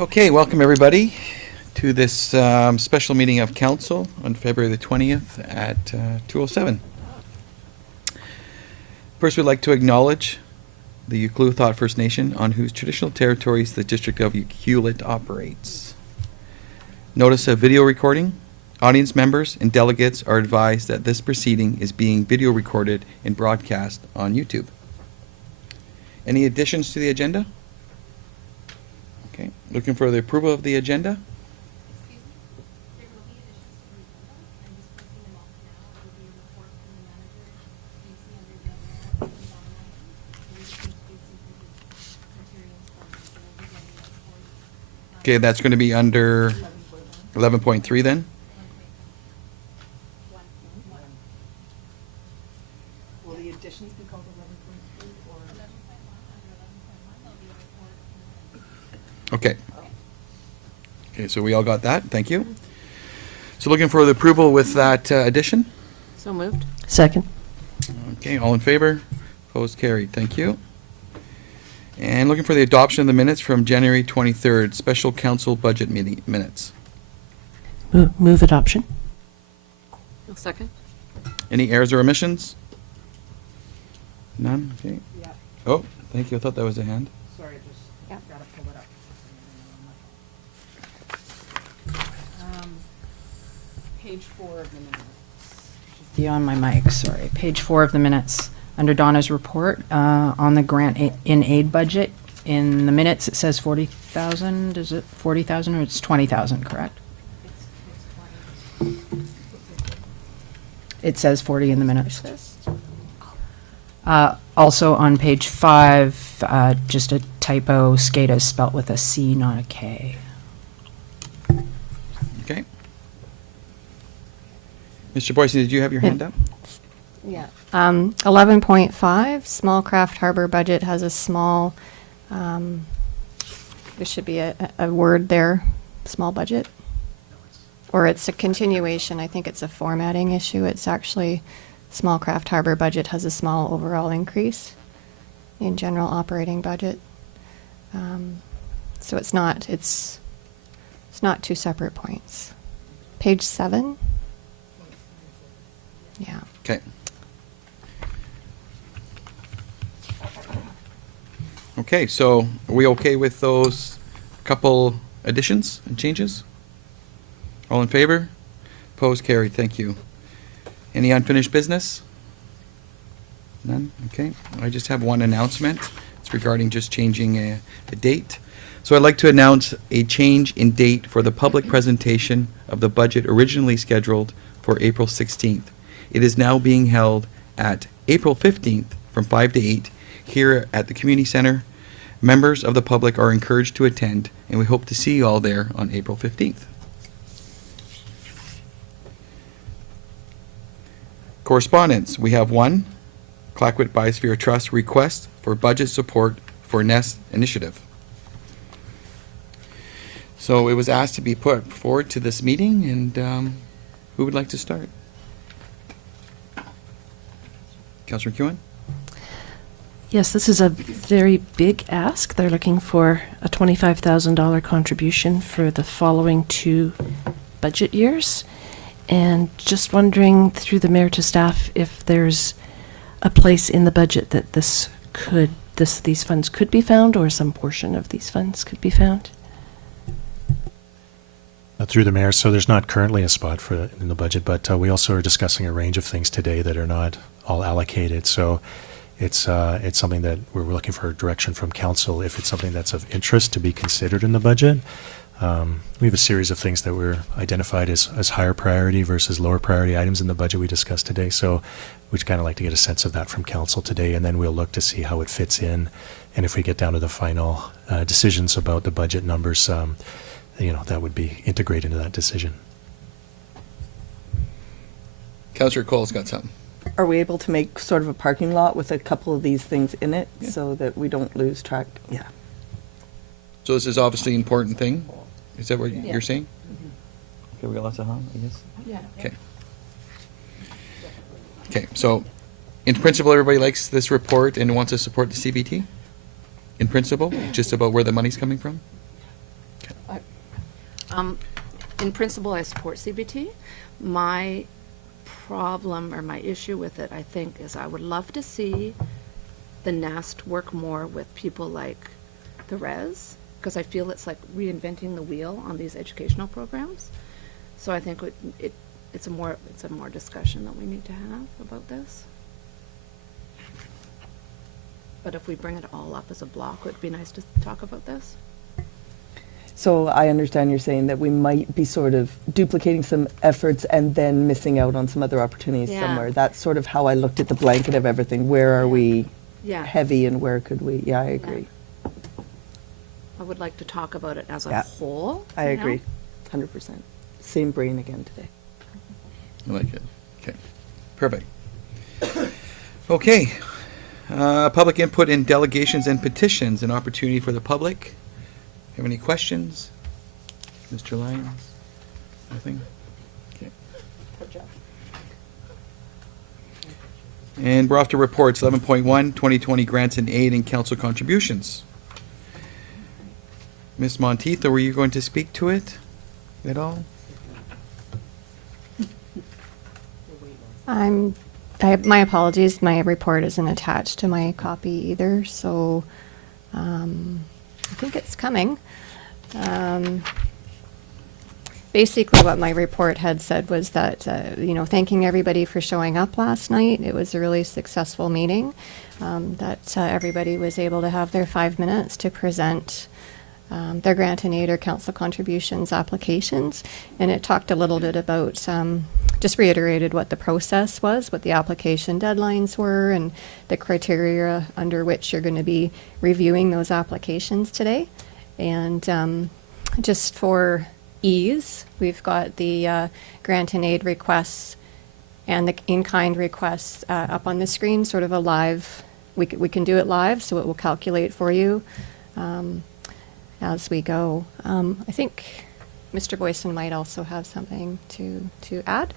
Okay, welcome everybody to this special meeting of council on February the 20th at 2:07. First, we'd like to acknowledge the Ucluethot First Nation on whose traditional territories the District of Ucluelet operates. Notice of video recording. Audience members and delegates are advised that this proceeding is being video recorded and broadcast on YouTube. Any additions to the agenda? Okay, looking for the approval of the agenda? Excuse me? There will be additions to the agenda. I'm just posting them off now. It will be a report from the manager. You see under the mayor and Donna Martin. We just need to do some materials for them, so we'll be getting those for you. Okay, that's going to be under 11.3 then? Will the additions be called 11.3 or? 11.1, under 11.1, there'll be a report from the manager. Okay. Okay, so we all got that. Thank you. So looking for the approval with that addition? So moved. Second. Okay, all in favor? Opposed, carried. Thank you. And looking for the adoption of the minutes from January 23rd, special council budget meeting minutes. Move adoption. Second. Any errors or omissions? None? Okay. Yeah, Oh, thank you. I thought that was a hand. sorry, just Yep. gotta pull it up. Page 4 of the minutes. Be on my mic, sorry. Page 4 of the minutes, under Donna's report, on the grant in aid budget. In the minutes, it says 40,000. Is it 40,000 or it's 20,000, correct? It's 20. It says 40 in the minutes. Also on page 5, just a typo, SCADA is spelt with a C, not a K. Okay. Mr. Boyce, did you have your hand up? Yeah. 11.5, small craft harbor budget has a small, there should be a word there, small budget. Or it's a continuation, I think it's a formatting issue. It's actually, small craft harbor budget has a small overall increase in general operating budget. So it's not two separate points. Page 7. Yeah. Okay. Okay, so are we okay with those couple additions and changes? All in favor? Opposed, carried. Thank you. Any unfinished business? None? Okay. I just have one announcement. It's regarding just changing a date. So I'd like to announce a change in date for the public presentation of the budget originally scheduled for April 16th. It is now being held at April 15th from 5 to 8 here at the Community Center. Members of the public are encouraged to attend, and we hope to see you all there on April 15th. Correspondence, we have one, Clayoquot Biosphere Trust request for budget support for Nest Initiative. So it was asked to be put forward to this meeting, and who would like to start? Councillor McEwen? Yes, this is a very big ask. They're looking for a $25,000 contribution for the following 2 budget years. And just wondering through the mayor to staff if there's a place in the budget that these funds could be found, or some portion of these funds could be found. Through the mayor, so there's not currently a spot for it in the budget, but we also are discussing a range of things today that are not all allocated. So it's something that we're looking for direction from council if it's something that's of interest to be considered in the budget. We have a series of things that were identified as higher priority versus lower priority items in the budget we discussed today. So we'd kind of like to get a sense of that from council today, and then we'll look to see how it fits in. And if we get down to the final decisions about the budget numbers, that would be integrated into that decision. Councillor Cole's got something. Are we able to make sort of a parking lot with a couple of these things in it Yeah. so that we don't lose track? Yeah. So this is obviously an important thing. Is that what Yeah. you're saying? Okay, we got lots of I guess. Yeah. Okay. Okay, so in principle, everybody likes this report and wants to support the CBT? In principle, just about where the money's coming from? Okay. In principle, I support CBT. My problem or my issue with it, I think, is I would love to see the NAST work more with people like the Res, because I feel it's like reinventing the wheel on these educational programs. So I think it's a more discussion that we need to have about this. But if we bring it all up as a block, it would be nice to talk about this. So I understand you're saying that we might be sort of duplicating some efforts and then missing out on some other opportunities Yeah. somewhere. That's sort of how I looked at the blanket of everything. Where are we Yeah. heavy and where could we? Yeah, I agree. I would like to talk about it as a Yeah. whole. I you know? agree, 100%. Same brain again today. I like it. Okay, perfect. Okay, public input in delegations and petitions, an opportunity for the public. Have any questions? Mr. Lyons? Nothing? Okay. And we're off to reports, 11.1, 2020 grants and aid and council contributions. Ms. Monteith, were you going to speak to it at all? My apologies, my report isn't attached to my copy either, so I think it's coming. Basically, what my report had said was that, thanking everybody for showing up last night. It was a really successful meeting, that everybody was able to have their 5 minutes to present their grant and aid or council contributions applications. And it talked a little bit about, just reiterated what the process was, what the application deadlines were, and the criteria under which you're going to be reviewing those applications today. And just for ease, we've got the grant and aid requests and the in-kind requests up on the screen, sort of a live, we can do it live, so it will calculate for you as we go. I think Mr. Boyson might also have something to add.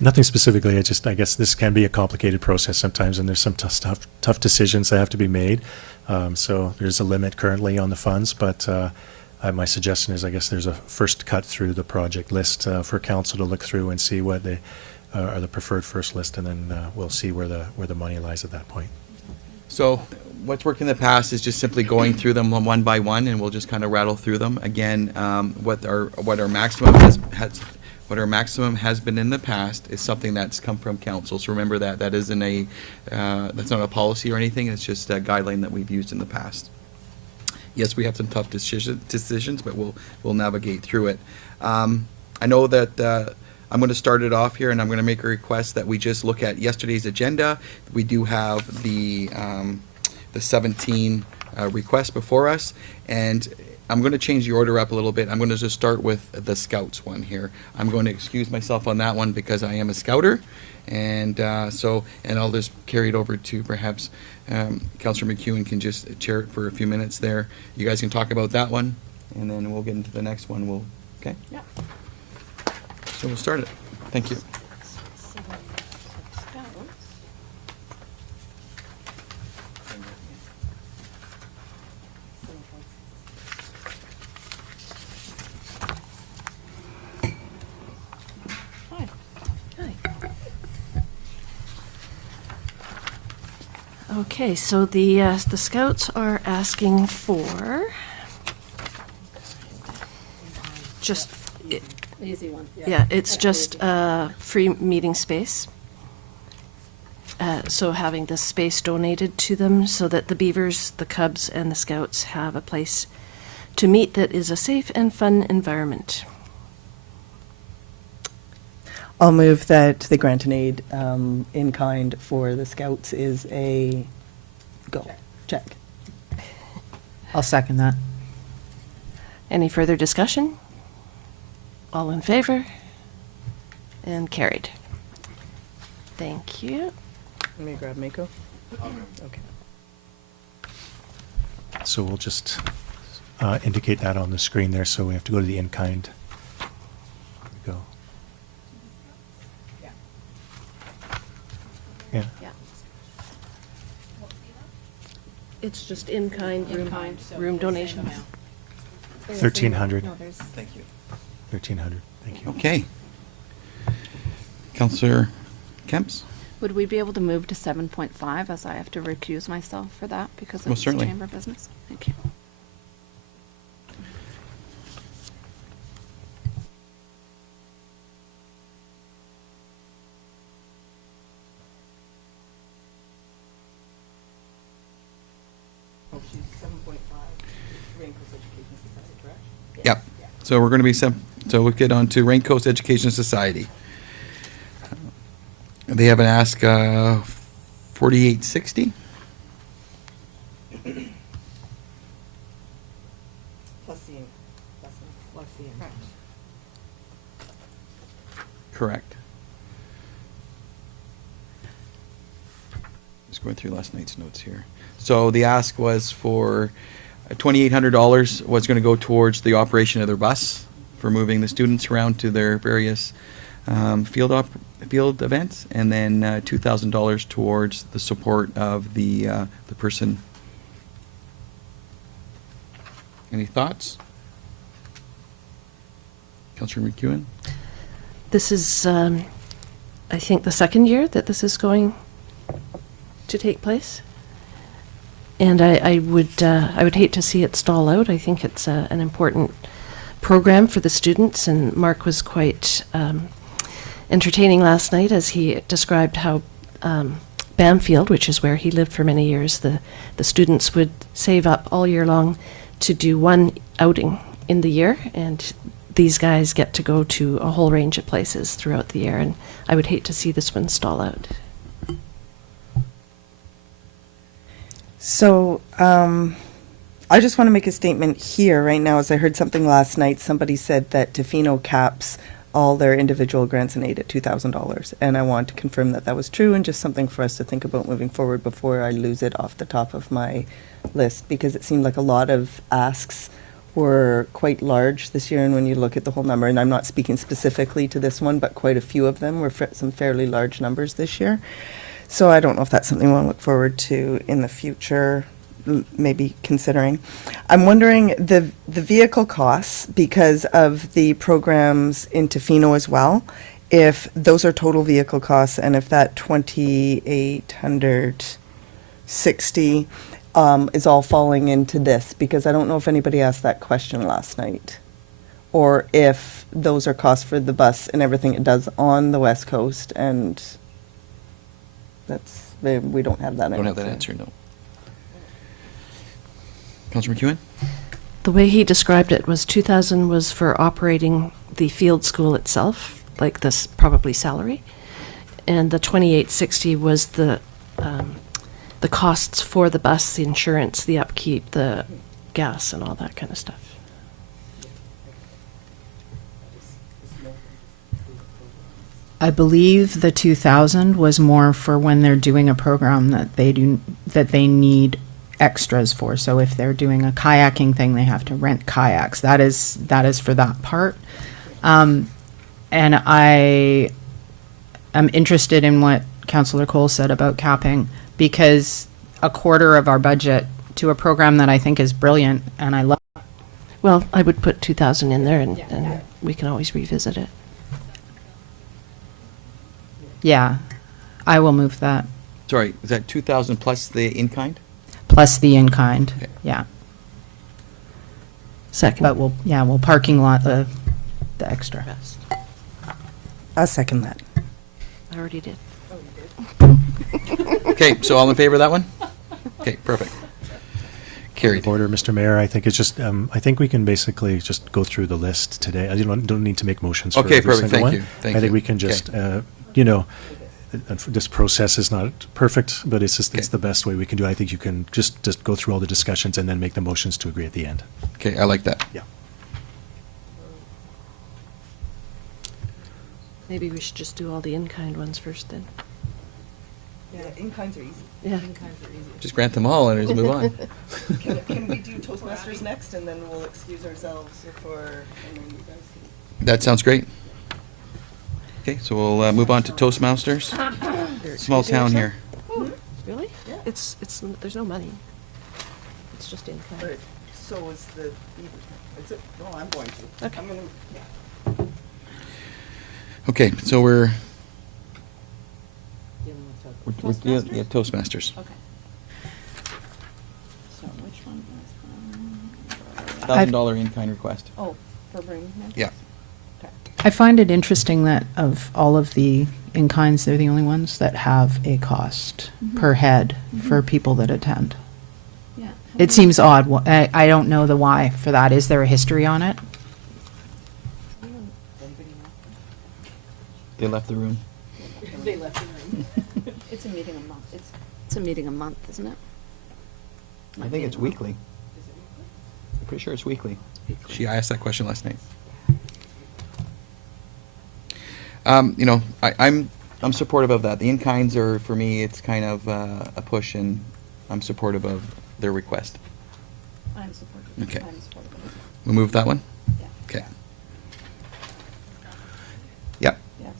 Nothing specifically. I guess this can be a complicated process sometimes, and there's some tough decisions that have to be made. So there's a limit currently on the funds, but my suggestion is, I guess there's a first cut through the project list for council to look through and see what are the preferred first list, and then we'll see where the money lies at that point. So what's worked in the past is just simply going through them one by one, and we'll just kind of rattle through them. Again, what our maximum has been in the past is something that's come from council. So remember that isn't that's not a policy or anything. It's just a guideline that we've used in the past. Yes, we have some tough decisions, but we'll navigate through it. I know that I'm going to start it off here, and I'm going to make a request that we just look at yesterday's agenda. We do have the 17 requests before us, and I'm going to change the order up a little bit. I'm going to just start with the Scouts one here. I'm going to excuse myself on that one because I am a Scouter, and I'll just carry it over to perhaps Councillor McEwen can just chair it for a few minutes there. You guys can talk about that one, and then we'll get into the next one. Okay? Yeah. So we'll start it. Thank you. Hi. Okay, so the Scouts are asking for just, Easy one. yeah, it's just free meeting space. So having the space donated to them so that the Beavers, the Cubs, and the Scouts have a place to meet that is a safe and fun environment. I'll move that the grant and aid in kind for the Scouts is a go. Check. I'll second that. Any further discussion? All in favor? And carried. Thank you. Let me grab Mako. Okay. So we'll just indicate that on the screen there. So we have to go to the in-kind. There we go. Yeah. Yeah. It's just in-kind In-kind, so room it's the same donations. amount. 1,300. No, there's, Thank you. 1,300, thank you. Okay. Counselor Kemps? Would we be able to move to 7.5 as I have to recuse myself for that because Most it's certainly. chamber business? Thank you. Yep. So we're going to be, so we'll get on to Rain Coast Education Society. They have an ask, 4860? Correct. Just going through last night's notes here. So the ask was for $2,800 was going to go towards the operation of their bus for moving the students around to their various field events, and then $2,000 towards the support of the person. Any thoughts? Councillor McEwen? This is, I think, the second year that this is going to take place. And I would hate to see it stall out. I think it's an important program for the students, and Mark was quite entertaining last night as he described how Bamfield, which is where he lived for many years, the students would save up all year long to do one outing in the year, and these guys get to go to a whole range of places throughout the year, and I would hate to see this one stall out. So, I just want to make a statement here right now, as I heard something last night. Somebody said that Tofino caps all their individual grants and aid at $2,000. And I want to confirm that that was true, and just something for us to think about moving forward before I lose it off the top of my list, because it seemed like a lot of asks were quite large this year. And when you look at the whole number, and I'm not speaking specifically to this one, but quite a few of them were some fairly large numbers this year. So I don't know if that's something we want to look forward to in the future, maybe considering. I'm wondering the vehicle costs, because of the programs in Tofino as well, if those are total vehicle costs, and if that 2,860 is all falling into this, because I don't know if anybody asked that question last night, or if those are costs for the bus and everything it does on the West Coast, and we don't have that. Don't have that answer, no. Councillor McEwen? The way he described it was 2,000 was for operating the field school itself, like this probably salary, and the 2,860 was the costs for the bus, the insurance, the upkeep, the gas, and all that kind of stuff. I believe the 2,000 was more for when they're doing a program that they need extras for. So if they're doing a kayaking thing, they have to rent kayaks. That is for that part. And I am interested in what Councillor Cole said about capping, because a quarter of our budget to a program that I think is brilliant and I love. Well, I would put 2,000 in there, and we can always revisit it. Yeah, I will move that. Sorry, is that 2,000 plus the in-kind? Plus the in-kind, Okay. yeah. Second. But we'll parking lot the extra. Rest. I'll second that. I already did. Okay, so all in favor of that one? Okay, perfect. Carried. Order, Mr. Mayor, I think it's just, I think we can basically just go through the list today. I don't need to make motions for Okay, every perfect. single Thank one. you. Thank I think you. we can just, you know, this process is not perfect, but it's just, it's Okay. the best way we can do it. I think you can just go through all the discussions and then make the motions to agree at the end. Okay, I like that. Yeah. Maybe we should just do all the in-kind ones first then. Yeah, in-kinds are easy. Yeah. Just grant them all and just move on. Can we do Toastmasters next, and then we'll excuse ourselves and then you guys can. That sounds great. Okay, so we'll move on to Toastmasters. Small town here. Really? Yeah. It's, there's no money. It's just income. But so is the, is it, no, I'm going to. Okay. I'm gonna, yeah. Okay, so we're, Dealing with yeah, Toastmasters. Okay. So which one was, $1,000 in-kind request. oh, for Birmingham? Yeah. I find it interesting that of all of the in-kinds, they're the only ones that have a cost per head for people that attend. Yeah. It seems odd. I don't know the why for that. Is there a history on it? They left the room. They left the room. It's a meeting a month. It's a meeting a month, isn't it? I think it's weekly. I'm pretty sure it's weekly. She asked that question last night. You know, I'm supportive of that. The in-kinds are, for me, it's kind of a push, and I'm supportive of their request. I'm supportive. Okay. I'm supportive of it. We'll move that one? Yeah. Okay. Yep. Yes.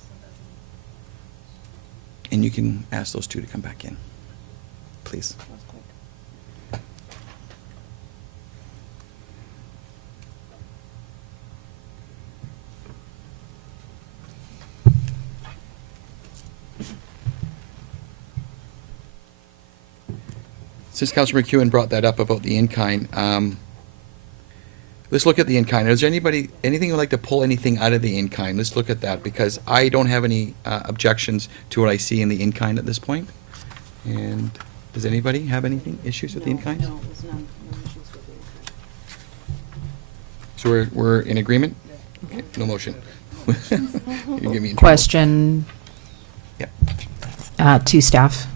And you can ask those two to come back in, please. That was quick. Since Councilor McEwen brought that up about the in-kind, let's look at the in-kind. Is there anything you'd like to pull anything out of the in-kind? Let's look at that, because I don't have any objections to what I see in the in-kind at this point. And does anybody have anything, issues with the in-kind? No, it was none. No issues with the So we're in agreement? Okay, no motion. You give me in trouble. Question Yeah. to staff.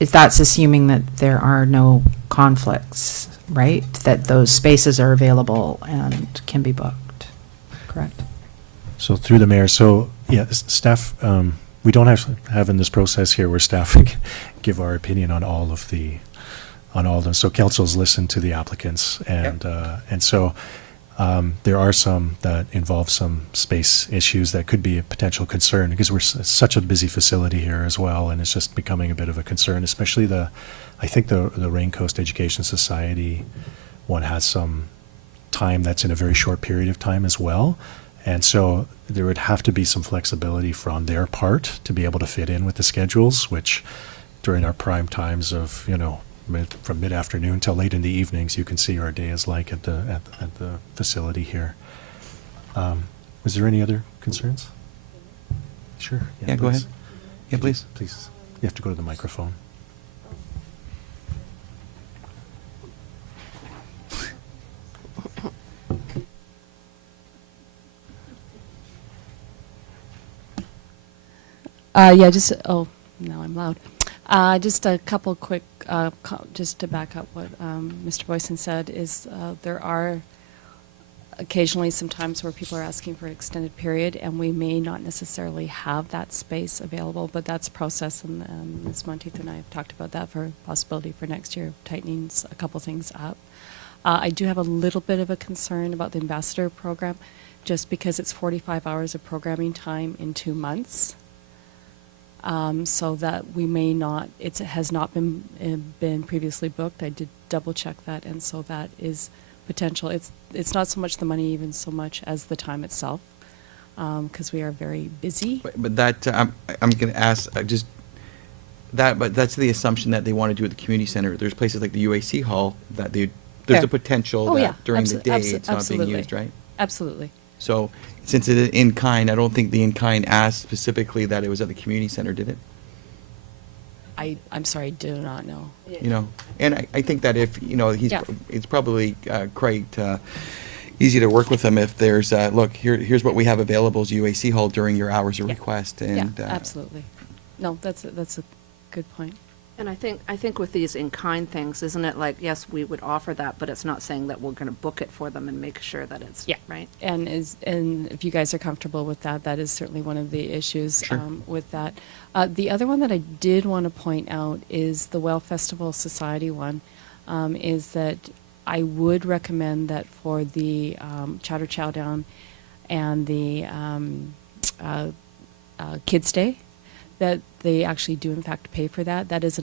Is that's assuming that there are no conflicts, right? That those spaces are available and can be booked, correct? So through the mayor, so, yeah, staff, we don't have in this process here where staff give our opinion on all of them. So council's listened to the applicants, and so there are some that involve some space issues that could be a potential concern, because we're such a busy facility here as well, and it's just becoming a bit of a concern, especially I think the Rain Coast Education Society one has some time that's in a very short period of time as well. And so there would have to be some flexibility from their part to be able to fit in with the schedules, which during our prime times of, from mid-afternoon till late in the evenings, you can see our day is like at the facility here. Was there any other concerns? Sure. Yeah, go please. ahead. Yeah, please. Please. You have to go to the microphone. Yeah, now I'm loud. Just a couple quick, just to back up what Mr. Boyson said, is there are occasionally some times where people are asking for an extended period, and we may not necessarily have that space available, but that's a process, and Ms. Monteith and I have talked about that for possibility for next year, tightening a couple things up. I do have a little bit of a concern about the ambassador program, just because it's 45 hours of programming time in 2 months. So that we may not, it has not been previously booked. I did double check that, and so that is potential. It's not so much the money, even so much as the time itself, because we are very busy. But that, I'm going to ask, but that's the assumption that they want to do at the community center. There's places like the UAC Hall that there's Fair. a potential Oh, yeah. that during the day it's not being Absolutely. used, right? Absolutely. So since it is in-kind, I don't think the in-kind asked specifically that it was at the community center, did it? I'm sorry, I do not know. And I think that if, Yeah. it's probably quite easy to work with them if there's, look, here's what we have available as UAC Hall during your hours of Yeah. request. Yeah, And absolutely. No, that's a good point. And I think with these in-kind things, isn't it like, yes, we would offer that, but it's not saying that we're going to book it for them and make sure that it's, Yeah. right? And if you guys are comfortable with that, that is certainly one of the issues Sure. with that. The other one that I did want to point out is the Well Festival Society one, is that I would recommend that for the Chowder Chow Down and the Kids Day, that they actually do in fact pay for that. That is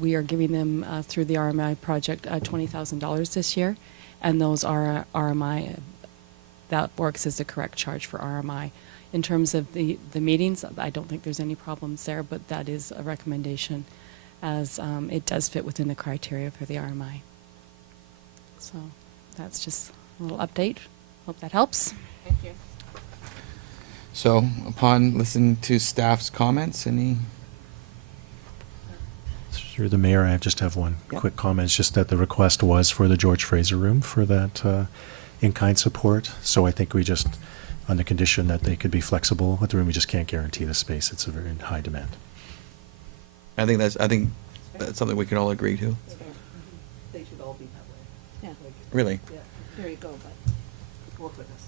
we are giving them, through the RMI project, $20,000 this year, and those are RMI, that works as the correct charge for RMI. In terms of the meetings, I don't think there's any problems there, but that is a recommendation, as it does fit within the criteria for the RMI. So that's just a little update. Hope that helps. Thank you. So upon listening to staff's comments, any? Through the mayor, I just have one Yeah. quick comment. It's just that the request was for the George Fraser Room for that in-kind support. So I think we just, on the condition that they could be flexible with the room, we just can't guarantee the space. It's a very high demand. I think that's something we can all agree to. They should all be that way. Yeah, Really, there you go, but Work with us.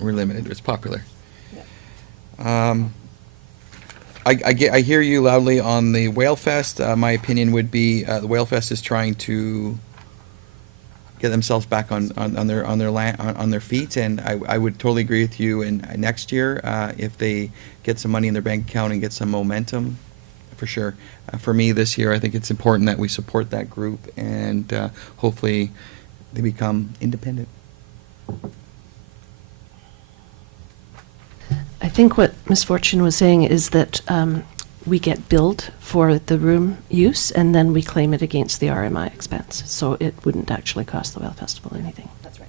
we're limited. It's popular. I hear you loudly on the Whale Fest. My opinion would be the Whale Fest is trying to get themselves back on their feet, and I would totally agree with you. And next year, if they get some money in their bank account and get some momentum, for sure. For me, this year, I think it's important that we support that group, and hopefully they become independent. I think what Ms. Fortune was saying is that we get billed for the room use, and then we claim it against the RMI expense. So it wouldn't actually cost the Whale Festival anything. That's right.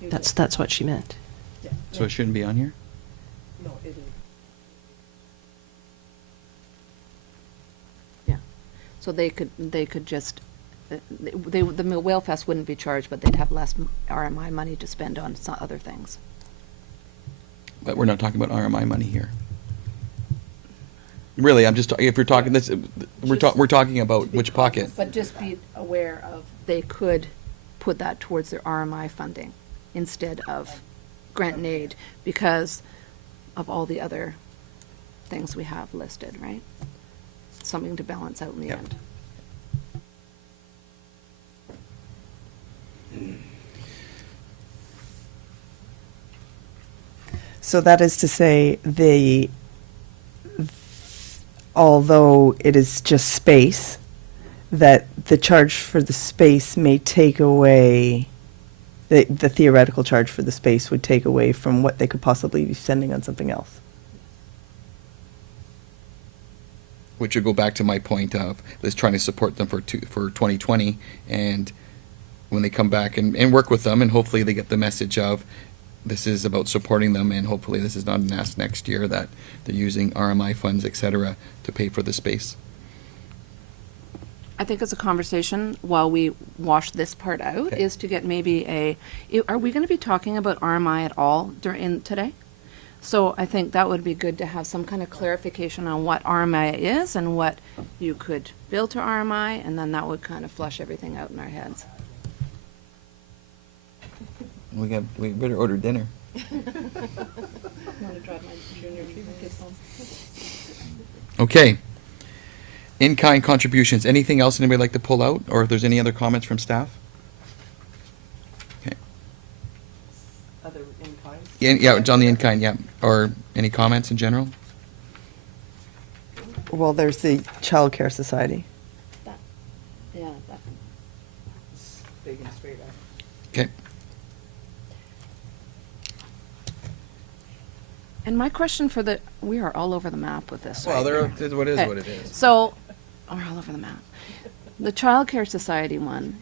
That's what she meant. So it shouldn't be on here? No, it is. yeah. So they could just, the Whale Fest wouldn't be charged, but they'd have less RMI money to spend on some other things. But we're not talking about RMI money here. Really, I'm just, if you're talking this, we're talking about which pocket? But just be aware of, they could put that towards their RMI funding instead of grant and aid because of all the other things we have listed, right? Something to balance out in the Yep. end. So that is to say, although it is just space, that the charge for the space may take away, the theoretical charge for the space would take away from what they could possibly be spending on something else. Which would go back to my point of, let's trying to support them for 2020, and when they come back and work with them, and hopefully they get the message of, this is about supporting them, and hopefully this is not an ask next year that they're using RMI funds, et cetera, to pay for the space. I think it's a conversation while we wash this part out, Okay. is to get maybe are we gonna be talking about RMI at all today? So I think that would be good to have some kind of clarification on what RMI is and what you could bill to RMI, and then that would kind of flush everything out in our heads. We better order dinner. Okay. In-kind contributions. Anything else anybody like to pull out, or if there's any other comments from staff? Okay. Other in-kind? Yeah, it's on the in-kind, yeah. Or any comments in general? Well, there's the Child Care Society. Yeah. Big and straight up. Okay. And my question we are all over the map with this. Well, right? what is Okay. what it is. So, we're all over the map. The Child Care Society one,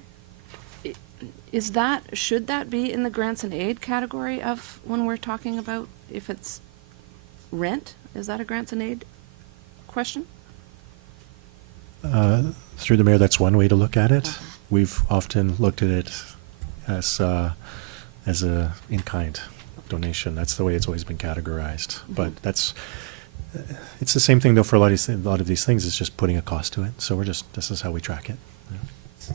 should that be in the grants and aid category of when we're talking about if it's rent? Is that a grants and aid question? Through the mayor, that's one way to look at it. We've often looked at it as a in-kind donation. That's the way it's always been categorized. But it's the same thing though for a lot of these things. It's just putting a cost to it. So this is how we track it. Yeah.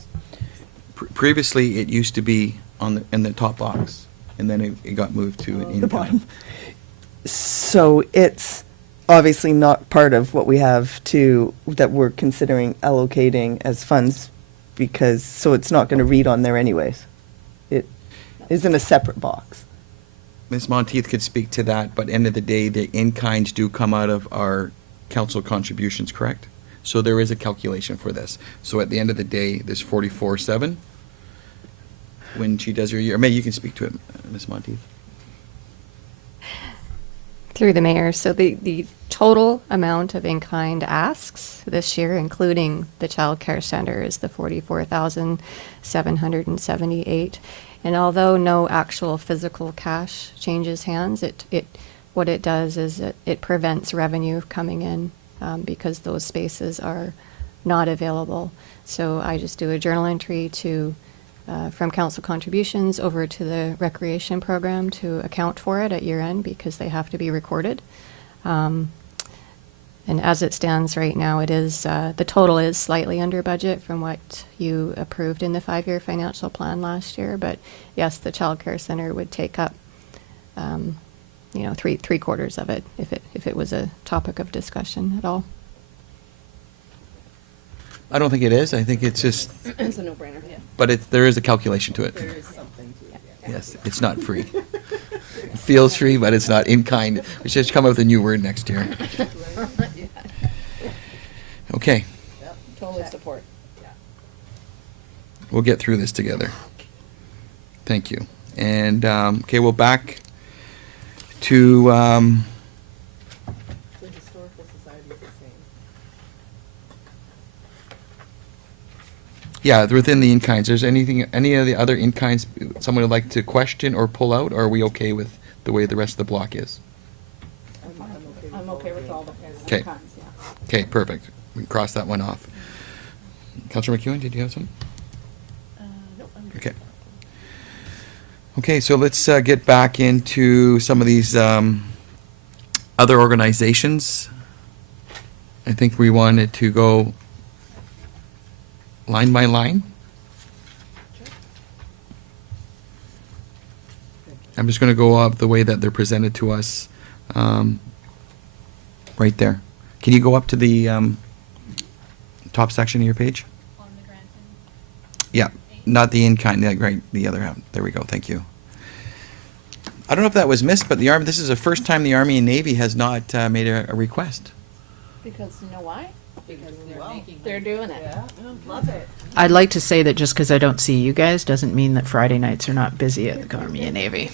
Previously, it used to be in the top box, and then it got moved to an in-kind. The bottom. So it's obviously not part of what we have that we're considering allocating as funds so it's not going to read on there anyways. It is in a separate box. Ms. Monteith could speak to that, but end of the day, the in-kinds do come out of our council contributions, correct? So there is a calculation for this. So at the end of the day, there's 44.7 when she does her year. May, you can speak to it, Ms. Monteith. Through the mayor, so the total amount of in-kind asks this year, including the child care center, is the 44,778. And although no actual physical cash changes hands, what it does is it prevents revenue coming in because those spaces are not available. So I just do a journal entry from council contributions over to the recreation program to account for it at year end because they have to be recorded. And as it stands right now, it is the total is slightly under budget from what you approved in the 5-year financial plan last year. But yes, the child care center would take up, three quarters of it if it was a topic of discussion at all. I don't think it is. I think it's just, It's a no-brainer, yeah. but there is a calculation to it. There is something to it, yeah. Yes, it's not free. It feels free, but it's not in kind. We should come up with a new word next year. Okay, Totally support. we'll get through this together. Thank you. And, okay, we'll back to, The historical society is the same. yeah, within the in-kinds, there's any of the other in-kinds someone would like to question or pull out, or are we okay with the way the rest of the block is? I'm okay with all the Okay. kinds, yeah. Okay, perfect. We can cross that one off. Councillor McEwen, did you have some? Okay. Okay, so let's get back into some of these other organizations. I think we wanted to go line by line. I'm just going to go up the way that they're presented to us, right there. Can you go up to the top section of your page? On the Granton. Yeah, not the in-kind, right, the other half. There we go, thank you. I don't know if that was missed, but this is the first time the Army and Navy has not made a request. Because you know why? Because they're doing it. Love it. I'd like to say that just because I don't see you guys doesn't mean that Friday nights are not busy at the Army and Navy.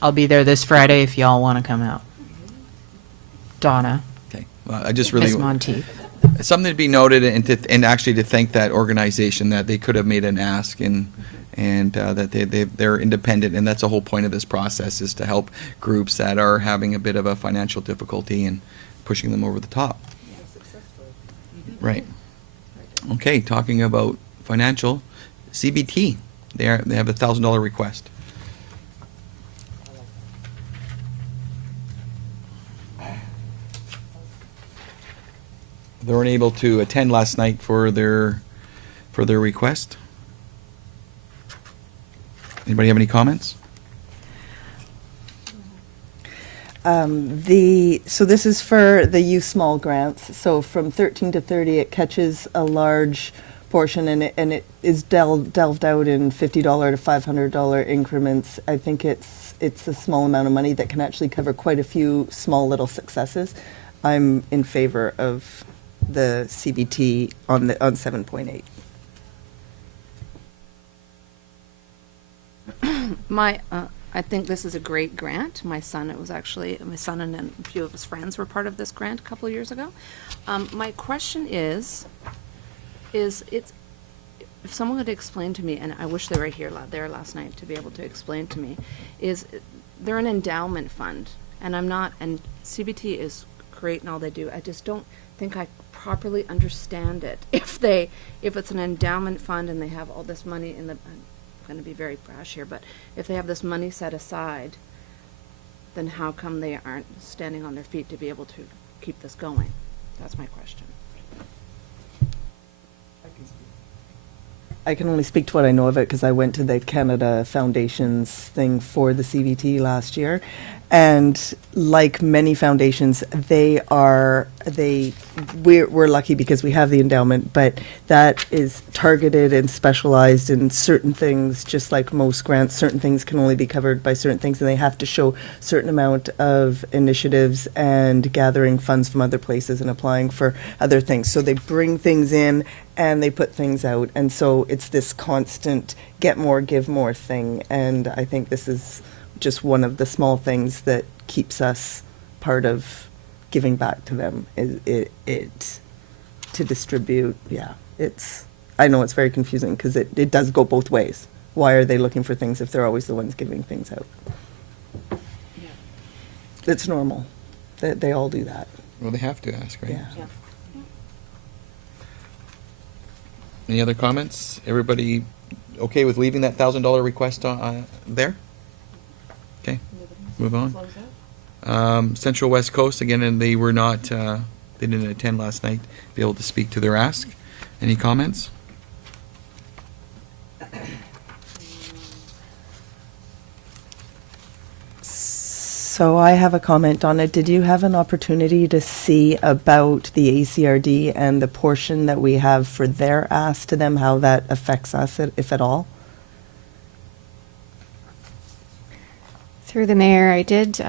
I'll be there this Friday if y'all want to come out. Donna, Okay, well, I just really, Miss Monteith. something to be noted and actually to thank that organization that they could have made an ask and that they're independent, and that's the whole point of this process, is to help groups that are having a bit of a financial difficulty and pushing them over the top. Right. Okay, talking about financial, CBT, they have a $1,000 request. They weren't able to attend last night for their request. Anybody have any comments? So this is for the youth small grants. So from 13 to 30, it catches a large portion, and it is delved out in $50 to $500 increments. I think it's a small amount of money that can actually cover quite a few small little successes. I'm in favor of the CBT on 7.8. I think this is a great grant. My son and a few of his friends were part of this grant a couple of years ago. My question is if someone could explain to me, and I wish they were there last night to be able to explain to me, is they're an endowment fund, and CBT is great and all they do. I just don't think I properly understand it. If it's an endowment fund and they have all this money in the, I'm going to be very brash here, but if they have this money set aside, then how come they aren't standing on their feet to be able to keep this going? That's my question. I can only speak to what I know of it because I went to the Canada Foundation's thing for the CBT last year. And like many foundations, we're lucky because we have the endowment, but that is targeted and specialized in certain things, just like most grants. Certain things can only be covered by certain things, and they have to show certain amount of initiatives and gathering funds from other places and applying for other things. So they bring things in and they put things out. And so it's this constant get more, give more thing. And I think this is just one of the small things that keeps us part of giving back to them. It to distribute. Yeah, I know it's very confusing because it does go both ways. Why are they looking for things if they're always the ones giving things out? It's normal. They all do that. Well, they have to ask, right? Yeah. Any other comments? Everybody okay with leaving that $1,000 request there? Okay, move on. Central West Coast, again, and they were not, they didn't attend last night, be able to speak to their ask. Any comments? So I have a comment on it. Did you have an opportunity to see about the ACRD and the portion that we have for their ask to them, how that affects us, if at all? Through the mayor, I did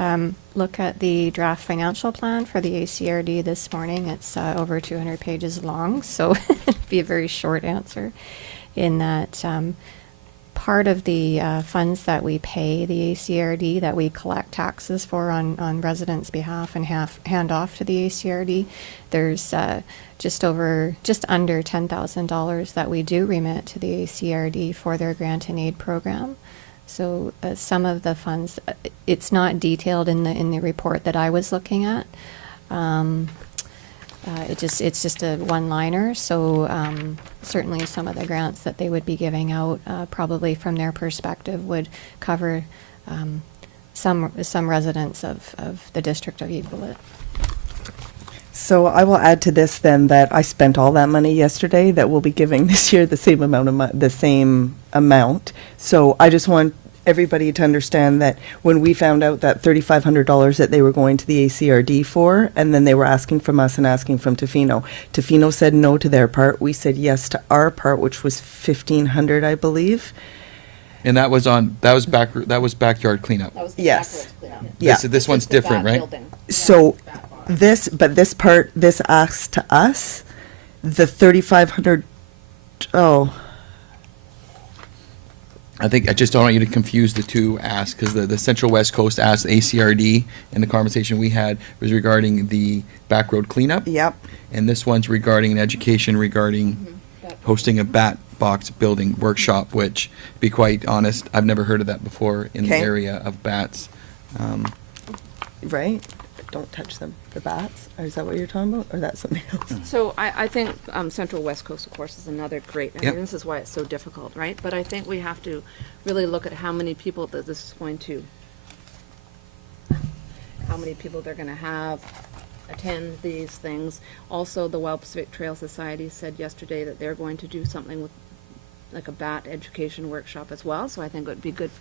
look at the draft financial plan for the ACRD this morning. It's over 200 pages long, so it'd be a very short answer in that part of the funds that we pay the ACRD, that we collect taxes for on residents' behalf and hand off to the ACRD, there's just under $10,000 that we do remit to the ACRD for their grant and aid program. So some of the funds, it's not detailed in the report that I was looking at. It's just a one-liner. So certainly some of the grants that they would be giving out, probably from their perspective, would cover some residents of the district of Equalit. So I will add to this then that I spent all that money yesterday, that we'll be giving this year the same amount. So I just want everybody to understand that when we found out that $3,500 that they were going to the ACRD for, and then they were asking from us and asking from Tofino. Tofino said no to their part. We said yes to our part, which was $1,500, I believe. And that was backyard cleanup. Yes. Yeah. This one's different, right? So this asks to us, the 3,500, I think I just don't want you to confuse the two asks, because the Central West Coast asked ACRD, and the conversation we had was regarding the back road cleanup. Yep. And this one's regarding an education regarding hosting a bat box building workshop, which, to be quite honest, I've never heard of that before in the Okay. area of bats. Right? Don't touch them, the bats, or is that what you're talking about, or that's something else? So I think Central West Coast, of course, is another great, I Yep. mean, this is why it's so difficult, right? But I think we have to really look at how many people that this is going to, how many people they're gonna have attend these things. Also, the Wild Pacific Trail Society said yesterday that they're going to do something with, like a bat education workshop as well, so I think it would be good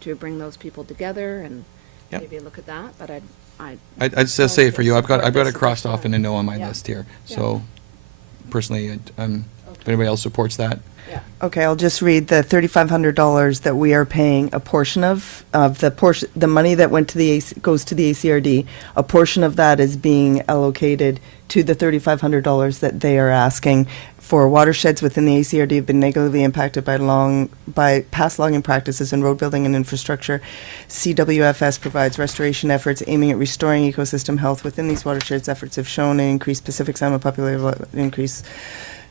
to bring those people together and Yep. maybe look at that, but I'd still say it for you. I've got Support it this crossed as off well. in a no on my Yeah. list here. Yeah. So personally, if anybody else supports that, yeah. Okay, I'll just read the $3,500 that we are paying a portion of the money that went to goes to the ACRD. A portion of that is being allocated to the $3,500 that they are asking for. Watersheds within the ACRD have been negatively impacted by past logging practices in road building and infrastructure. CWFS provides restoration efforts aiming at restoring ecosystem health within these watersheds. Efforts have shown an increased Pacific salmon population,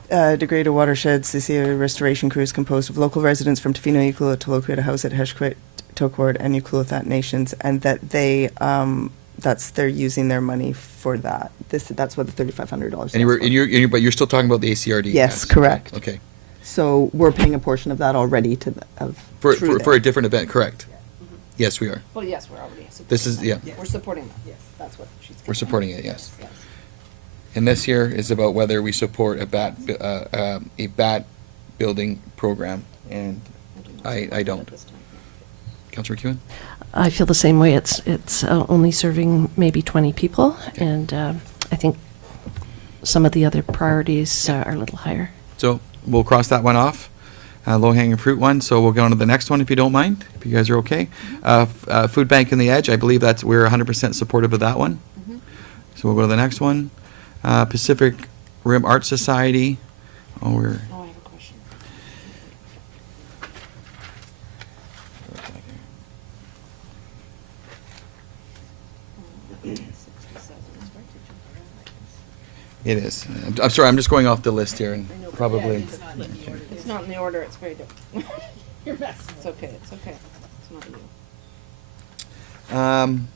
degraded watersheds. The CA restoration crew is composed of local residents from Tofino, Ucluelet, Toloquita House at Heshquit, Toquart, and Ucluelet Nations, and that they're using their money for that. That's what the $3,500 is. but you're still talking about the ACRD? Yes, correct. Okay. So we're paying a portion of that already For through a them. different event, correct? Yes, we are. Well, yes, we're already supporting This is, that. yeah, We're supporting that, yes, that's what she's. we're supporting it, yes. Yes. And this here is about whether we support a bat building program, and I don't. Councillor McEwen? I feel the same way. It's only serving maybe 20 people, and I think some of the other priorities are a little higher. So we'll cross that one off, low-hanging fruit one. So we'll go on to the next one if you don't mind, if you guys are okay. Food Bank and the Edge, I believe we're 100% supportive of that one. So we'll go to the next one. Pacific Rim Art Society. Oh, Oh, I have a question. It is. I'm sorry, I'm just going off the list here and probably. It's not in the order, it's very different. You're messing. It's okay, it's okay. It's not you.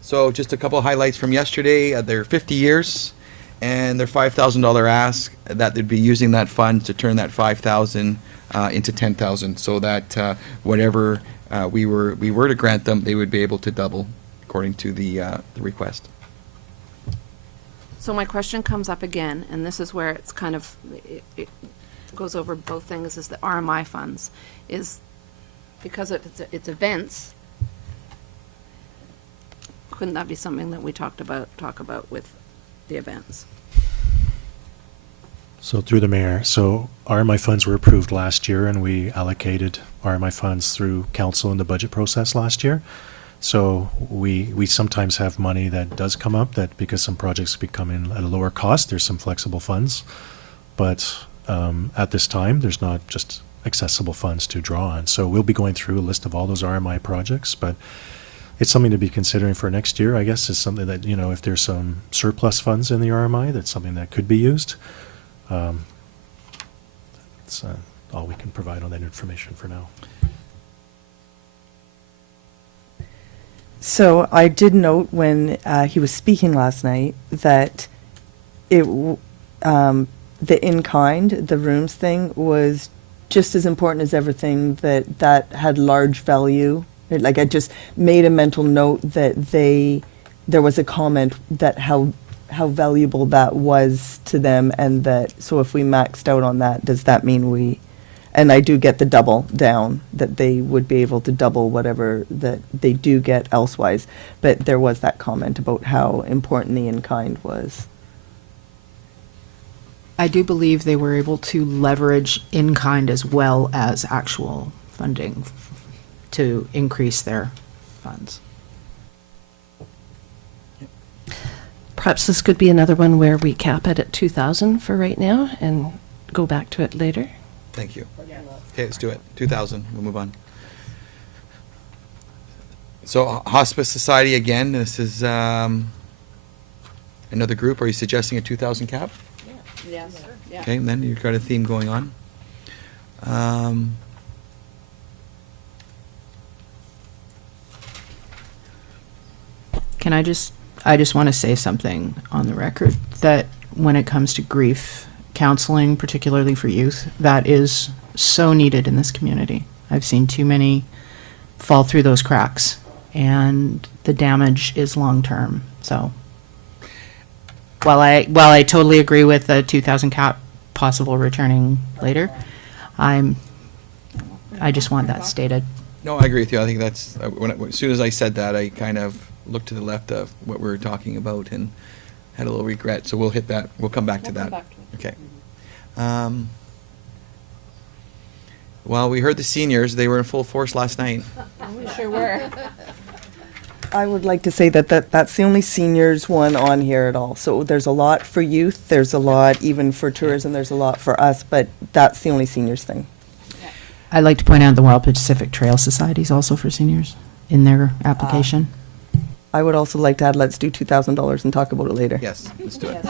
So just a couple of highlights from yesterday. They're 50 years, and their $5,000 ask that they'd be using that fund to turn that 5,000 into 10,000, so that whatever we were to grant them, they would be able to double, according to the request. So my question comes up again, and this is where it's kind of, it goes over both things, is the RMI funds. Is, because it's events, couldn't that be something that we talk about with the events? So through the mayor, so RMI funds were approved last year, and we allocated RMI funds through council in the budget process last year. So we sometimes have money that does come up, that because some projects become in at a lower cost, there's some flexible funds. But at this time, there's not just accessible funds to draw on. So we'll be going through a list of all those RMI projects, but it's something to be considering for next year, I guess. Is something that, if there's some surplus funds in the RMI, that's something that could be used. That's all we can provide on that information for now. So I did note when he was speaking last night that the in-kind, the rooms thing, was just as important as everything, that had large value. Like, I just made a mental note that there was a comment that how valuable that was to them, and that, so if we maxed out on that, does that mean and I do get the double down, that they would be able to double whatever that they do get elsewise. But there was that comment about how important the in-kind was. I do believe they were able to leverage in-kind as well as actual funding to increase their funds. Perhaps this could be another one where we cap it at 2,000 for right now and go back to it later. Thank you. Okay, let's do it. 2,000. We'll move on. So Hospice Society, again, this is another group. Are you suggesting a 2,000 cap? Yes, yeah. Okay, and then you've got a theme going on. I just want to say something on the record, that when it comes to grief counseling, particularly for youth, that is so needed in this community. I've seen too many fall through those cracks, and the damage is long-term. So while I totally agree with the 2,000 cap possible returning later, I just want that stated. No, I agree with you. I think that's, as soon as I said that, I kind of looked to the left of what we were talking about and had a little regret. So we'll hit that. We'll come back to that. Okay. Well, we heard the seniors. They were in full force last night. We sure were. I would like to say that's the only seniors one on here at all. So there's a lot for youth, there's a lot even for tourism, there's a lot for us, but that's the only seniors thing. I'd like to point out the Wild Pacific Trail Society is also for seniors in their application. I would also like to add, let's do $2,000 and talk about it later. Yes, let's do it.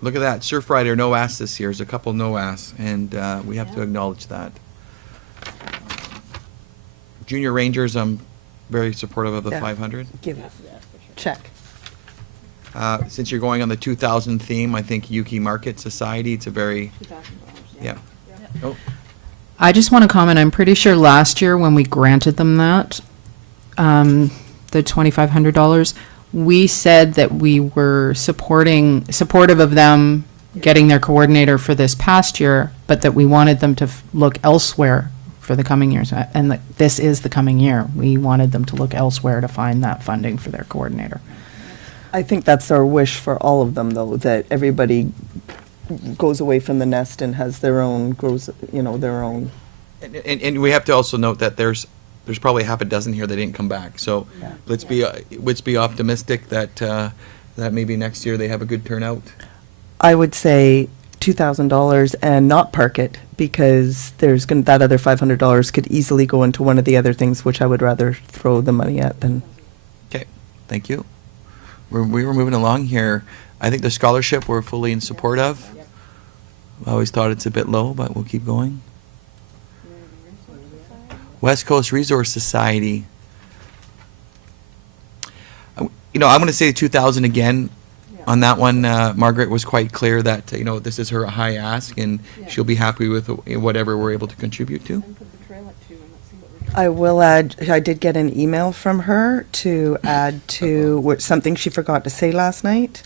Look at that. Surf Rider, no ass this year. There's a couple no ass, and we have to acknowledge that. Junior Rangers, I'm very supportive of the Yeah. 500. Give it. Check. Since you're going on the 2000 theme, I think Yuki Market Society, it's a very, yeah. Oh, I just want to comment, I'm pretty sure last year when we granted them that, the $2,500, we said that we were supportive of them getting their coordinator for this past year, but that we wanted them to look elsewhere for the coming years. And that this is the coming year. We wanted them to look elsewhere to find that funding for their coordinator. I think that's our wish for all of them, though, that everybody goes away from the nest and has their own, grows, you know, their own. And we have to also note that there's probably half a dozen here that didn't come back. So Yeah. let's be optimistic that that maybe next year they have a good turnout. I would say $2,000 and not park it, because there's going, that other $500 could easily go into one of the other things, which I would rather throw the money at than. Okay, thank you. We were moving along here. I think the scholarship we're fully in support of. I always thought it's a bit low, but we'll keep going. West Coast Resource Society. You know, I'm going to say 2,000 again. On that one, Margaret was quite clear that, you know, this is her high ask, and she'll be happy with whatever we're able to contribute to. I will add, I did get an email from her to add to something she forgot to say last night.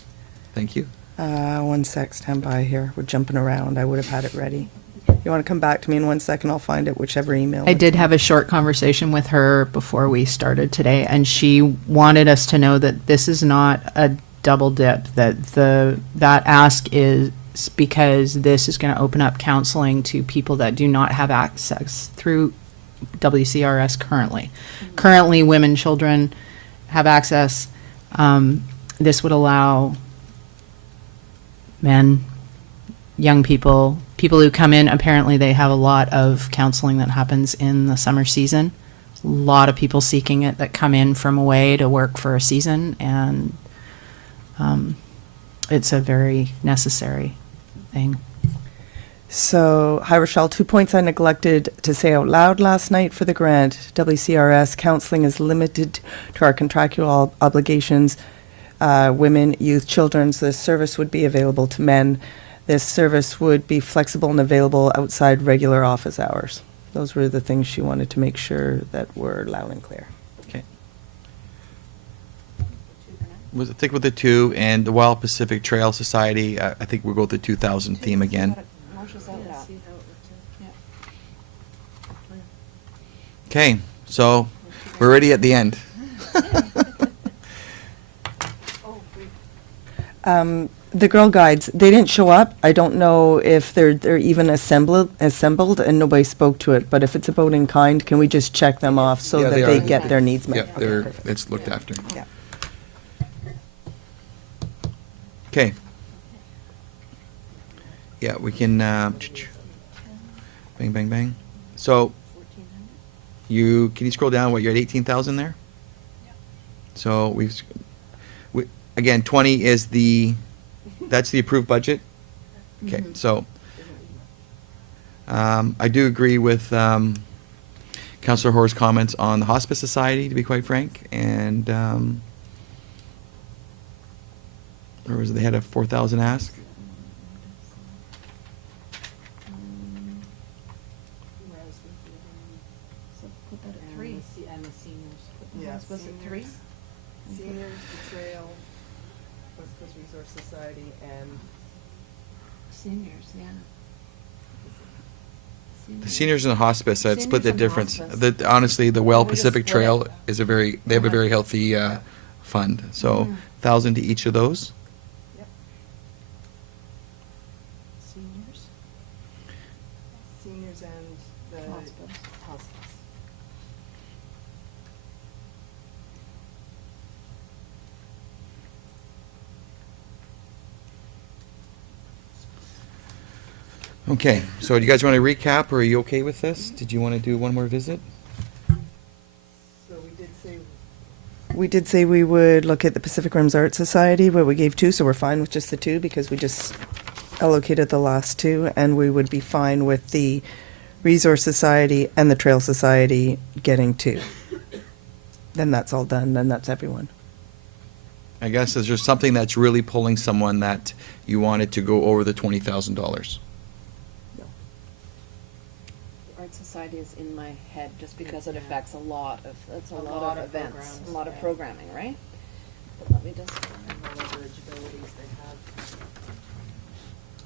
Thank you. One sec, stand by here. We're jumping around. I would have had it ready. You want to come back to me in 1 second? I'll find it, whichever email. I it's did in. have a short conversation with her before we started today, and she wanted us to know that this is not a double dip, that that ask is because this is going to open up counseling to people that do not have access through WCRS currently. Currently, women, children have access. This would allow men, young people, people who come in. Apparently, they have a lot of counseling that happens in the summer season. A lot of people seeking it that come in from away to work for a season, and it's a very necessary thing. So, Hi Rochelle, 2 points I neglected to say out loud last night for the grant. WCRS counseling is limited to our contractual obligations. Women, youth, children, so this service would be available to men. This service would be flexible and available outside regular office hours. Those were the things she wanted to make sure that were loud and clear. Okay. Was stick with the 2, and the Wild Pacific Trail Society. I think we'll go with the 2,000 theme again. Okay, so we're already at the end. The Girl Guides, they didn't show up. I don't know if they're even assembled, and nobody spoke to it. But if it's about in kind, can we just check them off so Yeah, that they they are. get their needs met? Yeah, Okay, they're, perfect. it's looked after. Yeah. Okay. Yeah, we can, bang, bang, bang. So, can you scroll down, you're at 18,000 there? So again, 20 is that's the approved budget? Okay, so, I do agree with, Councillor Hoare's comments on the Hospice Society, to be quite frank, and, or was it, they had a 4,000 ask? So put that at 3. And the seniors. Put the hospice at 3. Seniors, the Trail, West Coast Resource Society, and Seniors, yeah. The seniors in the hospice, I'd split the Seniors in difference. hospice. Honestly, the Well We just Pacific split Trail it. is they have a very healthy fund, so 1,000 to each of those. Seniors? Seniors and the Hospice. hospice. Okay, so do you guys want to recap, or are you okay with this? Did you want to do one more visit? So we did say we would look at the Pacific Rims Art Society, where we gave 2, so we're fine with just the 2 because we just allocated the last 2, and we would be fine with the Resource Society and the Trail Society getting 2. Then that's all done, then that's everyone. I guess, is there something that's really pulling someone that you wanted to go over the $20,000? The Art Society is in my head just because it affects a lot of events, programs, a lot of yeah. programming, right? But let me just.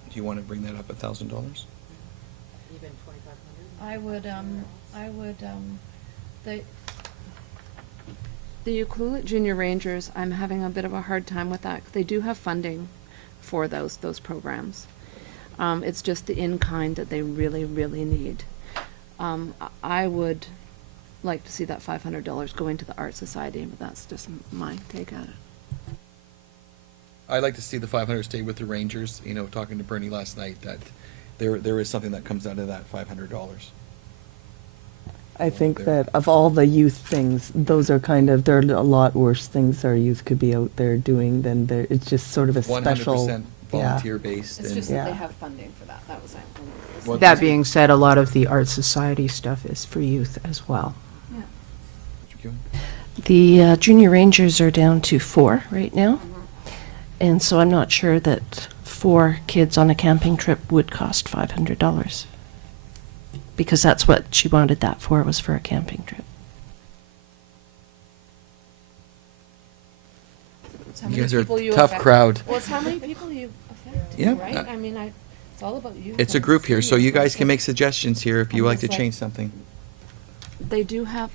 Do you want to bring that up $1,000? I would, the Ucluelet Junior Rangers, I'm having a bit of a hard time with that. They do have funding for those programs. It's just the in-kind that they really, really need. I would like to see that $500 go into the Art Society, but that's just my take at it. I'd like to see the 500 stay with the Rangers. You know, talking to Bernie last night, that there is something that comes out of that $500. I think There. that of all the youth things, those are kind of, there are a lot worse things our youth could be out there doing than there, it's just sort of a special. 100% volunteer based. It's and just that they Yeah. have funding for that. That was it. Well, That just- being said, a lot of the Art Society stuff is for youth as well. Yeah. Mr. Kewen? The junior rangers are down to 4 right now. And so I'm not sure that 4 kids on a camping trip would cost $500. Because that's what she wanted that for, was for a camping trip. It's how You many guys are a people you tough affect. crowd. Well, it's how many people you affect, Yeah, right? uh, I mean, it's all about you. It's a group here, so you guys can make suggestions here if you I'm like to just like- change something. They have,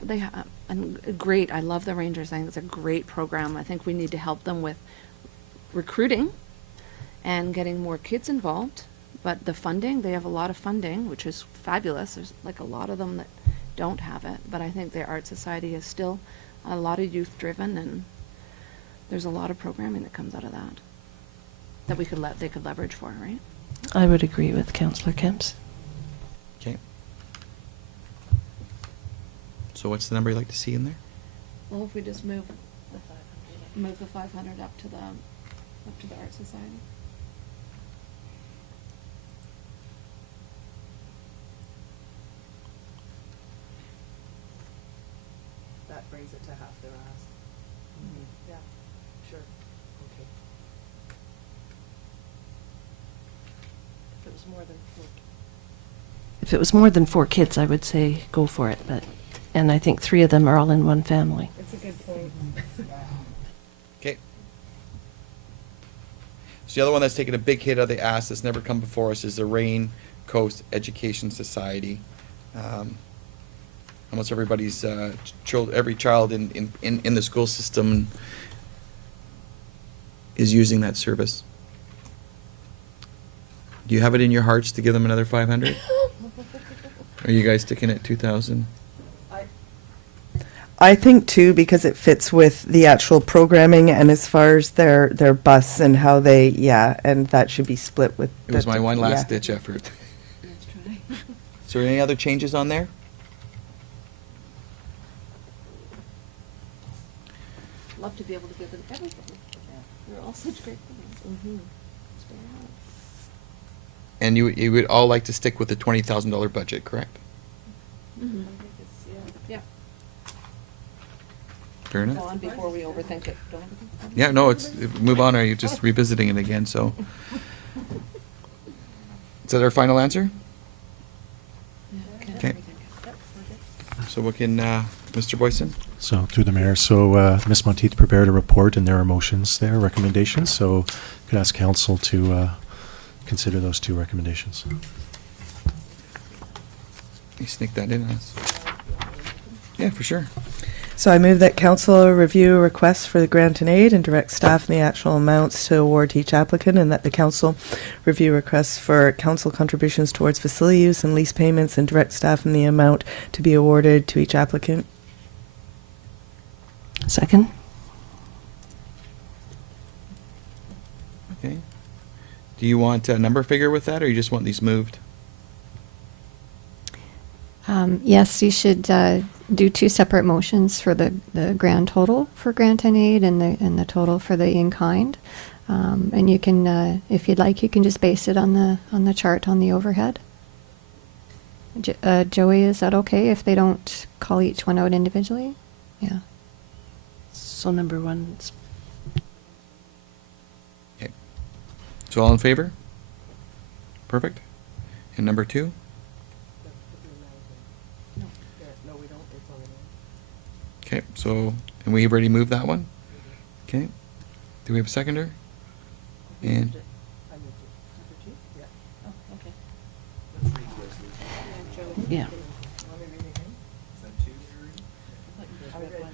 and great, I love the Rangers, I think it's a great program. I think we need to help them with recruiting and getting more kids involved. But the funding, they have a lot of funding, which is fabulous. There's like a lot of them that don't have it. But I think their Art Society is still a lot of youth-driven, and there's a lot of programming that comes out of that, that they could leverage for, right? I would agree with Councillor Kemps. Okay. So what's the number you'd like to see in there? Well, if we just move the 500 up to the Art Society. That brings it to half their ask. Yeah, sure, okay. If it was more than 4 kids, I would say go for it, and I think 3 of them are all in one family. That's a good point. Okay. So the other one that's taken a big hit of the ass that's never come before us is the Rain Coast Education Society. Almost everybody's every child in the school system is using that service. Do you have it in your hearts to give them another 500? Are you guys sticking at 2,000? I think too, because it fits with the actual programming and as far as their bus and how they, and that should be split with. It was my one last yeah. ditch effort. Let's try. Is there any other changes on there? Love to be able to give them everything. They're all such great things. Mm-hmm. It's very hard. And you would all like to stick with the $20,000 budget, correct? Mm-hmm. Yeah. Fair Go enough. on before we overthink it. Don't overthink it. Yeah, no, move on, or you're just revisiting it again, so. Is that our final answer? Yeah, Okay. overthink it. Yep, we're good. So we can, Mr. Boyson? So through the mayor, so Ms. Monteith prepared a report and there are motions there, recommendations. So could ask council to consider those 2 recommendations. You sneak that in on us. Yeah, for sure. So I move that council review requests for the grant and aid and direct staff and the actual amounts to award to each applicant, and that the council review requests for council contributions towards facility use and lease payments and direct staff and the amount to be awarded to each applicant. Second? Okay. Do you want a number figure with that, or you just want these moved? Yes, you should do 2 separate motions for the grand total for grant and aid and the total for the in-kind. And you can, if you'd like, you can just base it on the chart on the overhead. Joey, is that okay if they don't call each one out individually? Yeah. So number 1, Okay. So all in favor? Perfect. And number 2? Okay, so, and we've already moved that one? Okay. Do we have a seconder? And,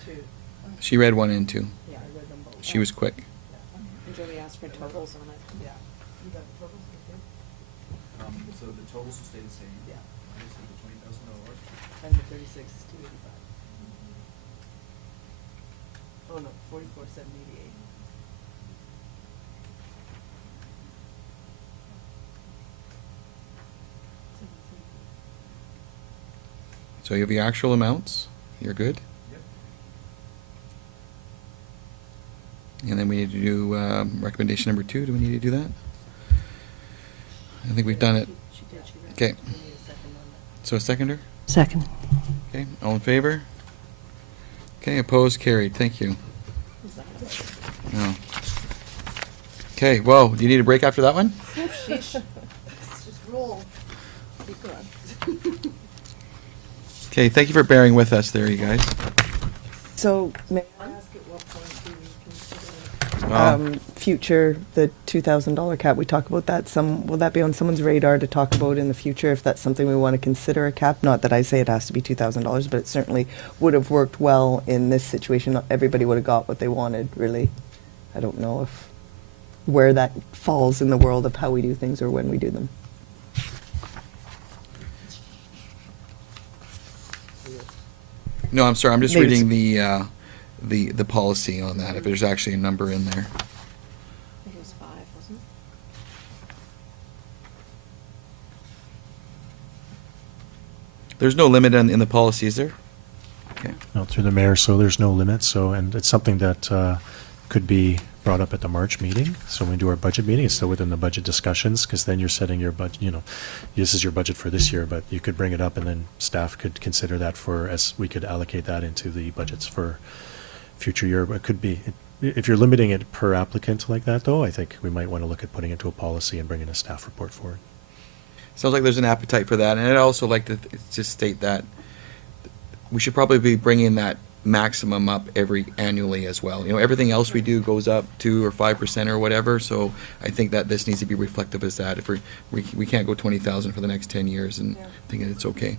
two. She read 1 and 2. Yeah, I read them both. She was quick. And Joey asked for totals on it. Yeah. You got the totals, okay? So the totals will stay the same. Yeah. Obviously, the $20,000. And the 36,285. Oh, no, 44,788. So you have the actual amounts. You're good. Yep. And then we need to do recommendation number 2. Do we need to do that? I think we've done it. She did, she read. Okay. So a seconder? Second. Okay, all in favor? Okay, opposed, carried. Thank you. No. Okay, whoa, do you need a break after that one? Just roll. Be good. Okay, thank you for bearing with us there, you guys. So, may I ask at what point do we consider, Well- future, the $2,000 cap, we talk about that, will that be on someone's radar to talk about in the future, if that's something we want to consider a cap? Not that I say it has to be $2,000, but it certainly would have worked well in this situation. Not everybody would have got what they wanted, really. I don't know where that falls in the world of how we do things or when we do them. No, I'm sorry, I'm just Maybe reading the policy on that, if there's actually a number in there. I think it was 5, wasn't it? There's no limit in the policy, is there? Okay. No, through the mayor, so there's no limit, so, and it's something that could be brought up at the March meeting. So when we do our budget meeting, it's still within the budget discussions, because then you're setting your budget, you know, this is your budget for this year, but you could bring it up and then staff could consider that as we could allocate that into the budgets for future year. But it could be, if you're limiting it per applicant like that, though, I think we might want to look at putting it to a policy and bringing a staff report forward. Sounds like there's an appetite for that, and I'd also like to just state that we should probably be bringing that maximum up annually as well. You know, everything else we do goes up 2 or 5% or whatever, so I think that this needs to be reflective as that. If we can't go 20,000 for the next 10 years and think it's okay.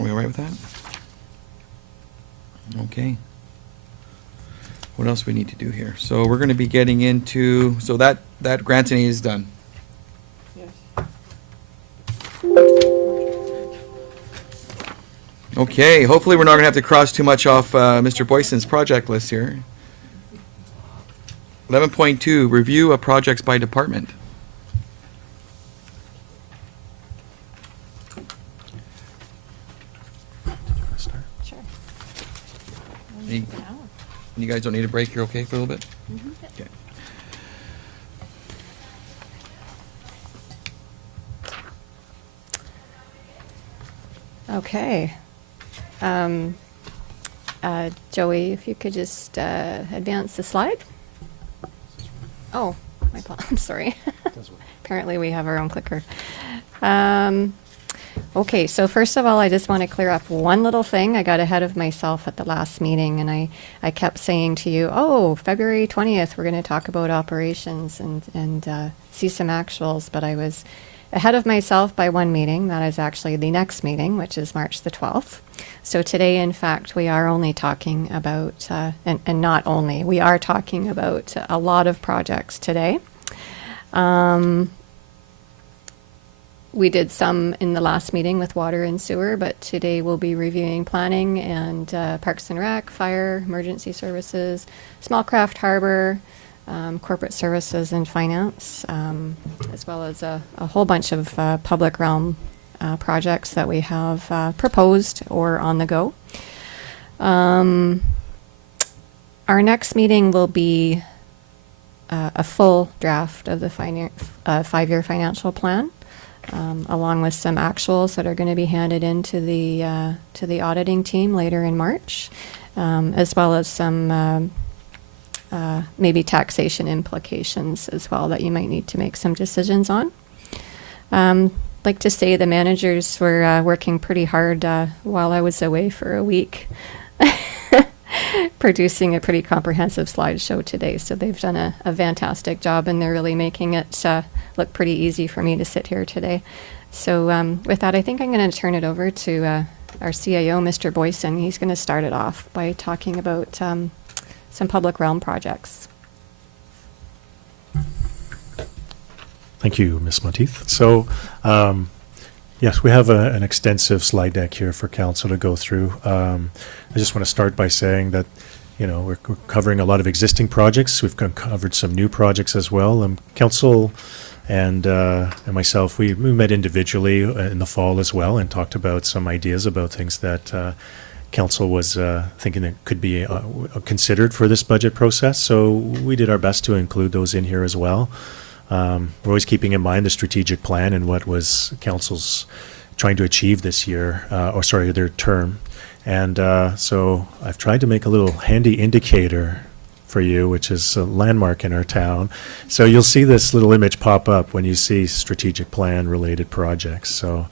Are we all right with that? Okay. What else we need to do here? So we're going to be getting into, so that grants and aid is done. Okay, hopefully we're not gonna have to cross too much off Mr. Boyson's project list here. 11.2, review of projects by department. Start. Sure. You you guys don't need a break, you're okay for a little bit? Okay. Okay. Joey, if you could just advance the slide. Oh, I'm sorry. Apparently we have our own clicker. Okay, so first of all, I just want to clear up one little thing. I got ahead of myself at the last meeting, and I kept saying to you, oh, February 20th, we're going to talk about operations and see some actuals, but I was ahead of myself by one meeting. That is actually the next meeting, which is March the 12th. So today, in fact, we are only talking about, and not only, we are talking about a lot of projects today. We did some in the last meeting with water and sewer, but today we'll be reviewing planning and Parks and Rec, fire, emergency services, small craft harbor, corporate services and finance, as well as a whole bunch of public realm projects that we have proposed or on the go. Our next meeting will be a full draft of the 5-year financial plan, along with some actuals that are going to be handed in to the auditing team later in March, as well as some maybe taxation implications as well that you might need to make some decisions on. Like to say the managers were working pretty hard while I was away for a week, producing a pretty comprehensive slideshow today. So they've done a fantastic job, and they're really making it look pretty easy for me to sit here today. So with that, I think I'm going to turn it over to our CAO, Mr. Boyson. He's going to start it off by talking about some public realm projects. Thank you, Ms. Monteith. So, yes, we have an extensive slide deck here for council to go through. I just want to start by saying that, you know, we're covering a lot of existing projects. We've covered some new projects as well. Council and myself, we met individually in the fall as well and talked about some ideas about things that council was thinking that could be considered for this budget process. So we did our best to include those in here as well. We're always keeping in mind the strategic plan and what was council's trying to achieve this year, their term. And so I've tried to make a little handy indicator for you, which is a landmark in our town. So you'll see this little image pop up when you see strategic plan related projects. So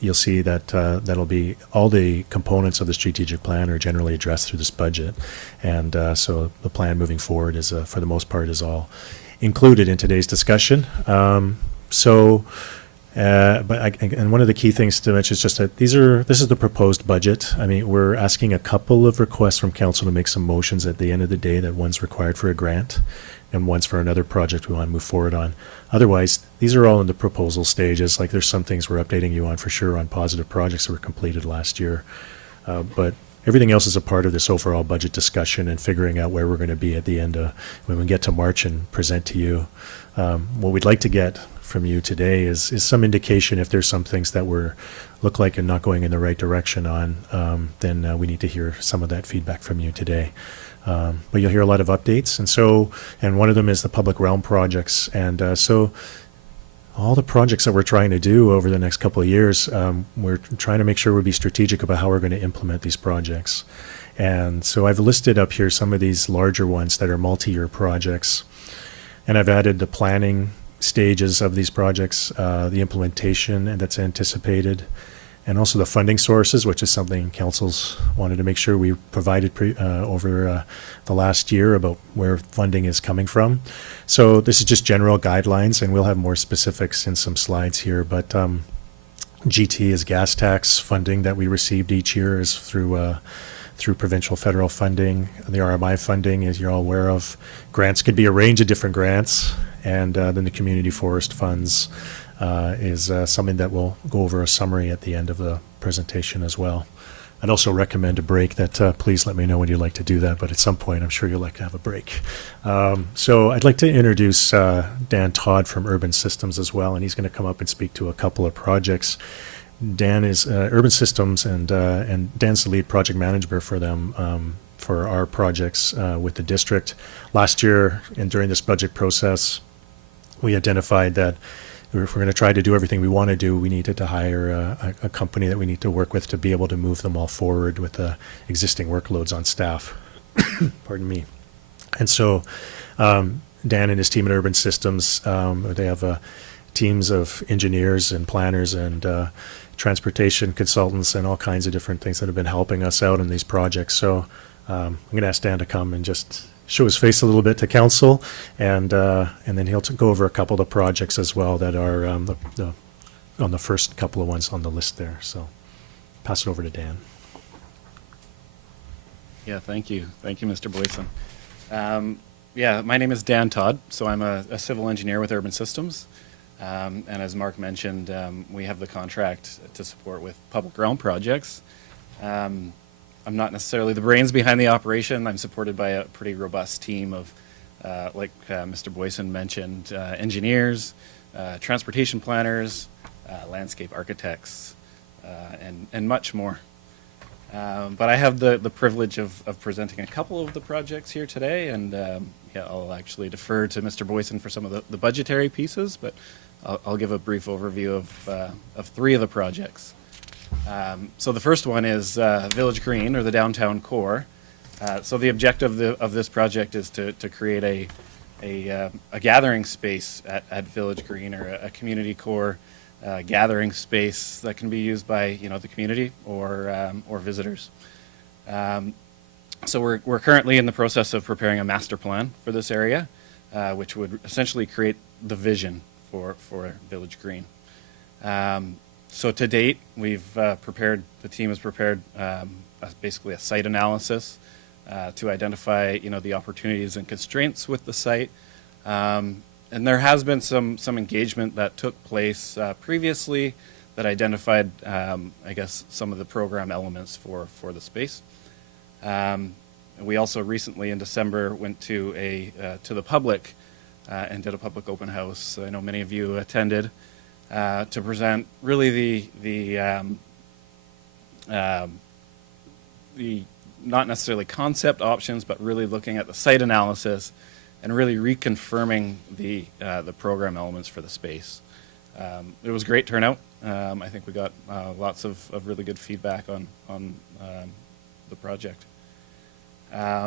you'll see that that'll be all the components of the strategic plan are generally addressed through this budget. And so the plan moving forward is, for the most part, is all included in today's discussion. And one of the key things to mention is just that this is the proposed budget. I mean, we're asking a couple of requests from council to make some motions at the end of the day, that one's required for a grant and one's for another project we want to move forward on. Otherwise, these are all in the proposal stages. Like, there's some things we're updating you on for sure on positive projects that were completed last year. But everything else is a part of this overall budget discussion and figuring out where we're going to be at the end when we get to March and present to you. What we'd like to get from you today is some indication if there's some things that look like and not going in the right direction on, then we need to hear some of that feedback from you today. But you'll hear a lot of updates. And one of them is the public realm projects. And so all the projects that we're trying to do over the next couple of years, we're trying to make sure we'll be strategic about how we're going to implement these projects. And so I've listed up here some of these larger ones that are multi-year projects. And I've added the planning stages of these projects, the implementation that's anticipated, and also the funding sources, which is something council's wanted to make sure we provided over the last year about where funding is coming from. So this is just general guidelines, and we'll have more specifics in some slides here. But GT is gas tax funding that we received each year is through provincial federal funding. The RMI funding, as you're all aware of, grants could be a range of different grants. And then the community forest funds is something that we'll go over a summary at the end of the presentation as well. I'd also recommend a break. Please let me know when you'd like to do that, but at some point I'm sure you'll like to have a break. So I'd like to introduce Dan Todd from Urban Systems as well, and he's going to come up and speak to a couple of projects. Dan is Urban Systems, and Dan's the lead project manager for them, for our projects with the district. Last year and during this budget process, we identified that if we're going to try to do everything we want to do, we needed to hire a company that we need to work with to be able to move them all forward with the existing workloads on staff. Pardon me. And so Dan and his team at Urban Systems, they have teams of engineers and planners and transportation consultants and all kinds of different things that have been helping us out in these projects. So I'm going to ask Dan to come and just show his face a little bit to council, and then he'll go over a couple of the projects as well that are on the first couple of ones on the list there. So pass it over to Dan. Yeah, thank you. Thank you, Mr. Boyson. Yeah, my name is Dan Todd, so I'm a civil engineer with Urban Systems. And as Mark mentioned, we have the contract to support with public realm projects. I'm not necessarily the brains behind the operation. I'm supported by a pretty robust team of, like Mr. Boyson mentioned, engineers, transportation planners, landscape architects, and much more. But I have the privilege of presenting a couple of the projects here today, and yeah, I'll actually defer to Mr. Boyson for some of the budgetary pieces, but I'll give a brief overview of three of the projects. So the first one is Village Green, or the downtown core. So the objective of this project is to create a gathering space at Village Green, or a community core gathering space that can be used by the community or visitors. So we're currently in the process of preparing a master plan for this area, which would essentially create the vision for Village Green. So to date, we've prepared, the team has prepared basically a site analysis to identify, the opportunities and constraints with the site. And there has been some engagement that took place previously that identified, I guess, some of the program elements for the space. We also recently in December went to the public and did a public open house. I know many of you attended to present really the not necessarily concept options, but really looking at the site analysis and really reconfirming the program elements for the space. It was a great turnout. I think we got lots of really good feedback on the project.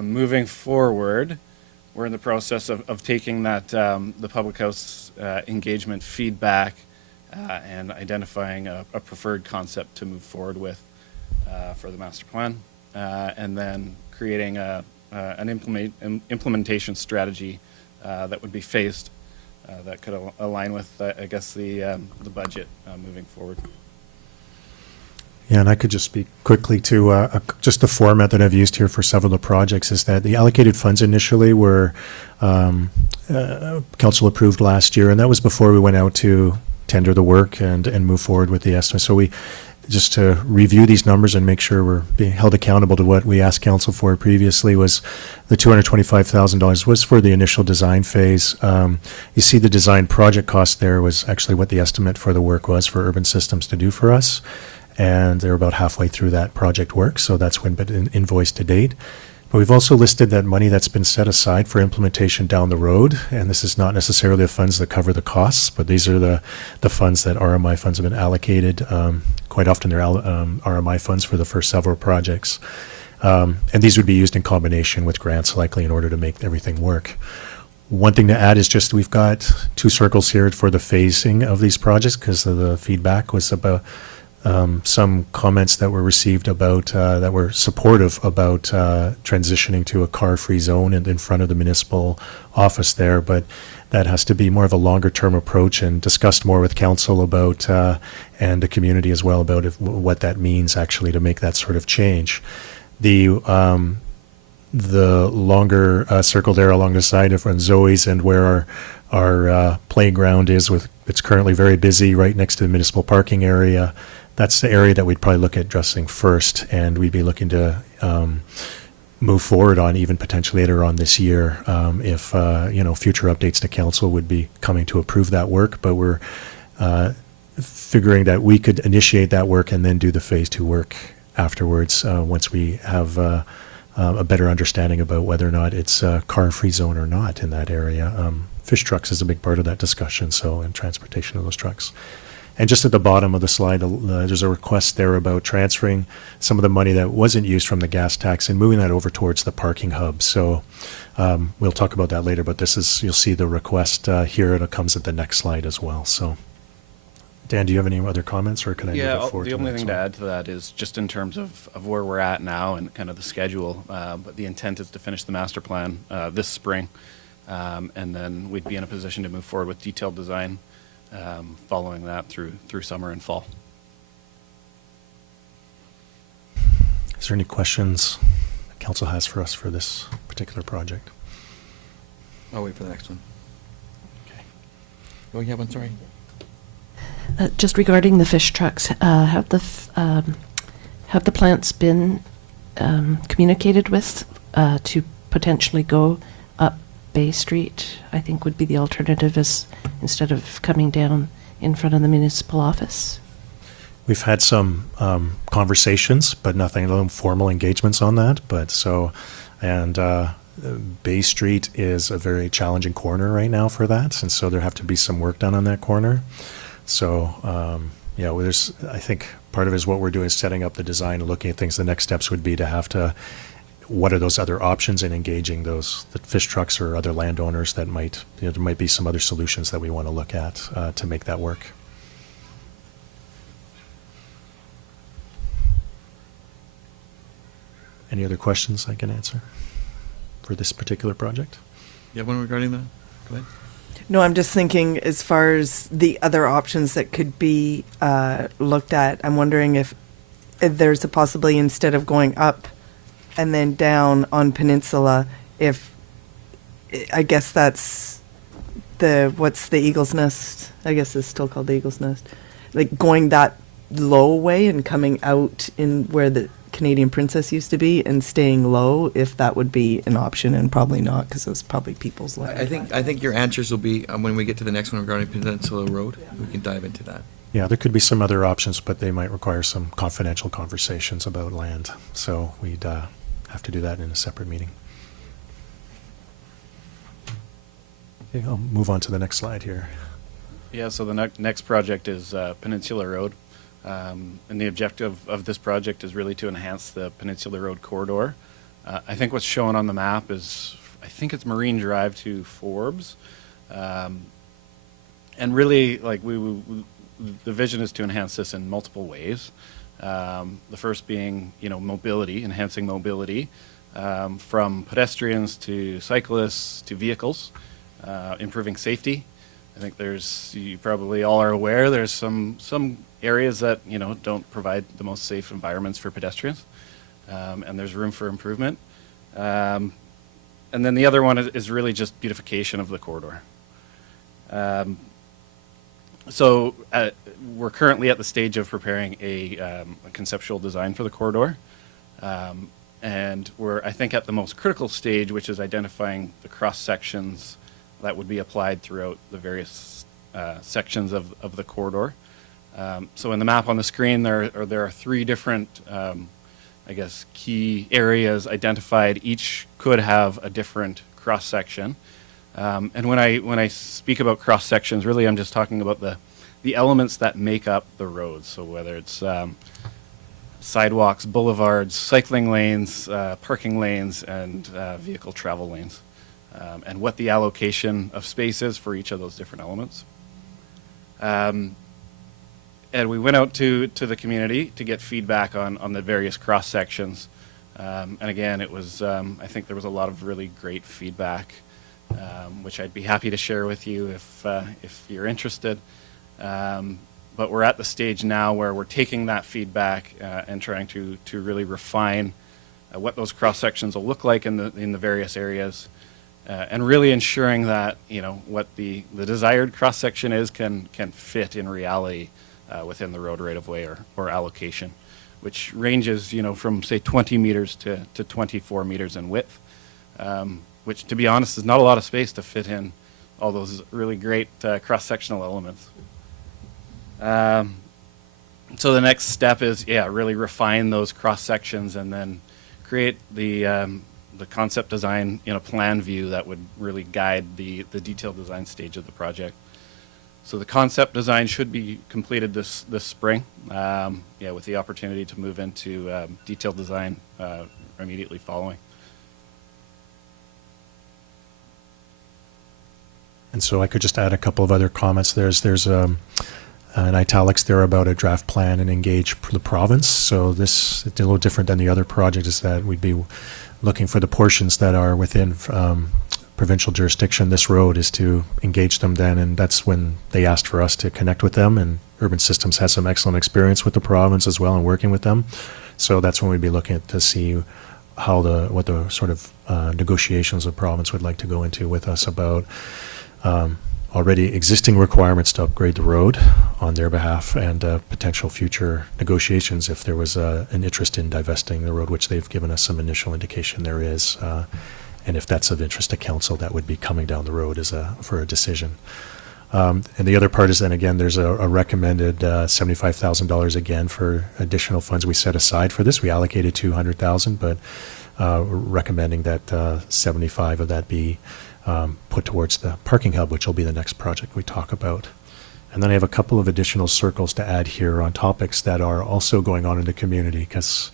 Moving forward, we're in the process of taking that the public house engagement feedback and identifying a preferred concept to move forward with for the master plan, and then creating an implementation strategy that would be phased that could align with, I guess, the budget moving forward. Yeah, and I could just speak quickly to just the format that I've used here for several of the projects is that the allocated funds initially were council approved last year, and that was before we went out to tender the work and move forward with the estimate. So we just to review these numbers and make sure we're being held accountable to what we asked council for previously was the $225,000 was for the initial design phase. You see the design project cost there was actually what the estimate for the work was for Urban Systems to do for us. And they're about halfway through that project work, so that's been invoiced to date. But we've also listed that money that's been set aside for implementation down the road, and this is not necessarily the funds that cover the costs, but these are the funds that RMI funds have been allocated. Quite often they're RMI funds for the first several projects. And these would be used in combination with grants likely in order to make everything work. One thing to add is just we've got 2 circles here for the phasing of these projects because the feedback was about some comments that were received about that were supportive about transitioning to a car-free zone in front of the municipal office there, but that has to be more of a longer-term approach and discussed more with council about and the community as well about what that means actually to make that sort of change. The longer circle there along the side of Zoe's and where our playground is, it's currently very busy right next to the municipal parking area. That's the area that we'd probably look at addressing first, and we'd be looking to move forward on even potentially later on this year if future updates to council would be coming to approve that work. But we're figuring that we could initiate that work and then do the phase 2 work afterwards once we have a better understanding about whether or not it's a car-free zone or not in that area. Fish trucks is a big part of that discussion, and transportation of those trucks. And just at the bottom of the slide, there's a request there about transferring some of the money that wasn't used from the gas tax and moving that over towards the parking hub. So we'll talk about that later, but you'll see the request here. It comes at the next slide as well. So Dan, do you have any other comments, or can I move it forward? The only thing to add to that is just in terms of where we're at now and kind of the schedule, but the intent is to finish the master plan this spring, and then we'd be in a position to move forward with detailed design following that through summer and fall. Is there any questions council has for us for this particular project? I'll wait for the next one. Okay. Oh, you have one, sorry. Just regarding the fish trucks, have the plants been communicated with to potentially go up Bay Street? I think would be the alternative instead of coming down in front of the municipal office. We've had some conversations, but no formal engagements on that. Bay Street is a very challenging corner right now for that, and so there have to be some work done on that corner. So, I think part of it is what we're doing is setting up the design and looking at things. The next steps would be what are those other options in engaging the fish trucks or other landowners that there might be some other solutions that we want to look at to make that work. Any other questions I can answer for this particular project? You have one regarding that? Go ahead. No, I'm just thinking as far as the other options that could be looked at, I'm wondering if there's a possibility, instead of going up and then down on Peninsula, if, I guess that's what's the Eagle's Nest? I guess it's still called the Eagle's Nest. Like going that low way and coming out in where the Canadian Princess used to be and staying low, if that would be an option, and probably not, because it's probably people's land. I think your answers will be when we get to the next one regarding Peninsula Road. We can dive into that. Yeah, there could be some other options, but they might require some confidential conversations about land. So we'd have to do that in a separate meeting. Okay, I'll move on to the next slide here. Yeah, so the next project is Peninsula Road. And the objective of this project is really to enhance the Peninsula Road corridor. I think what's shown on the map is, I think it's Marine Drive to Forbes. And really, like, the vision is to enhance this in multiple ways. The first being, mobility, enhancing mobility from pedestrians to cyclists to vehicles, improving safety. I think you probably all are aware, there's some areas that, don't provide the most safe environments for pedestrians, and there's room for improvement. And then the other one is really just beautification of the corridor. So we're currently at the stage of preparing a conceptual design for the corridor. And we're, I think, at the most critical stage, which is identifying the cross sections that would be applied throughout the various sections of the corridor. So in the map on the screen, there are three different, key areas identified. Each could have a different cross section. And when I speak about cross sections, really I'm just talking about the elements that make up the roads. So whether it's sidewalks, boulevards, cycling lanes, parking lanes, and vehicle travel lanes, and what the allocation of space is for each of those different elements. And we went out to the community to get feedback on the various cross sections. And again, it was, I think there was a lot of really great feedback, which I'd be happy to share with you if you're interested. But we're at the stage now where we're taking that feedback and trying to really refine what those cross sections will look like in the various areas, and really ensuring that what the desired cross section is can fit in reality within the road right of way or allocation, which ranges from say 20 meters to 24 meters in width, which, to be honest, is not a lot of space to fit in all those really great cross sectional elements. So the next step is, really refine those cross sections and then create the concept design in a plan view that would really guide the detailed design stage of the project. So the concept design should be completed this spring, with the opportunity to move into detailed design immediately following. And so I could just add a couple of other comments. There's an italics there about a draft plan and engage the province. So this is a little different than the other project, is that we'd be looking for the portions that are within provincial jurisdiction. This road is to engage them then, and that's when they asked for us to connect with them, and Urban Systems has some excellent experience with the province as well and working with them. So that's when we'd be looking at to see what the sort of negotiations the province would like to go into with us about already existing requirements to upgrade the road on their behalf, and potential future negotiations if there was an interest in divesting the road, which they've given us some initial indication there is. And if that's of interest to council, that would be coming down the road for a decision. And the other part is then again, there's a recommended $75,000 again for additional funds we set aside for this. We allocated $200,000, but recommending that 75 of that be put towards the parking hub, which will be the next project we talk about. And then I have a couple of additional circles to add here on topics that are also going on in the community, because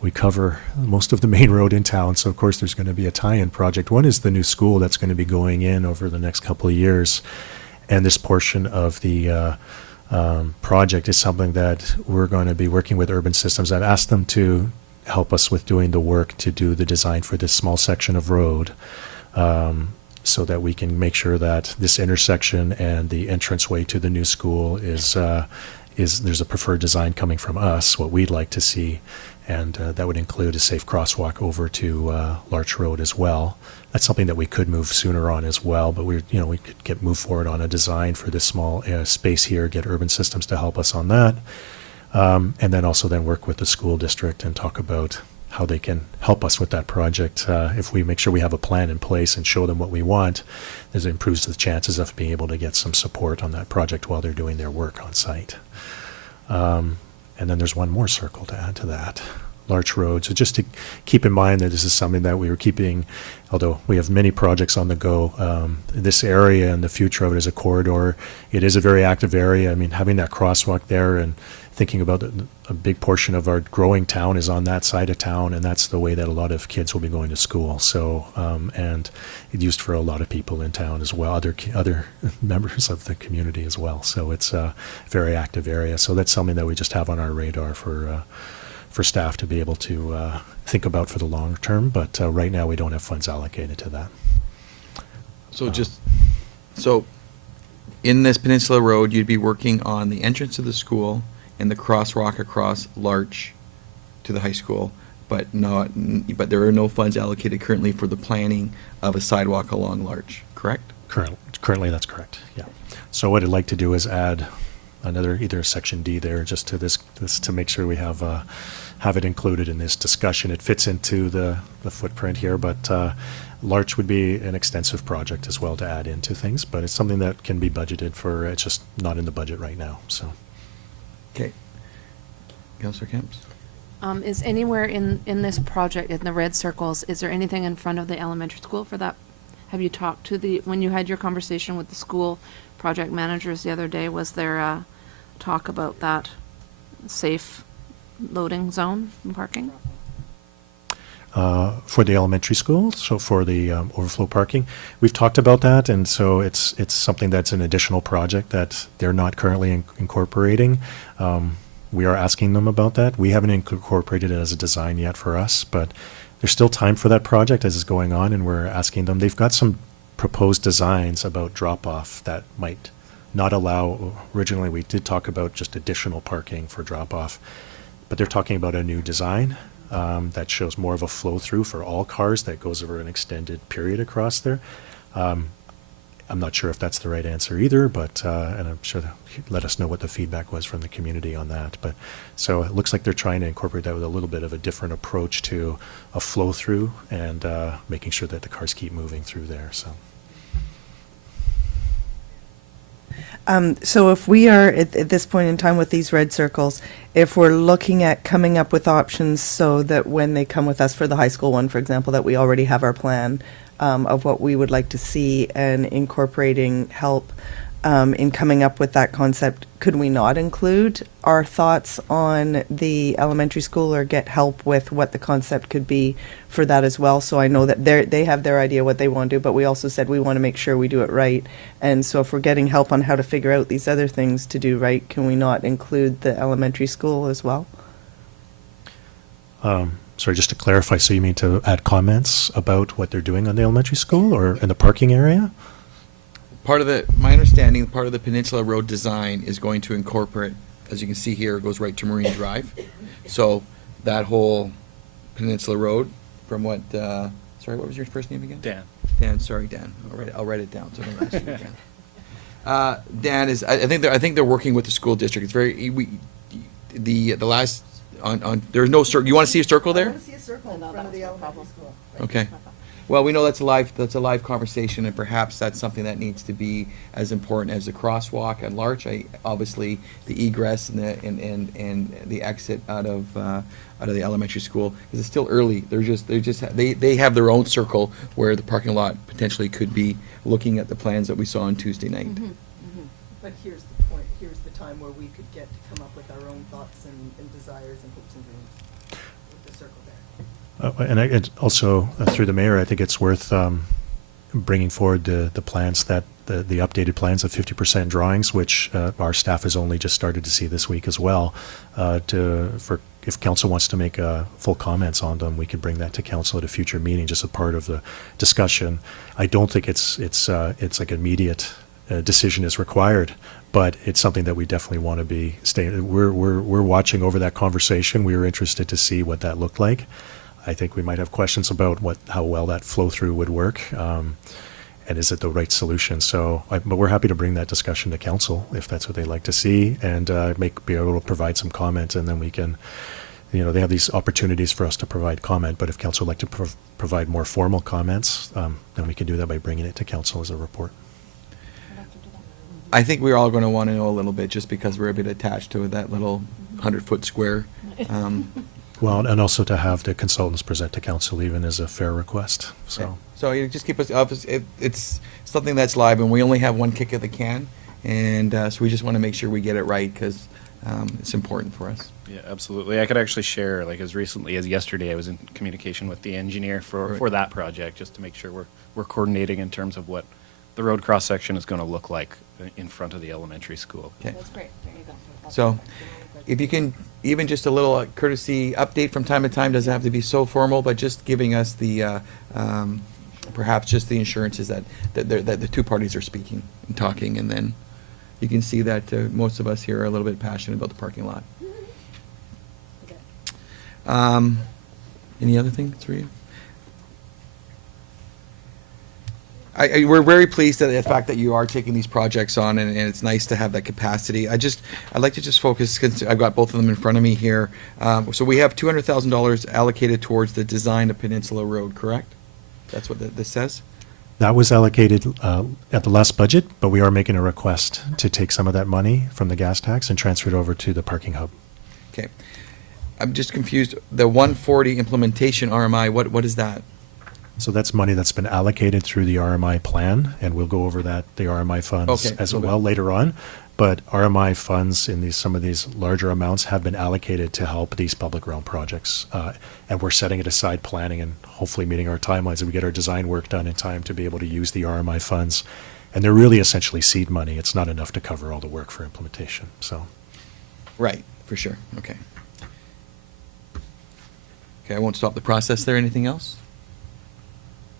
we cover most of the main road in town, so of course there's going to be a tie-in project. One is the new school that's going to be going in over the next couple of years, and this portion of the project is something that we're going to be working with Urban Systems. I've asked them to help us with doing the work to do the design for this small section of road. so that we can make sure that this intersection and the entranceway to the new school is there's a preferred design coming from us, what we'd like to see, and that would include a safe crosswalk over to Larch Road as well. That's something that we could move sooner on as well, but we could move forward on a design for this small space here, get Urban Systems to help us on that, and then also then work with the school district and talk about how they can help us with that project. If we make sure we have a plan in place and show them what we want, this improves the chances of being able to get some support on that project while they're doing their work on site. And then there's one more circle to add to that, Larch Road. So just to keep in mind that this is something that we were keeping, although we have many projects on the go, this area and the future of it is a corridor. It is a very active area. I mean, having that crosswalk there and thinking about a big portion of our growing town is on that side of town, and that's the way that a lot of kids will be going to school. So, and it's used for a lot of people in town as well, other members of the community as well. So it's a very active area. So that's something that we just have on our radar for staff to be able to think about for the long term. But right now we don't have funds allocated to that. So in this Peninsula Road, you'd be working on the entrance to the school and the crosswalk across Larch to the high school, but there are no funds allocated currently for the planning of a sidewalk along Larch, correct? Currently, that's correct, yeah. So what I'd like to do is add another, either section D there, just to this to make sure we have it included in this discussion. It fits into the footprint here, but Larch would be an extensive project as well to add into things, but it's something that can be budgeted for. It's just not in the budget right now, so. Okay. Councillor Kemps? Is anywhere in this project, in the red circles, is there anything in front of the elementary school for that? Have you talked to when you had your conversation with the school project managers the other day, was there a talk about that safe loading zone and parking? For the elementary school, so for the overflow parking, we've talked about that, and so it's something that's an additional project that they're not currently incorporating. We are asking them about that. We haven't incorporated it as a design yet for us, but there's still time for that project as it's going on, and we're asking them. They've got some proposed designs about drop-off that might not allow. Originally, we did talk about just additional parking for drop-off, but they're talking about a new design that shows more of a flow-through for all cars that goes over an extended period across there. I'm not sure if that's the right answer either, but and I'm sure they'll let us know what the feedback was from the community on that. But so it looks like they're trying to incorporate that with a little bit of a different approach to a flow-through and making sure that the cars keep moving through there. So. So if we are at this point in time with these red circles, if we're looking at coming up with options so that when they come with us for the high school one, for example, that we already have our plan of what we would like to see and incorporating help in coming up with that concept, could we not include our thoughts on the elementary school or get help with what the concept could be for that as well? So I know that they have their idea what they want to do, but we also said we want to make sure we do it right. And so if we're getting help on how to figure out these other things to do right, can we not include the elementary school as well? Sorry, just to clarify, so you mean to add comments about what they're doing on the elementary school or in the parking area? My understanding, part of the Peninsula Road design is going to incorporate, as you can see here, it goes right to Marine Drive. So that whole Peninsula Road, from what, sorry, what was your first name again? Dan. Dan, sorry, Dan. I'll write it down so I don't ask you again. Dan is, I think they're working with the school district. It's very, the last, there's no circle. You want to see a circle there? I want to see a circle in front of the elementary school. Okay. Well, we know that's a live conversation, and perhaps that's something that needs to be as important as the crosswalk at Larch. Obviously, the egress and the exit out of the elementary school, because it's still early. They have their own circle where the parking lot potentially could be looking at the plans that we saw on Tuesday night. Mm-hmm. Mm-hmm. But here's the point. Here's the time where we could get to come up with our own thoughts and desires and hopes and dreams with the circle there. And it also, through the mayor, I think it's worth bringing forward the plans that the updated plans of 50% drawings, which our staff has only just started to see this week as well, for if council wants to make full comments on them, we could bring that to council at a future meeting, just a part of the discussion. I don't think it's like immediate decision is required, but it's something that we definitely want to be staying. We're watching over that conversation. We were interested to see what that looked like. I think we might have questions about how well that flow through would work. And is it the right solution? But we're happy to bring that discussion to council if that's what they'd like to see, and be able to provide some comment, and then we can, they have these opportunities for us to provide comment. But if council would like to provide more formal comments, then we can do that by bringing it to council as a report. I think we're all going to want to know a little bit, just because we're a bit attached to that little 100-foot square. Well, and also to have the consultants present to council even is a fair request. So you just keep us up. It's something that's live, and we only have one kick of the can, and so we just want to make sure we get it right, because it's important for us. Yeah, absolutely. I could actually share, like, as recently as yesterday, I was in communication with the engineer for that project, just to make sure we're coordinating in terms of what the road cross-section is going to look like in front of the elementary school. Okay. That's great. There you go. So if you can, even just a little courtesy update from time to time, doesn't have to be so formal, but just giving us the, perhaps just the assurances that the two parties are speaking and talking, and then you can see that most of us here are a little bit passionate about the parking lot. Any other things for you? We're very pleased at the fact that you are taking these projects on, and it's nice to have that capacity. I'd like to just focus, because I've got both of them in front of me here. So we have $200,000 allocated towards the design of Peninsula Road, correct? That's what this says? That was allocated at the last budget, but we are making a request to take some of that money from the gas tax and transfer it over to the parking hub. Okay. I'm just confused. The 140 implementation RMI, what is that? So that's money that's been allocated through the RMI plan, and we'll go over the RMI funds Okay, as a little well bit. later on. But RMI funds in some of these larger amounts have been allocated to help these public realm projects. And we're setting it aside, planning, and hopefully meeting our timelines, and we get our design work done in time to be able to use the RMI funds. And they're really essentially seed money. It's not enough to cover all the work for implementation, so. Right, for sure. Okay. Okay, I won't stop the process there. Anything else?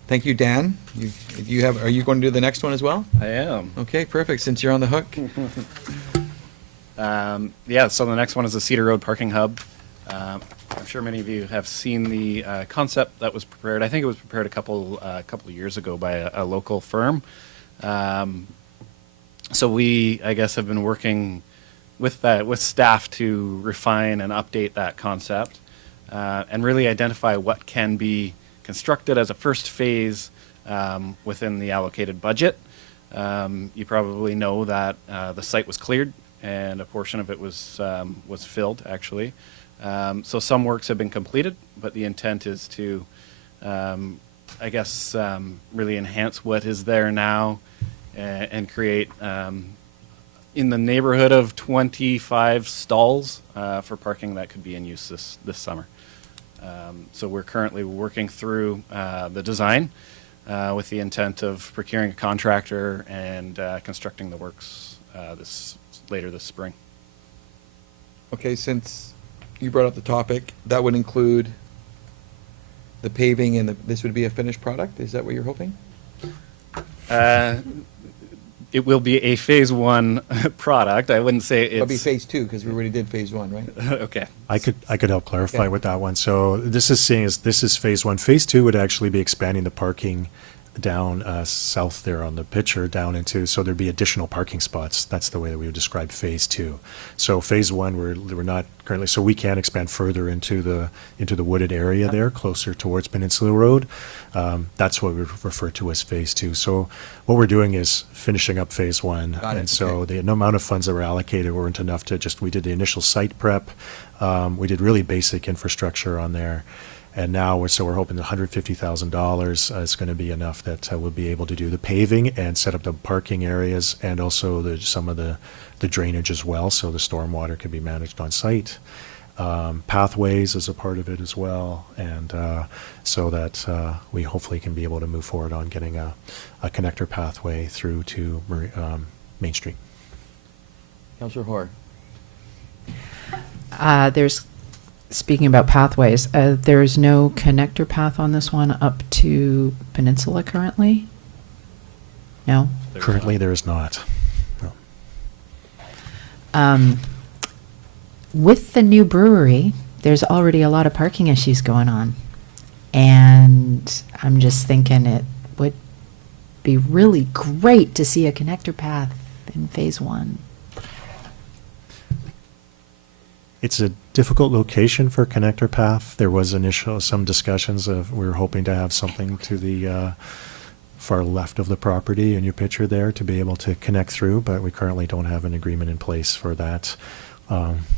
Thank you, Dan. Are you going to do the next one as well? I am. Okay, perfect, since you're on the hook. Yeah, so the next one is the Cedar Road Parking Hub. I'm sure many of you have seen the concept that was prepared. I think it was prepared a couple of years ago by a local firm. So we, I guess, have been working with staff to refine and update that concept, and really identify what can be constructed as a first phase within the allocated budget. You probably know that the site was cleared, and a portion of it was filled, actually. So some works have been completed, but the intent is to, I guess, really enhance what is there now, and create in the neighborhood of 25 stalls for parking that could be in use this summer. So we're currently working through the design with the intent of procuring a contractor and constructing the works later this spring. Okay, since you brought up the topic, that would include the paving, and this would be a finished product? Is that what you're hoping? It will be a phase one product. I wouldn't say It'll be it's phase two, because we already did phase one, right? okay. I could help clarify Okay. with that one. So this is phase one. Phase two would actually be expanding the parking down south there on the picture down into, so there'd be additional parking spots. That's the way that we would describe phase two. So phase one, we're not currently, so we can expand further into the wooded area there, closer towards Peninsula Road. That's what we refer to as phase two. So what we're doing is finishing up phase one. Got it, And so okay. the amount of funds that were allocated weren't enough to we did the initial site prep. We did really basic infrastructure on there. And now we're hoping that $150,000 is going to be enough that we'll be able to do the paving and set up the parking areas, and also some of the drainage as well, so the stormwater can be managed on site. Pathways is a part of it as well, and so that we hopefully can be able to move forward on getting a connector pathway through to Main Street. Councillor Hoare. There's speaking about pathways, there's no connector path on this one up to Peninsula currently? No? Currently, there is not. No. With the new brewery, there's already a lot of parking issues going on. And I'm just thinking it would be really great to see a connector path in phase one. It's a difficult location for a connector path. There was some discussions of, we were hoping to have something to the far left of the property in your picture there to be able to connect through, but we currently don't have an agreement in place for that.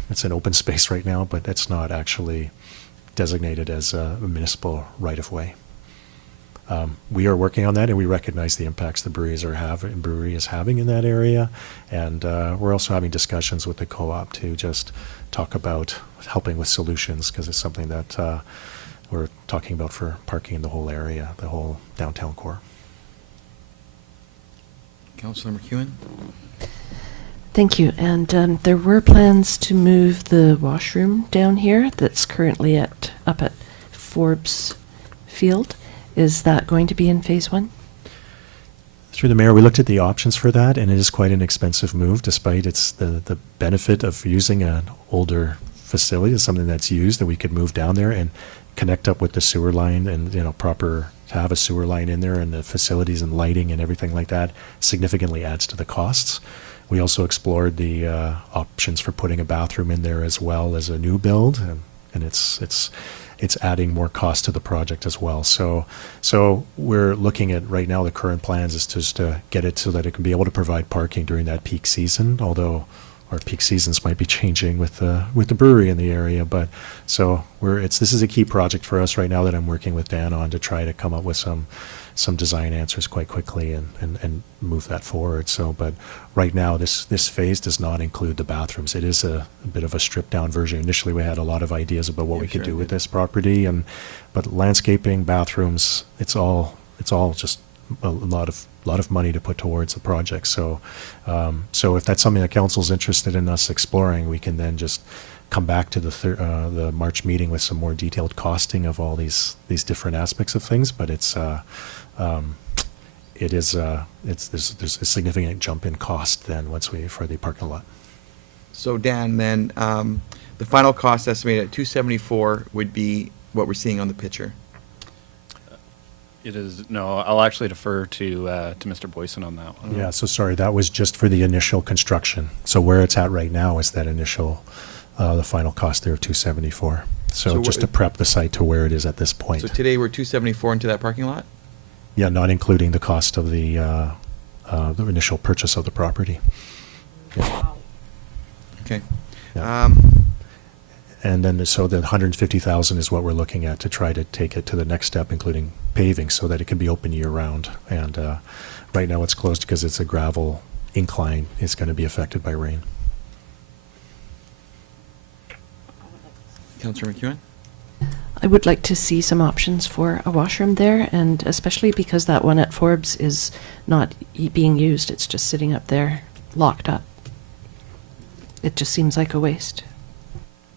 It's an open space right now, but it's not actually designated as a municipal right-of-way. We are working on that, and we recognize the impacts the brewery is having in that area. And we're also having discussions with the co-op to just talk about helping with solutions, because it's something that we're talking about for parking in the whole area, the whole downtown core. Councillor McEwen? Thank you. And there were plans to move the washroom down here that's currently up at Forbes Field. Is that going to be in phase one? Through the mayor, we looked at the options for that, and it is quite an expensive move, despite it's the benefit of using an older facility as something that's used, that we could move down there and connect up with the sewer line, and to have a sewer line in there, and the facilities and lighting and everything like that significantly adds to the costs. We also explored the options for putting a bathroom in there as well as a new build, and it's adding more cost to the project as well. So we're looking at right now, the current plans is just to get it so that it can be able to provide parking during that peak season, although our peak seasons might be changing with the brewery in the area. But so this is a key project for us right now that I'm working with Dan on to try to come up with some design answers quite quickly and move that forward. So, but right now, this phase does not include the bathrooms. It is a bit of a stripped down version. Initially, we had a lot of ideas about what we could do with this property, but landscaping, bathrooms, it's all just a lot of money to put towards the project. So, if that's something that council's interested in us exploring, we can then just come back to the March meeting with some more detailed costing of all these different aspects of things. But there's a significant jump in cost then for the parking lot. So Dan, then the final cost estimated at $274 would be what we're seeing on the picture. It is, no, I'll actually defer to Mr. Boyson on that one. Yeah, so sorry, that was just for the initial construction. So where it's at right now is that initial, the final cost there of $274. So just to prep the site to where it is at this point. So today we're $274 into that parking lot? Yeah, not including the cost of the initial purchase of the property. Yeah. Okay. Yeah. And then, so the $150,000 is what we're looking at to try to take it to the next step, including paving, so that it can be open year-round. And right now it's closed because it's a gravel incline. It's going to be affected by rain. Councillor McEwen? I would like to see some options for a washroom there, and especially because that one at Forbes is not being used. It's just sitting up there, locked up. It just seems like a waste.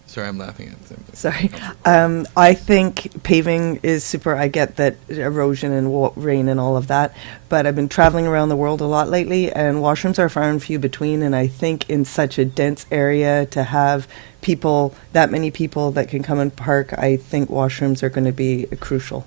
Sorry, I'm laughing at them. Sorry. I think paving is super. I get that erosion and rain and all of that, but I've been traveling around the world a lot lately, and washrooms are far and few between, and I think in such a dense area to have that many people that can come and park, I think washrooms are going to be crucial.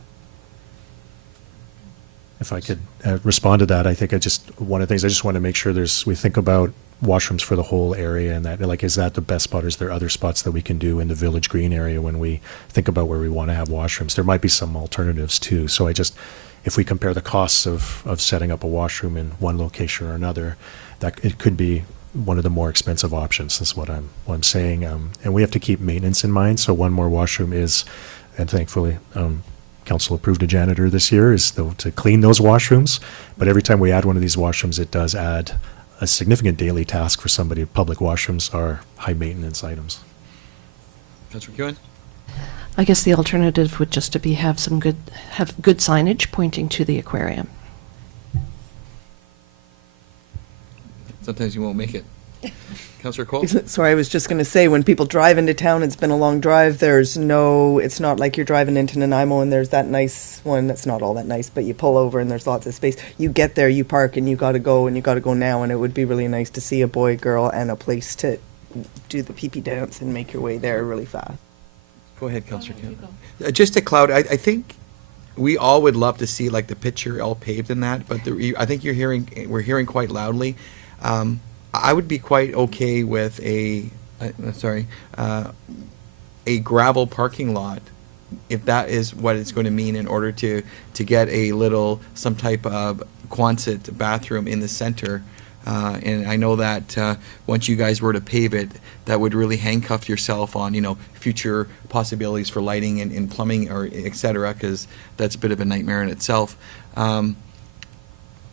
If I could respond to that, I think one of the things I just want to make sure we think about washrooms for the whole area, and that, like, is that the best spot? Is there other spots that we can do in the Village Green area when we think about where we want to have washrooms? There might be some alternatives too. So if we compare the costs of setting up a washroom in one location or another, that it could be one of the more expensive options, is what I'm saying. And we have to keep maintenance in mind. So one more washroom is, and thankfully, council approved a janitor this year, is to clean those washrooms. But every time we add one of these washrooms, it does add a significant daily task for somebody. Public washrooms are high maintenance items. Councillor McEwen? I guess the alternative would just to have good signage pointing to the aquarium. Sometimes you won't make it. Councillor Cole? Sorry, I was just going to say, when people drive into town, it's been a long drive, it's not like you're driving into Nanaimo and there's that nice one that's not all that nice, but you pull over and there's lots of space. You get there, you park, and you got to go now, and it would be really nice to see a boy, girl, and a place to do the pee-pee dance and make your way there really fast. Go ahead, Councillor Kim. Just to cloud, I think we all would love to see like the picture all paved in that, but I think we're hearing quite loudly. I would be quite okay with a gravel parking lot, if that is what it's going to mean in order to get some type of Quonset bathroom in the center. And I know that once you guys were to pave it, that would really handcuff yourself on, future possibilities for lighting and plumbing or et cetera, because that's a bit of a nightmare in itself.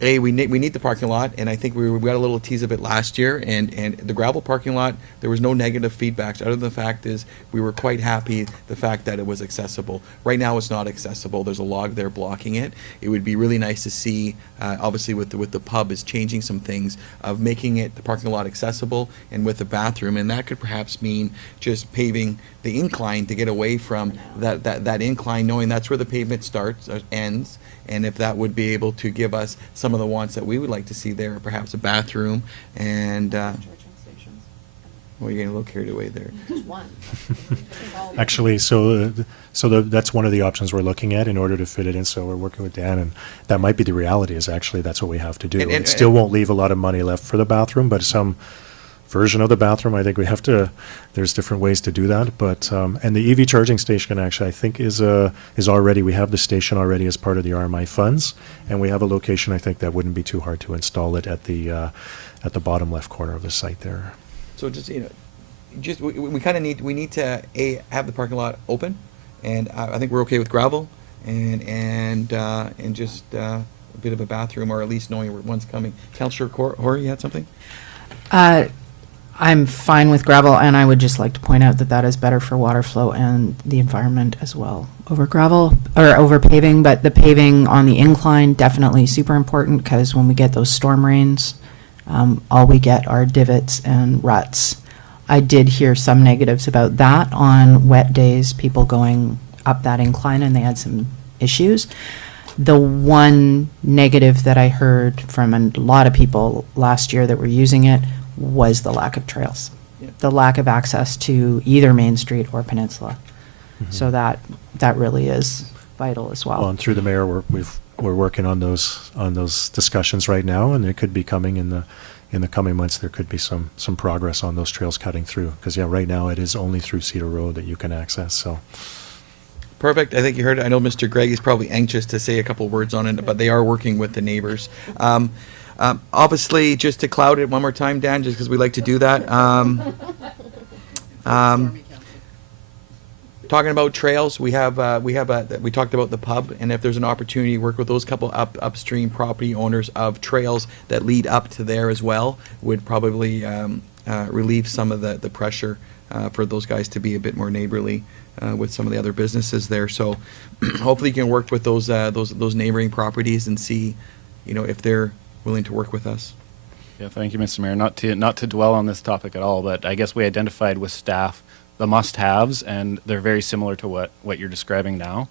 We need the parking lot, and I think we got a little tease of it last year, and the gravel parking lot, there was no negative feedbacks, other than the fact is we were quite happy the fact that it was accessible. Right now it's not accessible, there's a log there blocking it. It would be really nice to see, obviously with the pub is changing some things, of making it, the parking lot accessible and with the bathroom, and that could perhaps mean just paving the incline to get away from that incline, knowing that's where the pavement starts or ends. And if that would be able to give us some of the wants that we would like to see there, perhaps a bathroom and, well, you're getting a little carried away there. Actually, that's one of the options we're looking at in order to fit it in. So we're working with Dan, and that might be the reality. Is actually that's what we have to do. And it still won't leave a lot of money left for the bathroom, but some version of the bathroom, I think we have to. There's different ways to do that, but and the EV charging station actually I think is already, we have the station already as part of the RMI funds, and we have a location I think that wouldn't be too hard to install it at the bottom left corner of the site there. So we kind of need to have the parking lot open, and I think we're okay with gravel and just a bit of a bathroom, or at least knowing where one's coming. Councillor Horry, you had something? I'm fine with gravel, and I would just like to point out that is better for water flow and the environment as well over gravel or over paving. But the paving on the incline definitely super important, because when we get those storm rains, all we get are divots and ruts. I did hear some negatives about that on wet days, people going up that incline, and they had some issues. The one negative that I heard from a lot of people last year that were using it was the lack of trails, the lack of access to either Main Street or Peninsula. Mm-hmm. So that really is vital as well. Well, and through the mayor, we're working on those discussions right now, and it could be coming in the coming months. There could be some progress on those trails cutting through, because right now it is only through Cedar Road that you can access. So. Perfect. I think you heard it. I know Mr. Gregg is probably anxious to say a couple words on it, but they are working with the neighbors. Obviously, just to cloud it one more time, Dan, just because we like to do that. Talking about trails, we talked about the pub, and if there's an opportunity to work with those couple upstream property owners of trails that lead up to there as well, would probably relieve some of the pressure for those guys to be a bit more neighborly with some of the other businesses there. So hopefully you can work with those neighboring properties and see, if they're willing to work with us. Yeah, thank you, Mr. Mayor. Not to dwell on this topic at all, but I guess we identified with staff the must-haves, and they're very similar to what you're describing now,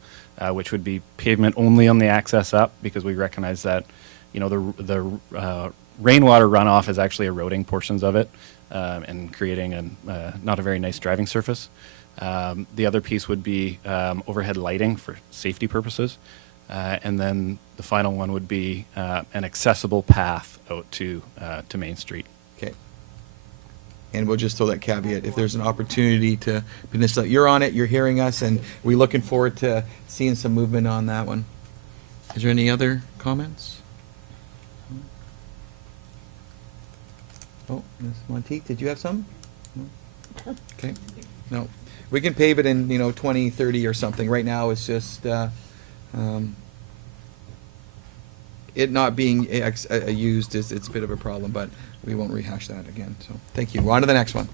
which would be pavement only on the access up, because we recognize that, the rainwater runoff is actually eroding portions of it and creating not a very nice driving surface. The other piece would be overhead lighting for safety purposes. And then the final one would be an accessible path out to Main Street. Okay. And we'll just throw that caveat, if there's an opportunity to Peninsula, you're on it, you're hearing us, and we're looking forward to seeing some movement on that one. Is there any other comments? Oh, Ms. Monteith, did you have some? No? Okay. No. We can pave it in, 2030 or something. Right now, it's just it not being used it's a bit of a problem, but we won't rehash that again. So thank you. We're on to the next one.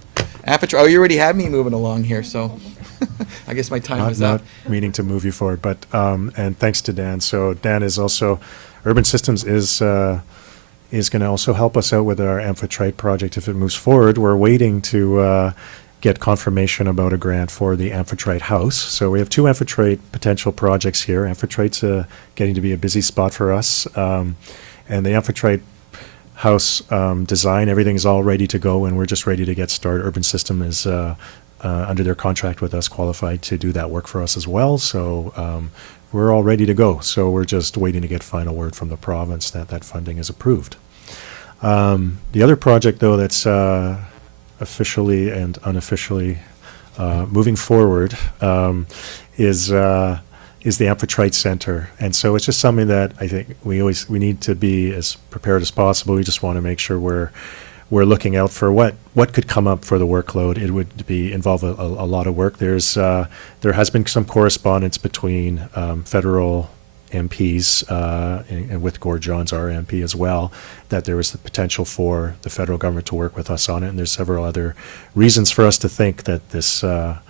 Aperture. Oh, you already had me moving along here, so I guess my time is up. Not meaning to move you forward, but and thanks to Dan. So Dan is also, Urban Systems is is going to also help us out with our Amphitrite project if it moves forward. We're waiting to get confirmation about a grant for the Amphitrite house. So we have two Amphitrite potential projects here. Amphitrite's getting to be a busy spot for us. And the Amphitrite house design, everything is all ready to go, and we're just ready to get started. Urban System is under their contract with us, qualified to do that work for us as well. So we're all ready to go. So we're just waiting to get final word from the province that that funding is approved. The other project, though, that's officially and unofficially moving forward is the Amphitrite Center. And so it's just something that I think we need to be as prepared as possible. We just want to make sure we're looking out for what could come up for the workload. It would involve a lot of work. There has been some correspondence between federal MPs and with Gord Johns, our MP as well, that there was the potential for the federal government to work with us on it. And there's several other reasons for us to think that the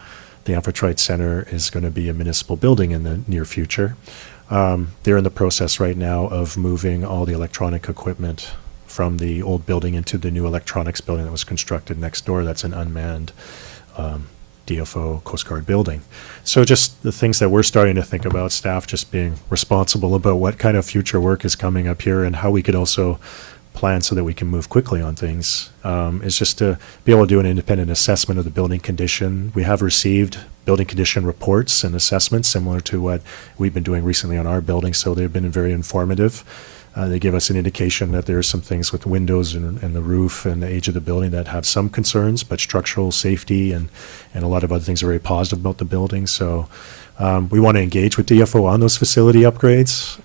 Amphitrite Center is going to be a municipal building in the near future. They're in the process right now of moving all the electronic equipment from the old building into the new electronics building that was constructed next door. That's an unmanned DFO Coast Guard building. So just the things that we're starting to think about, staff just being responsible about what kind of future work is coming up here and how we could also plan so that we can move quickly on things, is just to be able to do an independent assessment of the building condition. We have received building condition reports and assessments similar to what we've been doing recently on our building, so they've been very informative. They give us an indication that there are some things with windows and the roof and the age of the building that have some concerns, but structural safety and a lot of other things are very positive about the building. So we want to engage with DFO on those facility upgrades,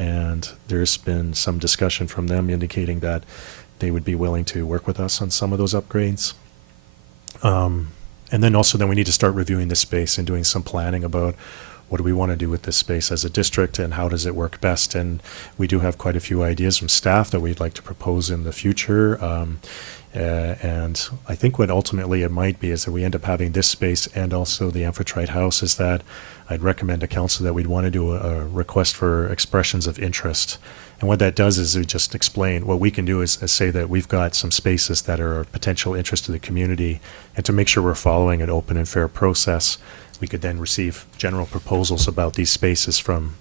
and there's been some discussion from them indicating that they would be willing to work with us on some of those upgrades. And then we need to start reviewing the space and doing some planning about what do we want to do with this space as a district and how does it work best. And we do have quite a few ideas from staff that we'd like to propose in the future. And I think what ultimately it might be is that we end up having this space and also the Amphitrite house, is that I'd recommend to council that we'd want to do a request for expressions of interest. And what that does is we just explain what we can do is say that we've got some spaces that are of potential interest to the community, and to make sure we're following an open and fair process, we could then receive general proposals about these spaces from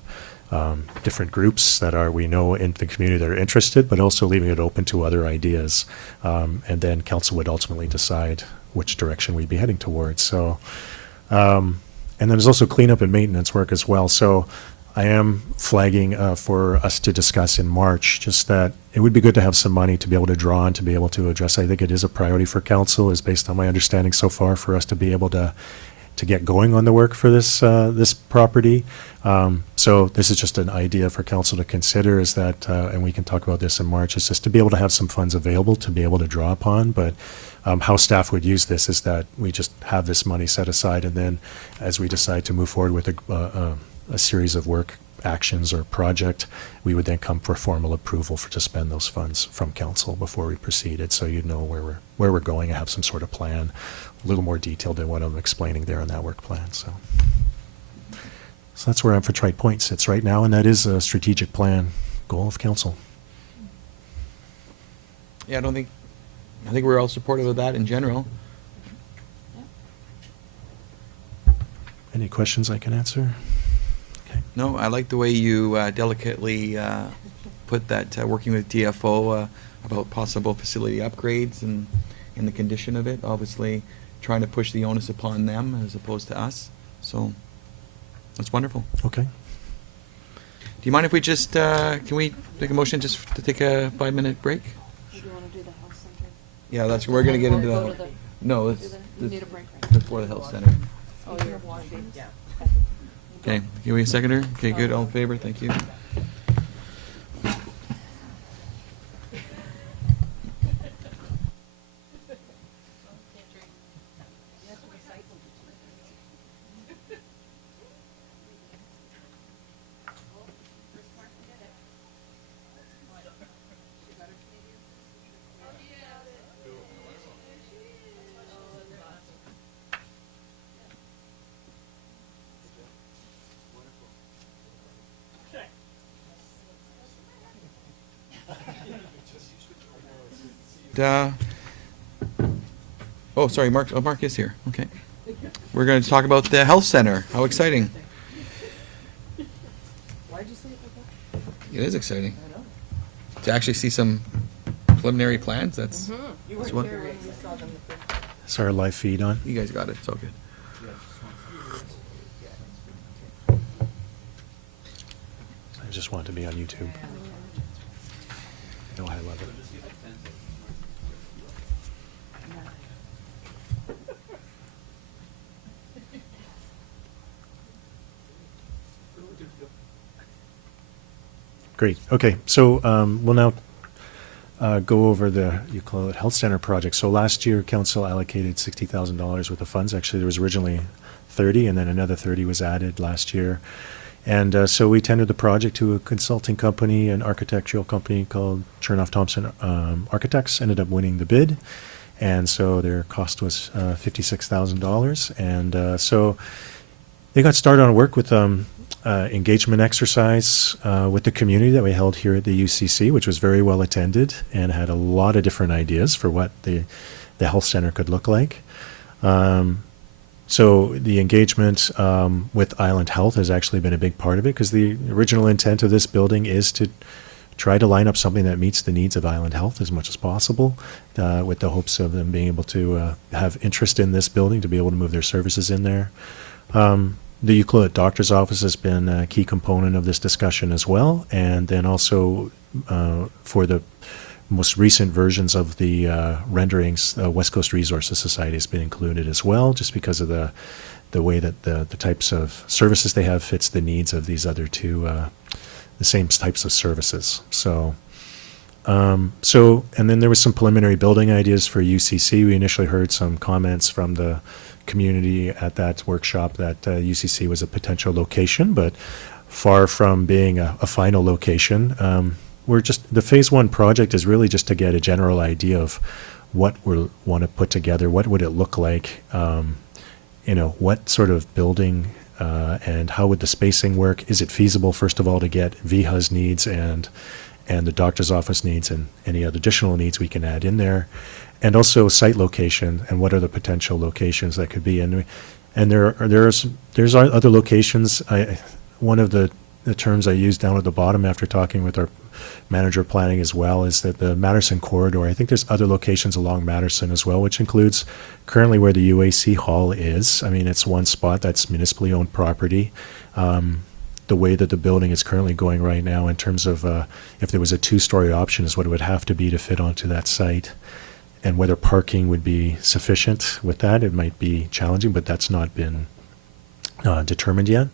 different groups that we know in the community that are interested, but also leaving it open to other ideas. And then council would ultimately decide which direction we'd be heading towards. So, and then there's also cleanup and maintenance work as well. So I am flagging for us to discuss in March, just that it would be good to have some money to be able to draw on, to be able to address. I think it is a priority for council, is based on my understanding so far, for us to be able to get going on the work for this this property. So this is just an idea for council to consider, is that, and we can talk about this in March, is just to be able to have some funds available to be able to draw upon. But how staff would use this is that we just have this money set aside, and then as we decide to move forward with a series of work actions or project, we would then come for formal approval to spend those funds from council before we proceeded. So you'd know where we're going and have some sort of plan, a little more detailed than what I'm explaining there in that work plan. So that's where Amphitrite Point sits right now, and that is a strategic plan goal of council. Yeah, I think we're all supportive of that in general. Any questions I can answer? Okay. No, I like the way you delicately put that, working with DFO about possible facility upgrades and the condition of it, obviously trying to push the onus upon them as opposed to us. So that's wonderful. Okay. Do you mind if we just, can we make a motion just to take a 5-minute break? Do you want to do the health center? Yeah, we're going to get into Go that. to the- No, do it's that? You need a break, right? before the health center. Oh, you're watching? Yeah. Okay, give me a seconder. Okay, good, all in favor, thank you. oh, sorry, Mark, oh, Mark is here, okay. We're gonna talk about the health center, how exciting. Why'd you say it like that? It is exciting. To actually see some preliminary plans, that's, You That's weren't what- here when we saw them the first time. Is our live feed on? you guys got it, it's all good. I just want it to be on YouTube. No, I love it. Great. Okay, so we'll now go over the, you call it, health center project. So last year, council allocated $60,000 worth of funds. Actually, there was originally 30, and then another 30 was added last year. And so we tendered the project to a consulting company, an architectural company called Chernoff Thompson Architects, ended up winning the bid. And so their cost was $56,000. And so they got started on work with engagement exercise with the community that we held here at the UCC, which was very well attended and had a lot of different ideas for what the health center could look like. So the engagement with Island Health has actually been a big part of it, because the original intent of this building is to try to line up something that meets the needs of Island Health as much as possible, with the hopes of them being able to have interest in this building to be able to move their services in there. The Euclid Doctor's Office has been a key component of this discussion as well, and then also for the most recent versions of the renderings, West Coast Resources Society has been included as well, just because of the way that the types of services they have fits the needs of these other two, the same types of services. So, and then there was some preliminary building ideas for UCC. We initially heard some comments from the community at that workshop that UCC was a potential location, but far from being a final location. The phase one project is really just to get a general idea of what we want to put together. What would it look like? What sort of building and how would the spacing work? Is it feasible, first of all, to get VHA's needs and the doctor's office needs and any other additional needs we can add in there? And also site location and what are the potential locations that could be. And there's other locations. One of the terms I used down at the bottom after talking with our manager of planning as well is that the Matterson corridor, I think there's other locations along Matterson as well, which includes currently where the UAC Hall is. I mean, it's one spot that's municipally owned property. The way that the building is currently going right now in terms of if there was a two-story option is what it would have to be to fit onto that site. And whether parking would be sufficient with that, it might be challenging, but that's not been determined yet.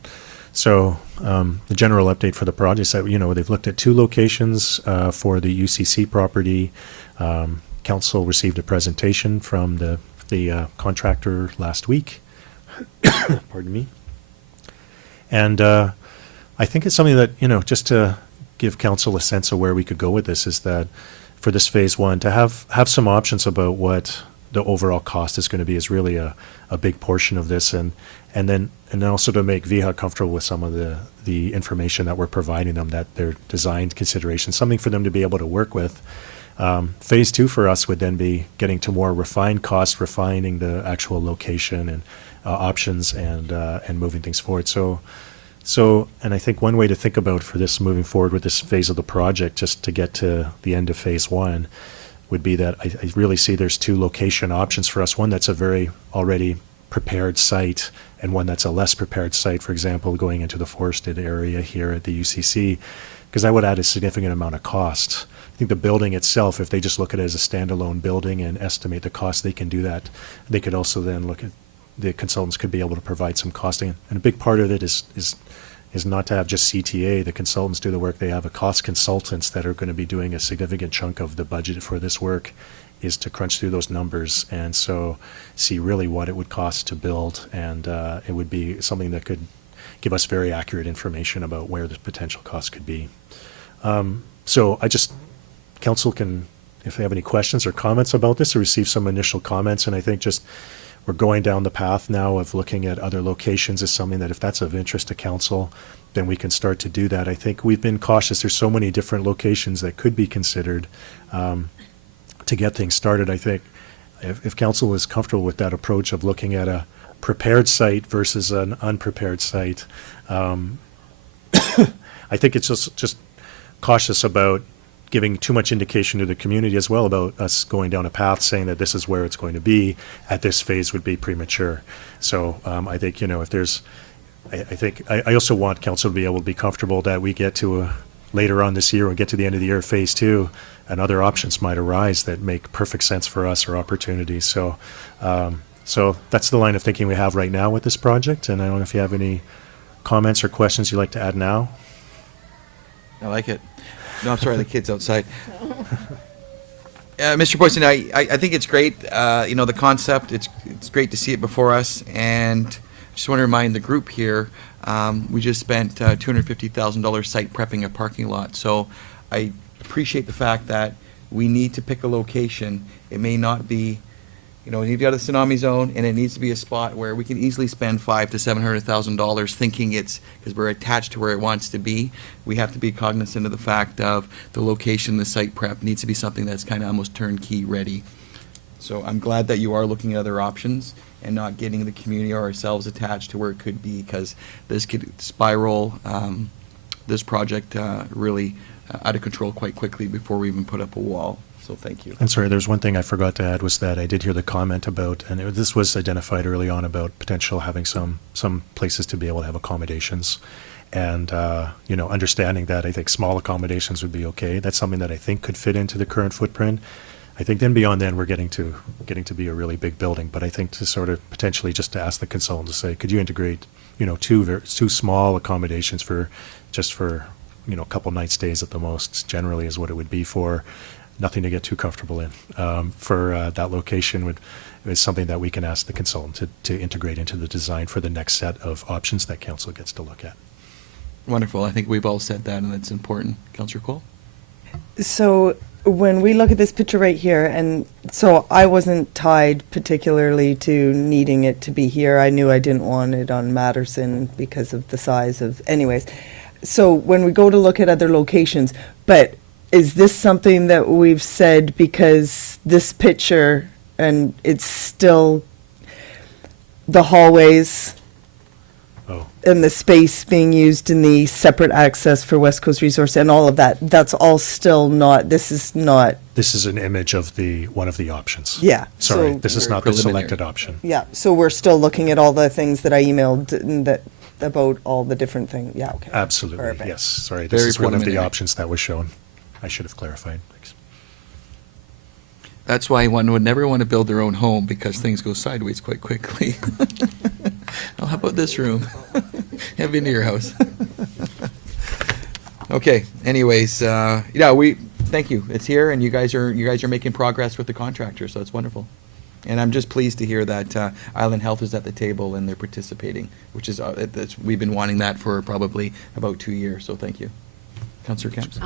So the general update for the project is that, they've looked at two locations for the UCC property. Council received a presentation from the contractor last week. Pardon me. And I think it's something that, just to give council a sense of where we could go with this, is that for this phase one, to have some options about what the overall cost is going to be is really a big portion of this, and then also to make VHA comfortable with some of the information that we're providing them, that their design considerations, something for them to be able to work with. Phase two for us would then be getting to more refined costs, refining the actual location and options, and moving things forward. So, and I think one way to think about for this moving forward with this phase of the project, just to get to the end of phase one, would be that I really see there's two location options for us. One that's a very already prepared site, and one that's a less prepared site, for example, going into the forested area here at the UCC, because that would add a significant amount of cost. I think the building itself, if they just look at it as a standalone building and estimate the cost, they can do that. They could also then look at, the consultants could be able to provide some costing. And a big part of it is not to have just CTA. The consultants do the work. They have a cost consultants that are going to be doing a significant chunk of the budget for this work, is to crunch through those numbers and so see really what it would cost to build. And it would be something that could give us very accurate information about where the potential cost could be. So council can, if they have any questions or comments about this, or receive some initial comments. And I think just we're going down the path now of looking at other locations is something that if that's of interest to council, then we can start to do that. I think we've been cautious. There's so many different locations that could be considered to to get things started. I think if council is comfortable with that approach of looking at a prepared site versus an unprepared site, I think it's just cautious about giving too much indication to the community as well about us going down a path saying that this is where it's going to be at this phase would be premature. So I think, if there's, I also want council to be able to be comfortable that we get to later on this year or get to the end of the year, phase 2, and other options might arise that make perfect sense for us or opportunities. So, so that's the line of thinking we have right now with this project. And I don't know if you have any comments or questions you'd like to add now. I like it. No, I'm sorry, the kid's outside. Mr. Boyson, I think it's great. The concept, it's great to see it before us. And I just want to remind the group here, we just spent $250,000 site prepping a parking lot. So I appreciate the fact that we need to pick a location. It may not be, we need to get out of the tsunami zone, and it needs to be a spot where we can easily spend $500,000 to $700,000 thinking it's, because we're attached to where it wants to be. We have to be cognizant of the fact of the location, the site prep needs to be something that's kind of almost turnkey ready. So I'm glad that you are looking at other options and not getting the community or ourselves attached to where it could be, because this could spiral this project really out of control quite quickly before we even put up a wall. So thank you. And sorry, there's one thing I forgot to add was that I did hear the comment about, and this was identified early on about potential having some places to be able to have accommodations. And, understanding that I think small accommodations would be okay. That's something that I think could fit into the current footprint. I think then beyond then, we're getting to be a really big building. But I think to sort of potentially just to ask the consultant to say, could you integrate, two small accommodations for a couple night stays at the most, generally is what it would be for. Nothing to get too comfortable in. For that location is something that we can ask the consultant to integrate into the design for the next set of options that council gets to look at. Wonderful. I think we've all said that, and that's important. Councillor Cole? So when we look at this picture right here, and so I wasn't tied particularly to needing it to be here. I knew I didn't want it on Matterson because of the size of, anyways. So when we go to look at other locations, but is this something that we've said because this picture, and it's still the hallways and the space being used in the separate access for West Coast Resource and all of that, that's all still not, this is not. This is an image of one of the options. Yeah. Sorry, so this is Very not the preliminary. selected option. Yeah, so we're still looking at all the things that I emailed and that about all the different things. Yeah, okay. Absolutely, Perfect. yes. Sorry, this Very is one of the preliminary. options that was shown. I should have clarified. Thanks. That's why one would never want to build their own home, because things go sideways quite quickly. Oh, how about this room? Have into your house. Okay, anyways, thank you. It's here, and you guys are making progress with the contractor, so it's wonderful. And I'm just pleased to hear that Island Health is at the table and they're participating, which is, we've been wanting that for probably about 2 years, so thank you. Councillor Kemps?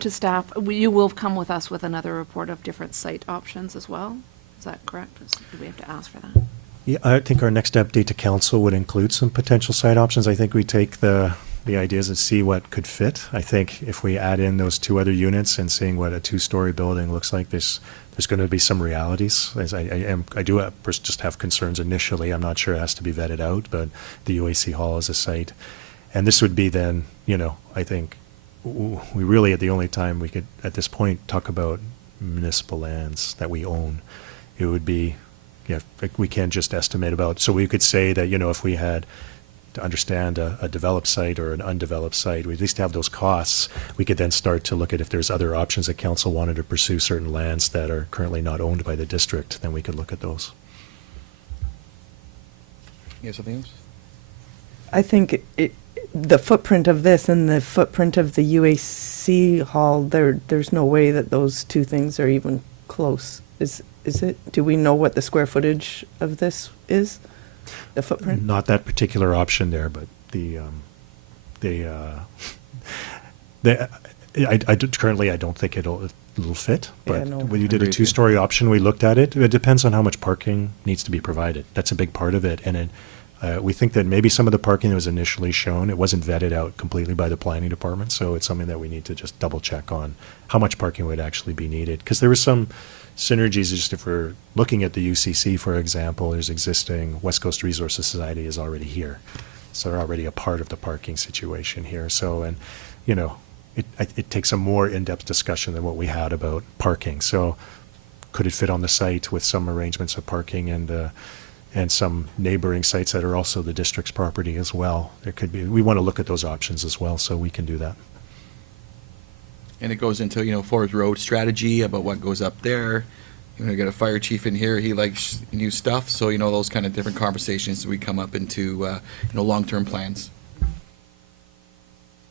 To staff, you will come with us with another report of different site options as well? Is that correct? Do we have to ask for that? Yeah, I think our next update to council would include some potential site options. I think we take the ideas and see what could fit. I think if we add in those 2 other units and seeing what a 2-story building looks like, there's going to be some realities. As I do just have concerns initially. I'm not sure it has to be vetted out, but the UAC Hall is a site. And this would be then, I think, we really, at the only time we could, at this point, talk about municipal lands that we own. It would be, like we can't just estimate about, so we could say that, if we had to understand a developed site or an undeveloped site, we at least have those costs. We could then start to look at if there's other options that council wanted to pursue certain lands that are currently not owned by the district, then we could look at those. You have something else? I think the footprint of this and the footprint of the UAC Hall, there's no way that those 2 things are even close. Is it? Do we know what the square footage of this is? The footprint? Not that particular option there, but currently I don't think it'll fit. But Yeah, no. when you did a Agreed, too. 2-story option, we looked at it. It depends on how much parking needs to be provided. That's a big part of it, and We think that maybe some of the parking that was initially shown, it wasn't vetted out completely by the planning department, so it's something that we need to just double check on how much parking would actually be needed. Because there was some synergies, just if we're looking at the UCC, for example, there's existing West Coast Resources Society is already here. So they're already a part of the parking situation here. So, and, you know, it takes a more in-depth discussion than what we had about parking. So could it fit on the site with some arrangements of parking and some neighboring sites that are also the district's property as well? There could be, we want to look at those options as well, so we can do that. And it goes into, you know, Forest Road strategy about what goes up there. You know, you got a fire chief in here, he likes new stuff, so, you know, those kind of different conversations we come up into, you know, long-term plans.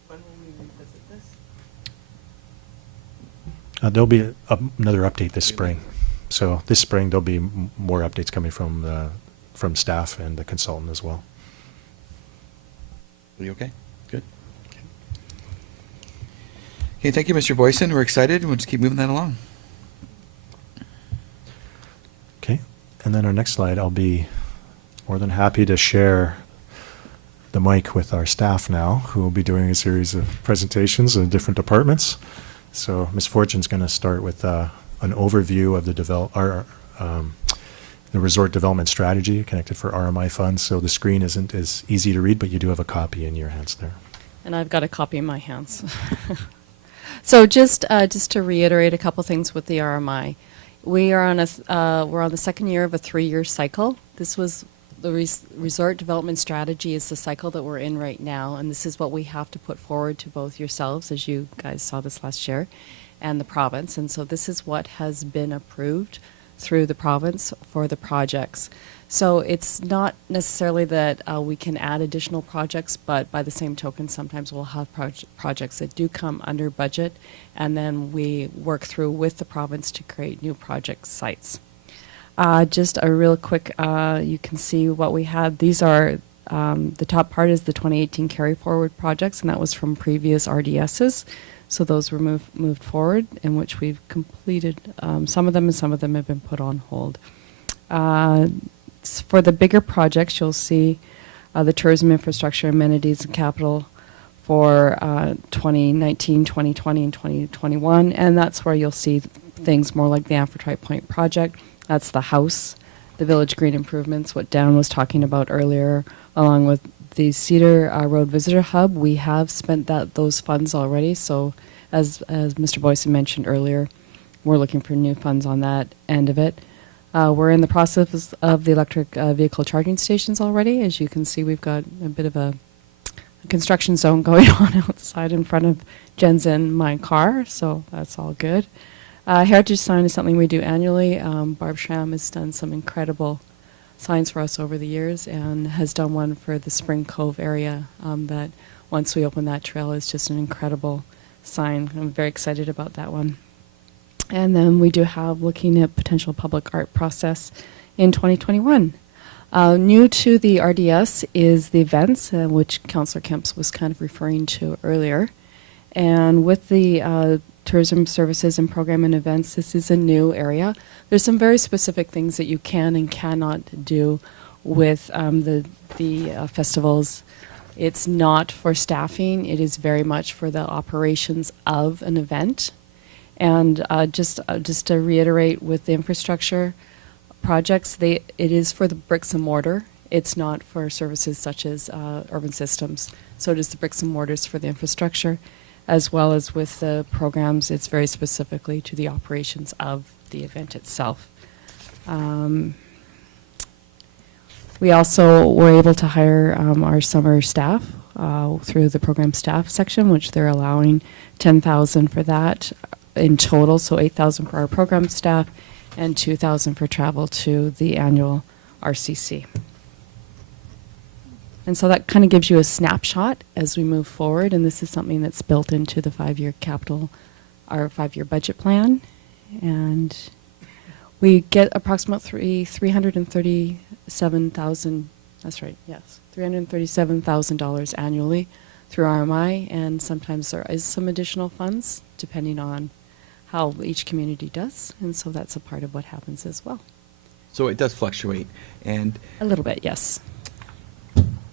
When will we revisit this? There'll be another update this spring. So this spring, there'll be more updates coming from staff and the consultant as well. Are you okay? Good. Okay, thank you, Mr. Boyson. We're excited. We'll just keep moving that along. Okay, and then our next slide, I'll be more than happy to share the mic with our staff now, who will be doing a series of presentations in different departments. So Ms. Fortune's going to start with an overview of the resort development strategy connected for RMI funds. So the screen isn't as easy to read, but you do have a copy in your hands there. And I've got a copy in my hands. So just to reiterate a couple things with the RMI, we're on the second year of a 3-year cycle. This was the resort development strategy is the cycle that we're in right now, and this is what we have to put forward to both yourselves, as you guys saw this last year, and the province. And so this is what has been approved through the province for the projects. So it's not necessarily that we can add additional projects, but by the same token, sometimes we'll have projects that do come under budget, and then we work through with the province to create new project sites. Just a real quick, you can see what we had. These are, the top part is the 2018 carry forward projects, and that was from previous RDSs. So those were moved forward, in which we've completed some of them, and some of them have been put on hold. For the bigger projects, you'll see the tourism infrastructure, amenities, and capital for 2019, 2020, and 2021. And that's where you'll see things more like the Amphitrite Point project. That's the house, the Village Green improvements, what Dan was talking about earlier, along with the Cedar Road Visitor Hub. We have spent those funds already. So as Mr. Boyson mentioned earlier, we're looking for new funds on that end of it. We're in the process of the electric vehicle charging stations already. As you can see, we've got a bit of a construction zone going on outside in front of Jen's and my car, so that's all good. Heritage sign is something we do annually. Barb Schramm has done some incredible signs for us over the years and has done one for the Spring Cove area that once we open that trail is just an incredible sign. I'm very excited about that one. And then we do have looking at potential public art process in 2021. New to the RDS is the events, which Councillor Kemps was kind of referring to earlier. And with the tourism services and program and events, this is a new area. There's some very specific things that you can and cannot do with the festivals. It's not for staffing. It is very much for the operations of an event. And just to reiterate, with the infrastructure projects, it is for the bricks and mortar. It's not for services such as urban systems. So it is the bricks and mortars for the infrastructure, as well as with the programs. It's very specifically to the operations of the event itself. We also were able to hire our summer staff through the program staff section, which they're allowing $10,000 for that in total, so $8,000 for our program staff and $2,000 for travel to the annual RCC. And so that kind of gives you a snapshot as we move forward, and this is something that's built into the 5-year our 5-year budget plan. And we get approximately $337,000, that's right, yes, $337,000 annually through RMI, and sometimes there is some additional funds depending on how each community does, and so that's a part of what happens as well. So it does fluctuate, and A little bit, yes.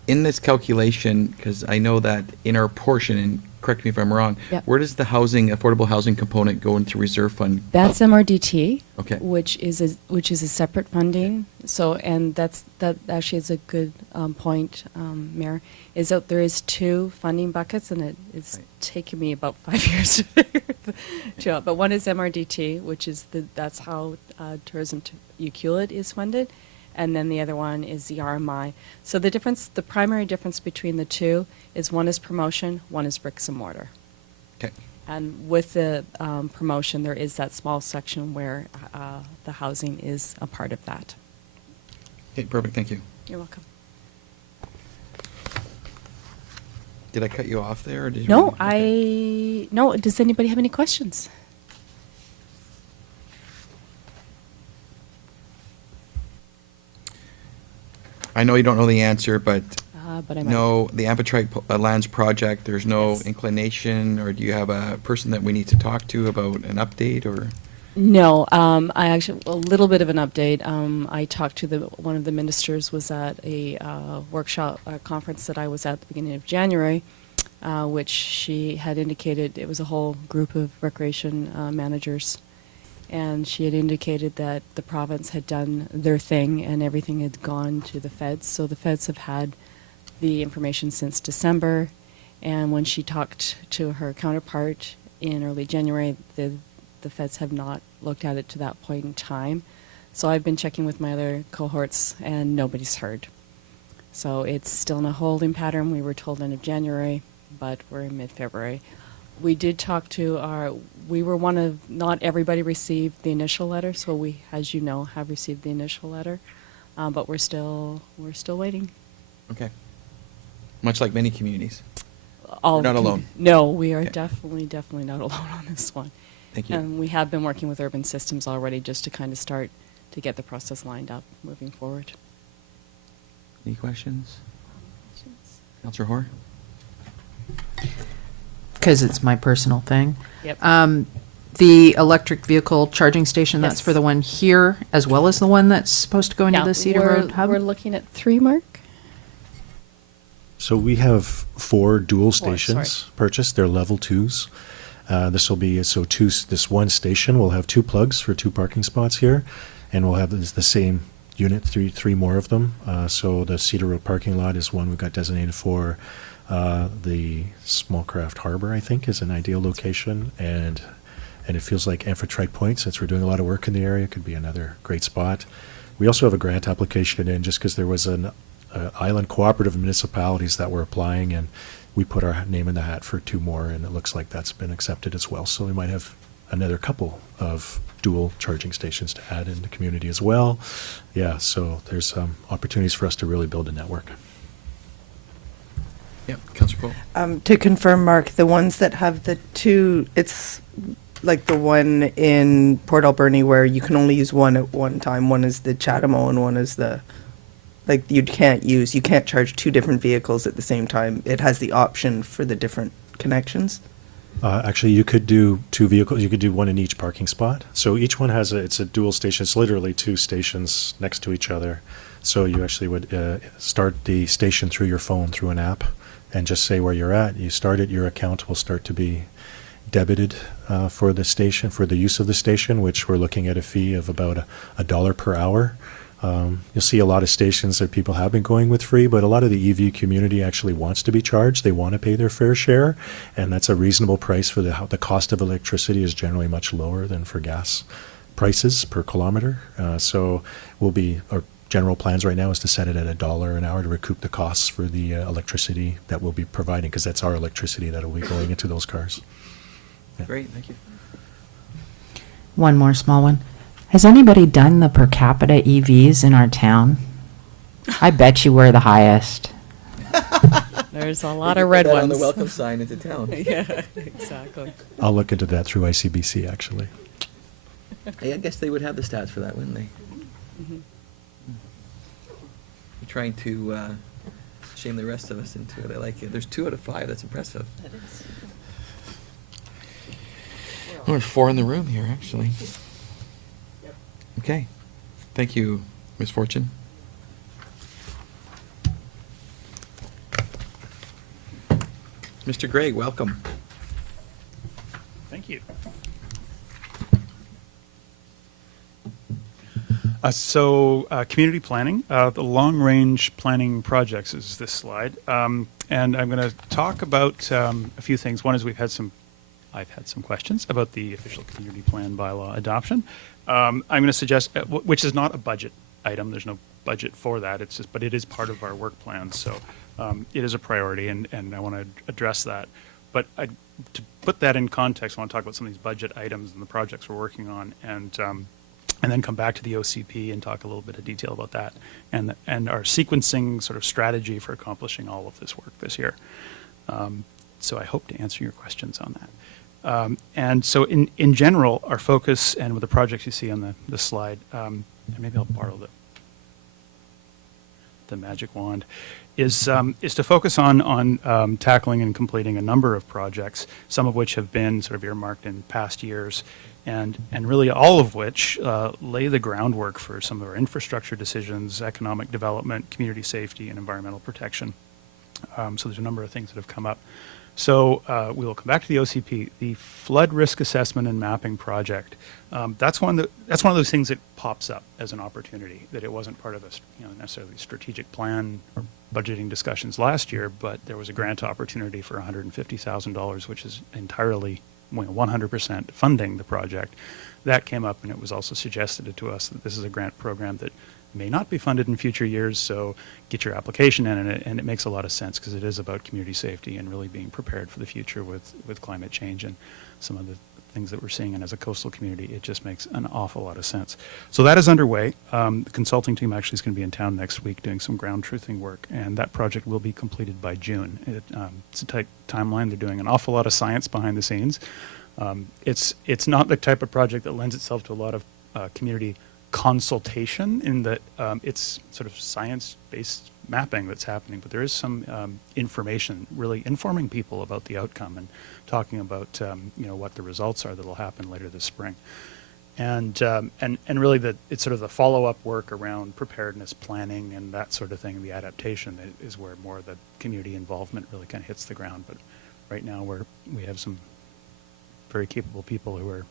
in this calculation, because I know that in our portion, and correct me if I'm wrong, Yep. where does the affordable housing component go into reserve fund? That's MRDT. Okay. Which is a separate funding. So, and that actually is a good point, Mayor, is that there is two funding buckets, and it's Right. taken me about 5 years to figure the two out. But one is MRDT, which is that's how Tourism Ucluelet is funded, and then the other one is the RMI. So the primary difference between the two is one is promotion, one is bricks and mortar. Okay. And with the promotion, there is that small section where the housing is a part of that. Okay, perfect, thank you. You're welcome. Did I cut you off there, or did you? No, Okay. no, does anybody have any questions? I know you don't know the answer, but But I might. no, the Amphitrite Lands project, there's no Yes. inclination, or do you have a person that we need to talk to about an update, or? No, I actually, a little bit of an update. I talked to one of the ministers was at a workshop, conference that I was at the beginning of January, which she had indicated, it was a whole group of recreation managers. And she had indicated that the province had done their thing and everything had gone to the feds. So the feds have had the information since December. And when she talked to her counterpart in early January, the feds have not looked at it to that point in time. So I've been checking with my other cohorts and nobody's heard. So it's still in a holding pattern. We were told end of January, but we're in mid-February. We did talk to we were one of, not everybody received the initial letter, so we, as you know, have received the initial letter. But we're still waiting. Okay. Much like many communities. All We're not com- alone. No, we are Okay. definitely not alone on this one. Thank you. And we have been working with Urban Systems already just to kind of start to get the process lined up moving forward. Any questions? Counselor Hoare? Because it's my personal thing. Yep. The electric vehicle charging station, that's Yes. for the one here as well as the one that's supposed to go into Yeah, the Cedar Road hub? We're looking at 3, Mark? So we have 4 dual Four, stations purchased. They're level 2s. This will be, this one station will have 2 plugs for 2 parking spots here, and we'll have the same unit, three more of them. So the Cedar Road parking lot is one we've got designated for. The Smallcraft Harbor, I think, is an ideal location, and it feels like Amphitrite Point, since we're doing a lot of work in the area, could be another great spot. We also have a grant application in, just because there was an island cooperative of municipalities that were applying, and we put our name in the hat for 2 more, and it looks like that's been accepted as well. So we might have another couple of dual charging stations to add in the community as well. Yeah, so there's opportunities for us to really build a network. Yeah, Counselor Poe? To confirm, Mark, the ones that have the 2, it's like the one in Port Alberni where you can only use one at one time. One is the Chatamo and one is the, like, you can't charge 2 different vehicles at the same time. It has the option for the different connections. Actually, you could do 2 vehicles. You could do 1 in each parking spot. So each one has it's a dual station. It's literally 2 stations next to each other. So you actually would start the station through your phone, through an app, and just say where you're at. You start it, your account will start to be debited for the station, for the use of the station, which we're looking at a fee of about $1 per hour. You'll see a lot of stations that people have been going with free, but a lot of the EV community actually wants to be charged. They want to pay their fair share, and that's a reasonable price for the cost of electricity is generally much lower than for gas prices per kilometer. So our general plans right now is to set it at $1 an hour to recoup the costs for the electricity that we'll be providing, because that's our electricity that will be going into those cars. Yeah. Great, thank you. One more small one. Has anybody done the per capita EVs in our town? I bet you we're the highest. There's a lot of red ones. On the welcome sign into town. Yeah, exactly. I'll look into that through ICBC, actually. Hey, I guess they would have the stats for that, wouldn't they? Mhm. You're trying to shame the rest of us into it. I like it. There's 2 out of 5. That's impressive. That is. Well, there's 4 in the room here, actually. Okay. Thank you, Ms. Fortune. Mr. Gregg, welcome. Thank you. Community planning, the long-range planning projects is this slide. And I'm going to talk about a few things. One is I've had some questions about the official community plan bylaw adoption. I'm going to suggest, which is not a budget item, there's no budget for that, but it is part of our work plan, so it is a priority, and I want to address that. But to put that in context, I want to talk about some of these budget items and the projects we're working on, and then come back to the OCP and talk a little bit of detail about that and our sequencing sort of strategy for accomplishing all of this work this year. So I hope to answer your questions on that. And so in general, our focus, and with the projects you see on the slide, and maybe I'll borrow the magic wand, is to focus on tackling and completing a number of projects, some of which have been sort of earmarked in past years, and really all of which lay the groundwork for some of our infrastructure decisions, economic development, community safety, and environmental protection. So there's a number of things that have come up. So we will come back to the OCP, the flood risk assessment and mapping project. That's one of those things that pops up as an opportunity, that it wasn't part of a necessarily strategic plan or budgeting discussions last year, but there was a grant opportunity for $150,000, which is entirely 100% funding the project. That came up, and it was also suggested to us that this is a grant program that may not be funded in future years, so get your application in, and it makes a lot of sense because it is about community safety and really being prepared for the future with climate change and some of the things that we're seeing. And as a coastal community, it just makes an awful lot of sense. So that is underway. The consulting team actually is going to be in town next week doing some ground truthing work, and that project will be completed by June. It's a tight timeline. They're doing an awful lot of science behind the scenes. It's not the type of project that lends itself to a lot of community consultation, in that it's sort of science-based mapping that's happening, but there is some information really informing people about the outcome and talking about what the results are that will happen later this spring. And really it's sort of the follow-up work around preparedness planning and that sort of thing, the adaptation is where more of the community involvement really kind of hits the ground. But right now we have some very capable people who are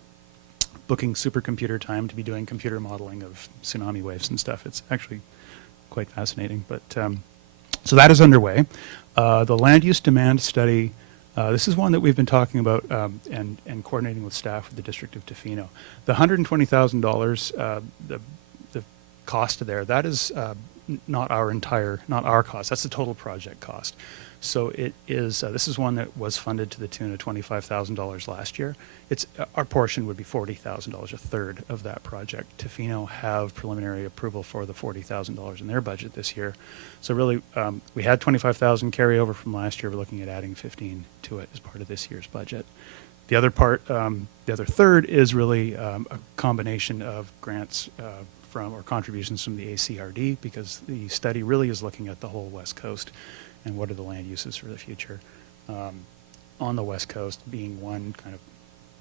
booking supercomputer time to be doing computer modeling of tsunami waves and stuff. It's actually quite fascinating. But so that is underway. The land use demand study, this is one that we've been talking about and coordinating with staff with the District of Tofino. The $120,000, the cost there, that is not our cost. That's the total project cost. So it is. This is one that was funded to the tune of $25,000 last year. Our portion would be $40,000, a third of that project. Tofino have preliminary approval for the $40,000 in their budget this year. So really, we had $25,000 carryover from last year. We're looking at adding 15 to it as part of this year's budget. The other part, the other third, is really a combination of grants or contributions from the ACRD, because the study really is looking at the whole West Coast and what are the land uses for the future on the West Coast, being one kind of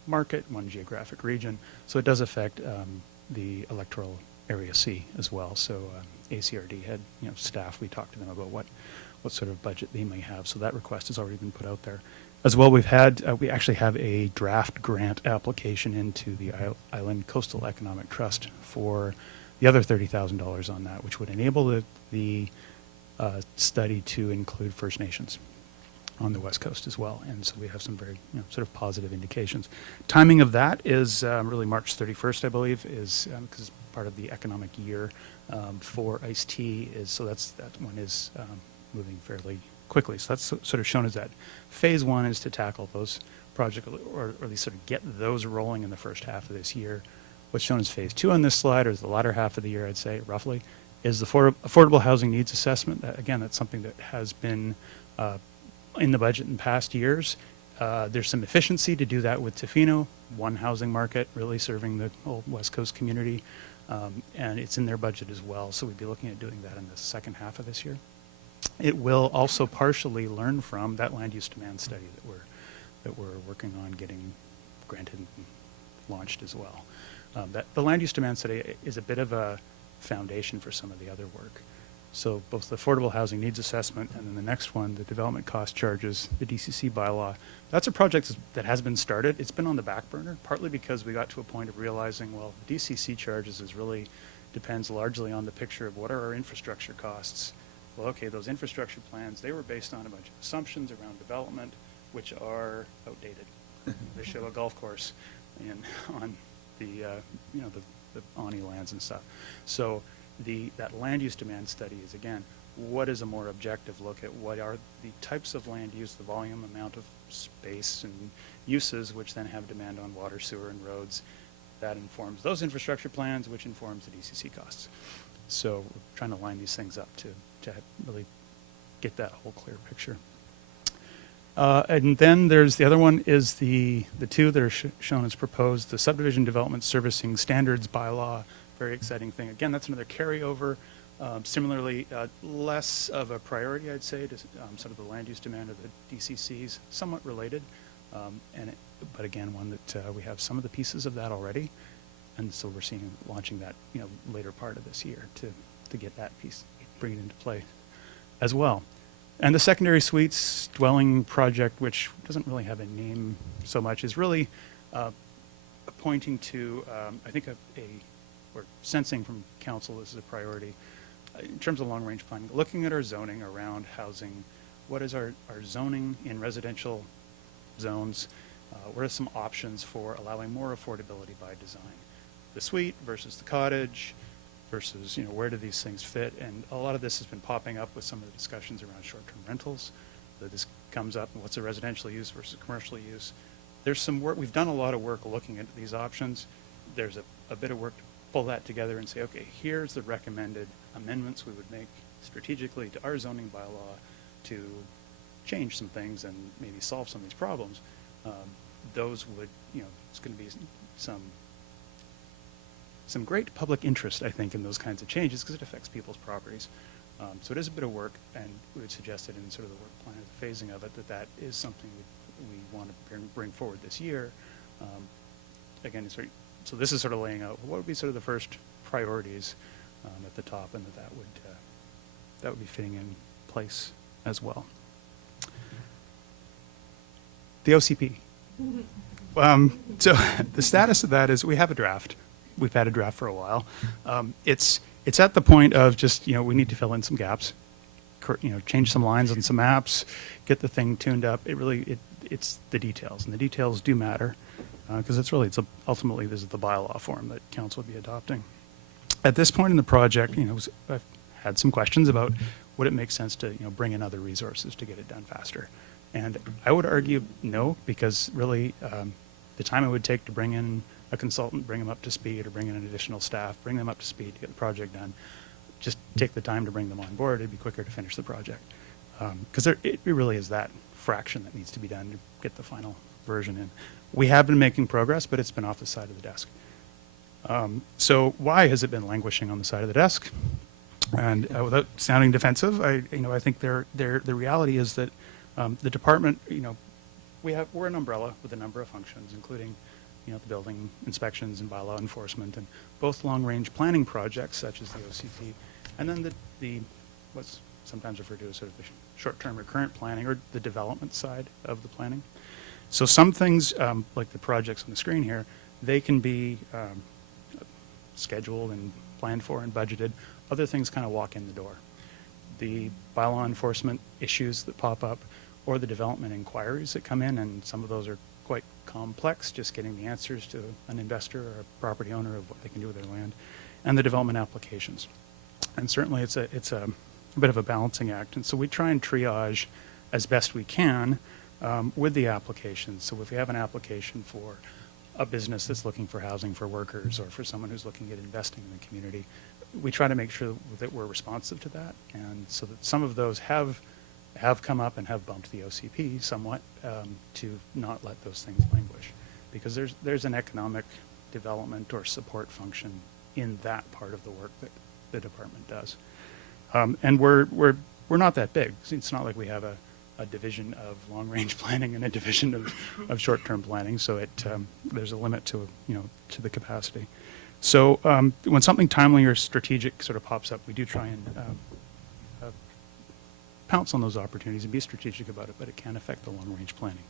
market, one geographic region. So it does affect the electoral area C as well. So ACRD had staff. We talked to them about what sort of budget they may have. So that request has already been put out there. As well, we actually have a draft grant application into the Island Coastal Economic Trust for the other $30,000 on that, which would enable the study to include First Nations on the West Coast as well. And so we have some very sort of positive indications. Timing of that is really March 31st, I believe, is because part of the economic year for ICE-T is, so that one is moving fairly quickly. So that's sort of shown as that. Phase one is to tackle those projects, or at least sort of get those rolling in the first half of this year. What's shown as phase two on this slide, or is the latter half of the year, I'd say, roughly, is the affordable housing needs assessment. Again, that's something that has been in the budget in past years. There's some efficiency to do that with Tofino, one housing market, really serving the whole West Coast community, and it's in their budget as well. So we'd be looking at doing that in the second half of this year. It will also partially learn from that land use demand study that we're working on getting granted and launched as well. The land use demand study is a bit of a foundation for some of the other work. So both the affordable housing needs assessment and then the next one, the development cost charges, the DCC bylaw. That's a project that has been started. It's been on the back burner, partly because we got to a point of realizing, well, DCC charges is really depends largely on the picture of what are our infrastructure costs. Well, okay, those infrastructure plans, they were based on a bunch of assumptions around development, which are outdated. They show a golf course on the, the Ani lands and stuff. So that land use demand study is, again, what is a more objective look at what are the types of land use, the volume, amount of space and uses, which then have demand on water, sewer, and roads. That informs those infrastructure plans, which informs the DCC costs. So we're trying to line these things up to really get that whole clear picture. And then there's the other one is the two that are shown as proposed, the subdivision development servicing standards bylaw, very exciting thing. Again, that's another carryover. Similarly, less of a priority, I'd say, to sort of the land use demand of the DCCs, somewhat related, but again, one that we have some of the pieces of that already, and so we're seeing launching that, later part of this year to get that piece, bring it into play as well. And the secondary suites dwelling project, which doesn't really have a name so much, is really pointing to, I think, or sensing from council this is a priority in terms of long-range planning, looking at our zoning around housing. What is our zoning in residential zones? What are some options for allowing more affordability by design? The suite versus the cottage versus, where do these things fit? And a lot of this has been popping up with some of the discussions around short-term rentals. So this comes up, what's a residential use versus commercial use? There's some work, we've done a lot of work looking at these options. There's a bit of work to pull that together and say, okay, here's the recommended amendments we would make strategically to our zoning bylaw to change some things and maybe solve some of these problems. Those would, it's going to be some great public interest, I think, in those kinds of changes because it affects people's properties. So it is a bit of work, and we would suggest it in sort of the work plan, the phasing of it, that is something we want to bring forward this year. Again, so this is sort of laying out what would be sort of the first priorities at the top, and that would be fitting in place as well. The OCP. So the status of that is we have a draft. We've had a draft for a while. It's at the point of just, we need to fill in some gaps, change some lines on some maps, get the thing tuned up. It's the details, and the details do matter because ultimately this is the bylaw form that council would be adopting. At this point in the project, I've had some questions about would it make sense to, bring in other resources to get it done faster. And I would argue no, because really the time it would take to bring in a consultant, bring them up to speed, or bring in an additional staff, bring them up to speed to get the project done, just take the time to bring them on board. It'd be quicker to finish the project. Because it really is that fraction that needs to be done to get the final version in. We have been making progress, but it's been off the side of the desk. So why has it been languishing on the side of the desk? And without sounding defensive, I think the reality is that the department, we're an umbrella with a number of functions, including, the building inspections and bylaw enforcement, and both long-range planning projects such as the OCP, and then the what's sometimes referred to as sort of the short-term recurrent planning or the development side of the planning. So some things, like the projects on the screen here, they can be scheduled and planned for and budgeted. Other things kind of walk in the door. The bylaw enforcement issues that pop up, or the development inquiries that come in, and some of those are quite complex, just getting the answers to an investor or a property owner of what they can do with their land, and the development applications. And certainly it's a bit of a balancing act, and so we try and triage as best we can with the applications. So if we have an application for a business that's looking for housing for workers, or for someone who's looking at investing in the community, we try to make sure that we're responsive to that, and so that some of those have come up and have bumped the OCP somewhat to not let those things languish, because there's an economic development or support function in that part of the work that the department does, and we're not that big. It's not like we have a division of long-range planning and a division of short-term planning, so there's a limit to to the capacity. So when something timely or strategic sort of pops up, we do try and pounce on those opportunities and be strategic about it, but it can affect the long-range planning.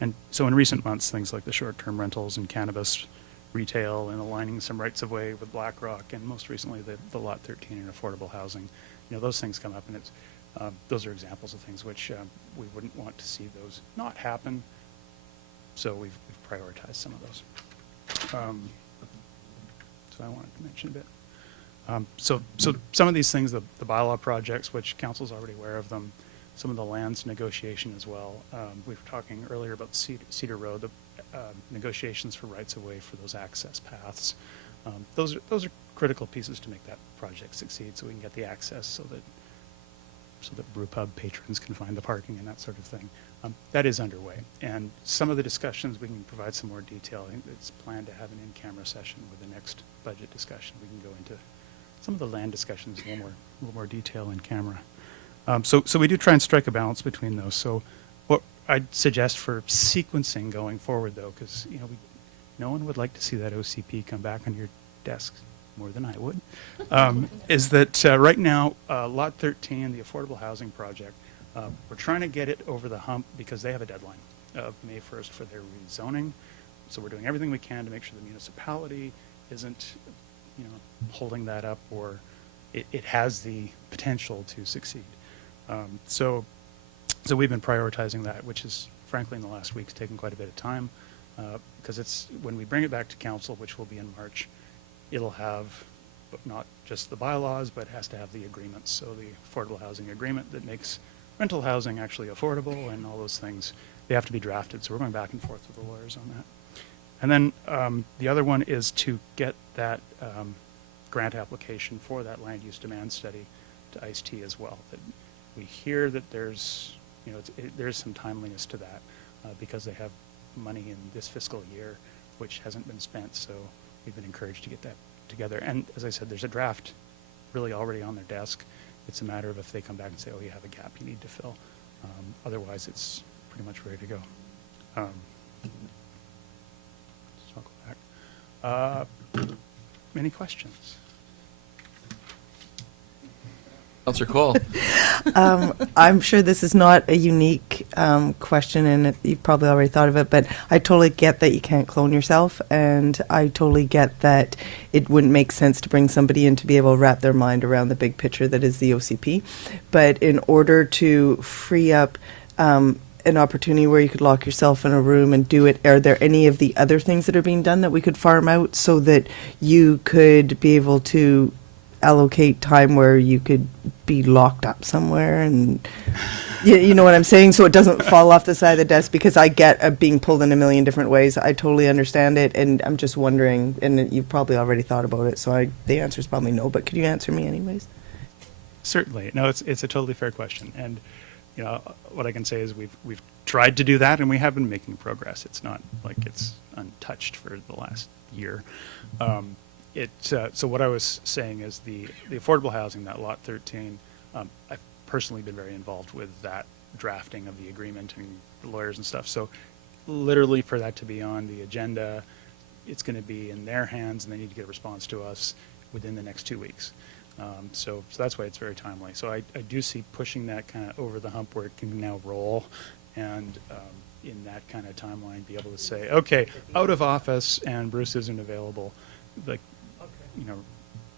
And so in recent months, things like the short-term rentals and cannabis retail and aligning some rights-of-way with BlackRock, and most recently the Lot 13 and affordable housing, those things come up, and those are examples of things which we wouldn't want to see those not happen. So we've prioritized some of those. So I wanted to mention a bit. So some of these things, the bylaw projects, which council's already aware of them, some of the lands negotiation as well. We were talking earlier about Cedar Road, the negotiations for rights of way for those access paths. Those are critical pieces to make that project succeed, so we can get the access so that brew pub patrons can find the parking and that sort of thing. That is underway, and some of the discussions we can provide some more detail. I think it's planned to have an in-camera session with the next budget discussion. We can go into some of the land discussions in a little more detail in camera. So we do try and strike a balance between those. So what I'd suggest for sequencing going forward, though, because no one would like to see that OCP come back on your desk more than I would, is that right now, Lot 13, the affordable housing project, we're trying to get it over the hump because they have a deadline of May 1st for their rezoning. So we're doing everything we can to make sure the municipality isn't, holding that up, or it has the potential to succeed. So we've been prioritizing that, which is, frankly, in the last week's taken quite a bit of time, because it's when we bring it back to council, which will be in March, it'll have not just the bylaws, but it has to have the agreements. So the affordable housing agreement that makes rental housing actually affordable and all those things, they have to be drafted. So we're going back and forth with the lawyers on that. And then the other one is to get that grant application for that land use demand study to ICE-T as well. That we hear that there's some timeliness to that because they have money in this fiscal year which hasn't been spent. So we've been encouraged to get that together. And as I said, there's a draft really already on their desk. It's a matter of if they come back and say, oh, you have a gap you need to fill. Otherwise, it's pretty much ready to go. So I'll go back. Any questions? Councillor Cole. I'm sure this is not a unique question, and you've probably already thought of it, but I totally get that you can't clone yourself, and I totally get that it wouldn't make sense to bring somebody in to be able to wrap their mind around the big picture that is the OCP. But in order to free up an opportunity where you could lock yourself in a room and do it, are there any of the other things that are being done that we could farm out so that you could be able to allocate time where you could be locked up somewhere, and you know what I'm saying, so it doesn't fall off the side of the desk? Because I get being pulled in a million different ways. I totally understand it, and I'm just wondering, and you've probably already thought about it, so the answer is probably no, but could you answer me anyways? Certainly. No, it's a totally fair question. And what I can say is we've tried to do that, and we have been making progress. It's not like it's untouched for the last year. So what I was saying is the affordable housing, that Lot 13, I've personally been very involved with that drafting of the agreement and the lawyers and stuff. So literally for that to be on the agenda, it's going to be in their hands, and they need to get a response to us within the next 2 weeks. So that's why it's very timely. So I do see pushing that kind of over the hump where it can now roll, and in that kind of timeline be able to say, okay, out of office and Bruce isn't available,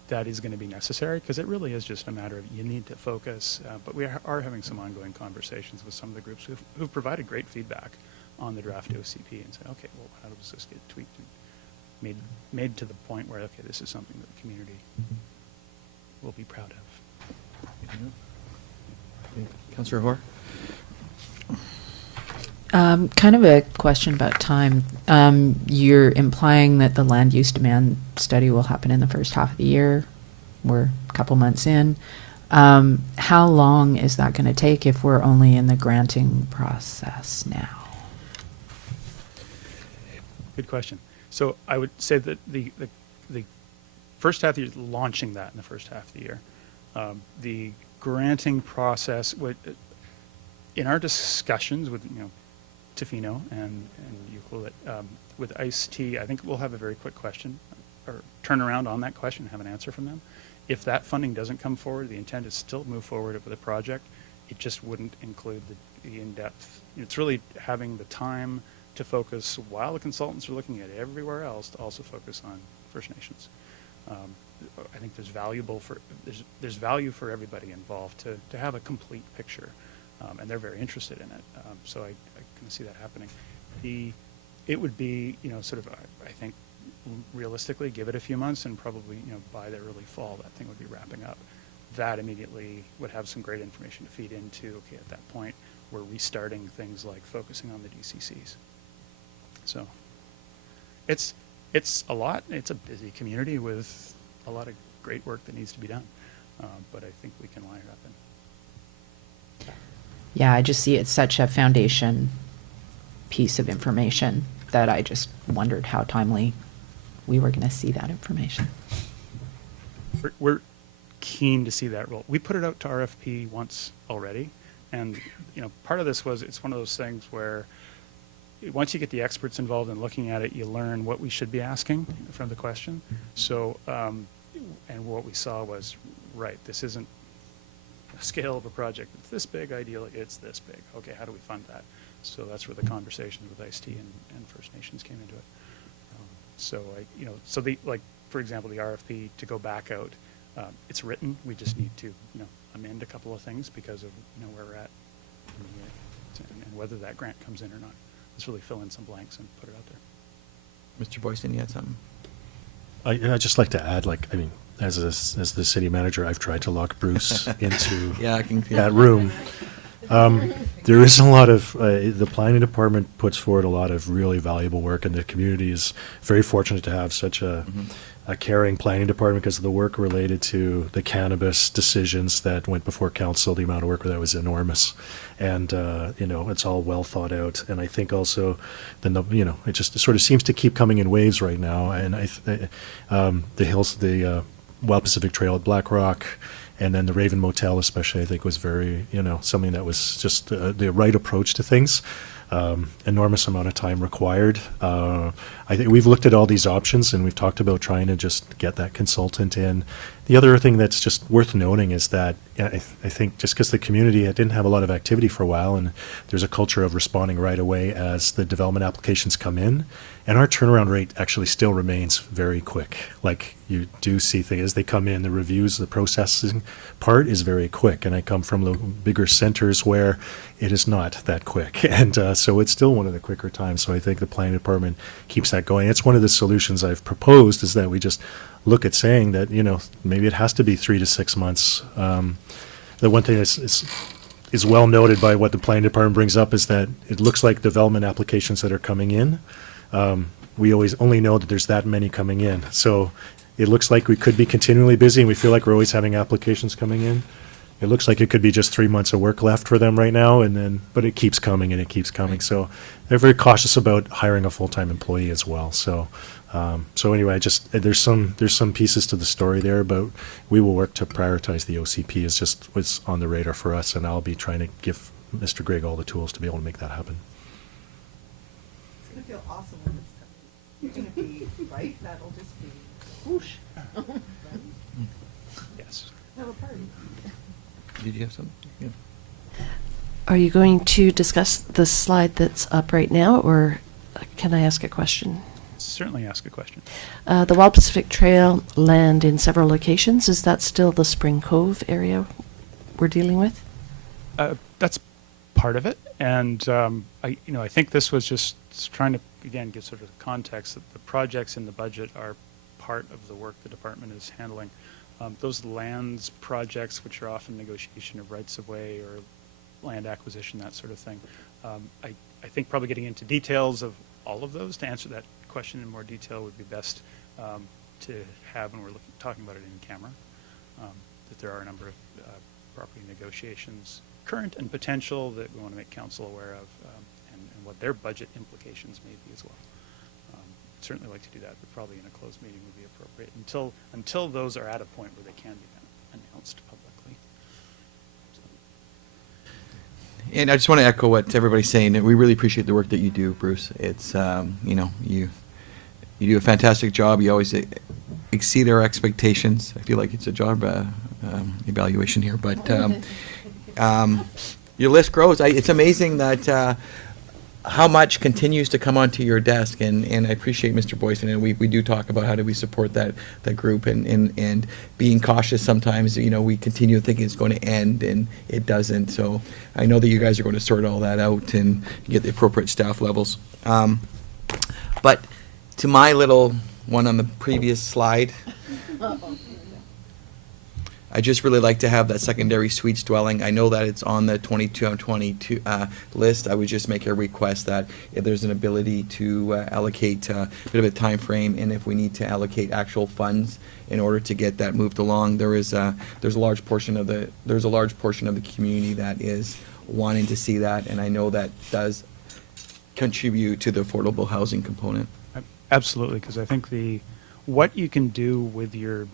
that is going to be necessary, because it really is just a matter of you need to focus. But we are having some ongoing conversations with some of the groups who've provided great feedback on the draft OCP and say, okay, well, how does this get tweaked and made to the point where, okay, this is something that the community will be proud of. Councillor Hoare. Kind of a question about time. You're implying that the land use demand study will happen in the first half of the year. We're a couple months in. How long is that going to take if we're only in the granting process now? Good question. So I would say that the first half of the year, launching that in the first half of the year. The granting process would, in our discussions with Tofino and Euclid, with ICE-T, I think we'll have a very quick question or turnaround on that question and have an answer from them. If that funding doesn't come forward, the intent is still to move forward with the project it just wouldn't include the in-depth. It's really having the time to focus while the consultants are looking at everywhere else to also focus on First Nations. I think there's value for everybody involved to have a complete picture, and they're very interested in it. So I can see that happening. It would be, sort of, I think, realistically, give it a few months, and probably, by the early fall, that thing would be wrapping up. That immediately would have some great information to feed into. Okay, at that point, we're restarting things like focusing on the DCCs. So, it's a lot. It's a busy community with a lot of great work that needs to be done, but I think we can line it up. Yeah, I just see it's such a foundation piece of information that I just wondered how timely we were going to see that information. We're keen to see that roll. We put it out to RFP once already, and part of this was it's one of those things where once you get the experts involved in looking at it, you learn what we should be asking from the question. So, and what we saw was, right, this isn't a scale of a project. It's this big, ideally it's this big. Okay, how do we fund that? So that's where the conversations with ICT and First Nations came into it. For example, the RFP to go back out, it's written. We just need to, amend a couple of things because of where we're at and whether that grant comes in or not. Let's really fill in some blanks and put it out there. Mr. Boyson, you had something? I'd just like to add, as the city manager, I've tried to lock Bruce into Yeah, I can feel that it. room. There is a lot of, the planning department puts forward a lot of really valuable work, and the community is very fortunate to have such a caring planning department because of the work related to the cannabis decisions that went before council. The amount of work that was enormous, and it's all well thought out. And I think also, it just sort of seems to keep coming in waves right now. And the hills, the Wild Pacific Trail at Black Rock, and then the Raven Motel especially, I think was very, something that was just the right approach to things. Enormous amount of time required. I think we've looked at all these options and we've talked about trying to just get that consultant in. The other thing that's just worth noting is that I think just because the community didn't have a lot of activity for a while, and there's a culture of responding right away as the development applications come in, and our turnaround rate actually still remains very quick. Like you do see things as they come in, the reviews, the processing part is very quick. And I come from the bigger centers where it is not that quick. And so it's still one of the quicker times. So I think the planning department keeps that going. It's one of the solutions I've proposed is that we just look at saying that, maybe it has to be 3 to 6 months. The one thing is well noted by what the planning department brings up is that it looks like development applications that are coming in. We always only know that there's that many coming in. So it looks like we could be continually busy and we feel like we're always having applications coming in. It looks like it could be just 3 months of work left for them right now, but it keeps coming and it keeps coming. So they're very cautious about hiring a full-time employee as well. So anyway, there's some pieces to the story there, but we will work to prioritize the OCP is just what's on the radar for us, and I'll be trying to give Mr. Grigg all the tools to be able to make that happen. It's going to feel awesome when it's coming. It's going to be, right? That'll just be whoosh. Yes. Have a party. Did you have something? Yeah. Are you going to discuss the slide that's up right now, or can I ask a question? Certainly ask a question. The Wild Pacific Trail land in several locations, is that still the Spring Cove area we're dealing with? That's part of it, and I think this was just trying to again give sort of context that the projects in the budget are part of the work the department is handling. Those lands projects, which are often negotiation of rights of way or land acquisition, that sort of thing. I think probably getting into details of all of those to answer that question in more detail would be best to have when we're talking about it in camera. That there are a number of property negotiations, current and potential, that we want to make council aware of, and what their budget implications may be as well. Certainly like to do that, but probably in a closed meeting would be appropriate until those are at a point where they can be announced publicly. And I just want to echo what everybody's saying. We really appreciate the work that you do, Bruce. It's, you do a fantastic job. You always exceed our expectations. I feel like it's a job evaluation here, but Your list grows. It's amazing that how much continues to come onto your desk, and I appreciate Mr. Boyson, and we do talk about how do we support that group, and being cautious sometimes, we continue thinking it's going to end, and it doesn't. So I know that you guys are going to sort all that out and get the appropriate staff levels. But to my little one on the previous slide, I just really like to have that secondary suites dwelling. I know that it's on the 22 list. I would just make a request that if there's an ability to allocate a bit of a time frame, and if we need to allocate actual funds in order to get that moved along, there's a large portion of the community that is wanting to see that, and I know that does contribute to the affordable housing component. Absolutely, because I think what you can do with your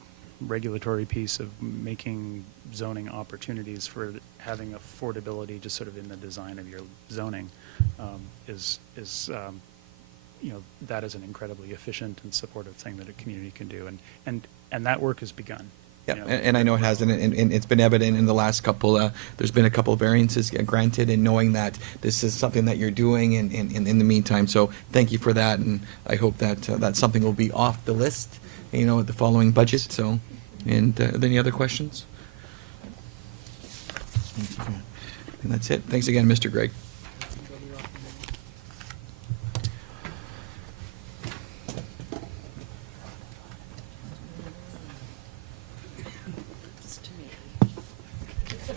regulatory piece of making zoning opportunities for having affordability just sort of in the design of your zoning is that is an incredibly efficient and supportive thing that a community can do, and that work has begun. Yeah, and I know it has, and it's been evident in the last couple, there's been a couple of variances granted, and knowing that this is something that you're doing in the meantime. So thank you for that, and I hope that that something will be off the list, at the following budget. So, and are there any other questions? And that's it. Thanks again, Mr. Gregg.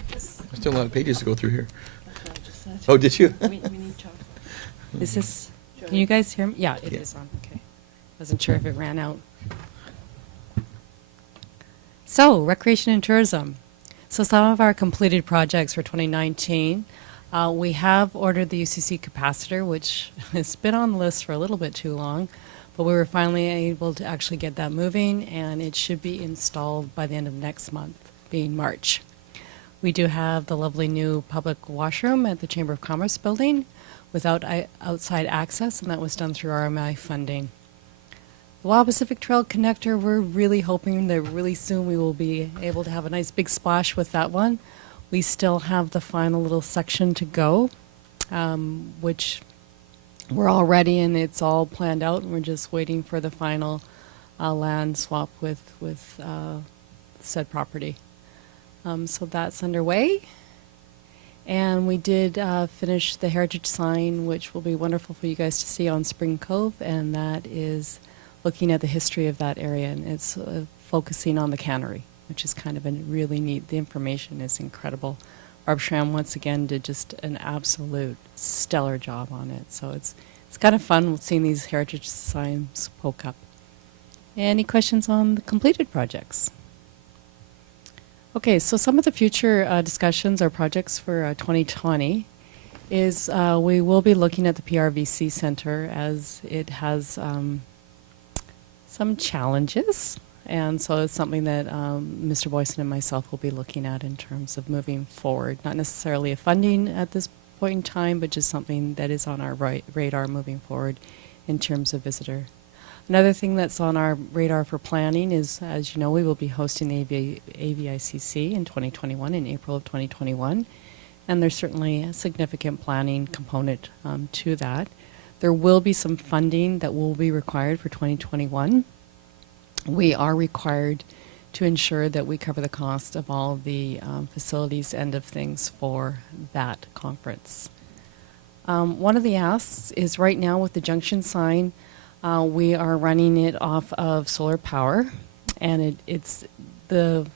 There's still a lot of pages to go through here. Oh, did you? We need chocolate. Is this, can you guys hear me? Yeah, it is on, okay. Wasn't sure if it ran out. So, recreation and tourism. So some of our completed projects for 2019, we have ordered the UCC capacitor, which has been on the list for a little bit too long, but we were finally able to actually get that moving, and it should be installed by the end of next month, being March. We do have the lovely new public washroom at the Chamber of Commerce building without outside access, and that was done through RMI funding. The Wild Pacific Trail Connector, we're really hoping that really soon we will be able to have a nice big splash with that one. We still have the final little section to go, which we're all ready and it's all planned out, and we're just waiting for the final land swap with said property. So that's underway. And we did finish the heritage sign, which will be wonderful for you guys to see on Spring Cove, and that is looking at the history of that area, and it's focusing on the cannery, which is kind of really neat. The information is incredible. Barb Schramm once again did just an absolute stellar job on it. So it's kind of fun seeing these heritage signs poke up. Any questions on the completed projects? Okay, so some of the future discussions or projects for 2020 is we will be looking at the PRVC Center, as it has some challenges, and so it's something that Mr. Boyson and myself will be looking at in terms of moving forward. Not necessarily a funding at this point in time, but just something that is on our radar moving forward in terms of visitor. Another thing that's on our radar for planning is, as you know, we will be hosting the AVICC in 2021, in April of 2021, and there's certainly a significant planning component to that. There will be some funding that will be required for 2021. We are required to ensure that we cover the cost of all the facilities end of things for that conference. One of the asks is right now with the junction sign, we are running it off of solar power, and it's the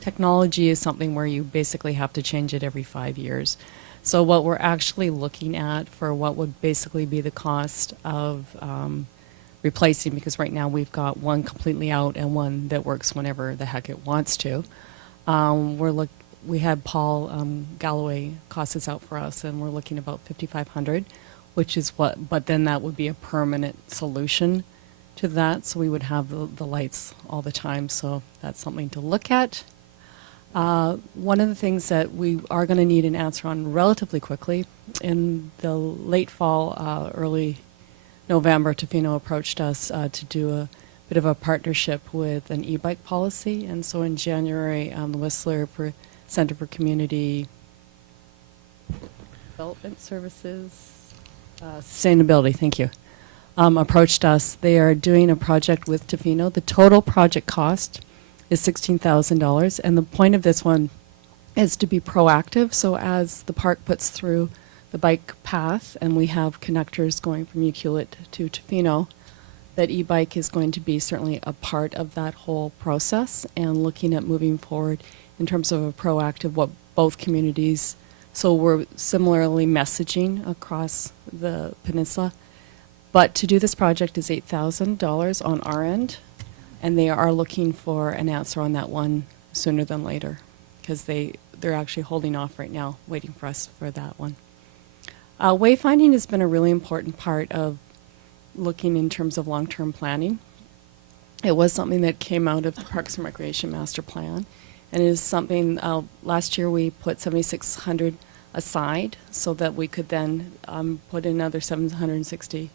technology is something where you basically have to change it every 5 years. So what we're actually looking at for what would basically be the cost of replacing, because right now we've got one completely out and one that works whenever the heck it wants to. We had Paul Galloway cost this out for us, and we're looking about $5,500, which is but then that would be a permanent solution to that, so we would have the lights all the time, so that's something to look at. One of the things that we are going to need an answer on relatively quickly, in the late fall, early November, Tofino approached us to do a bit of a partnership with an e-bike policy, and so in January, the Whistler Center for Community Development Services, Sustainability, thank you, approached us. They are doing a project with Tofino. The total project cost is $16,000, and the point of this one is to be proactive. So as the park puts through the bike path, and we have connectors going from Ucluelet to Tofino, that e-bike is going to be certainly a part of that whole process, and looking at moving forward in terms of a proactive, what both communities, so we're similarly messaging across the peninsula. But to do this project is $8,000 on our end, and they are looking for an answer on that one sooner than later, because they're actually holding off right now, waiting for us for that one. Wayfinding has been a really important part of looking in terms of long-term planning. It was something that came out of the Parks and Recreation Master Plan, and it is something, last year we put $7,600 aside so that we could then put in another $600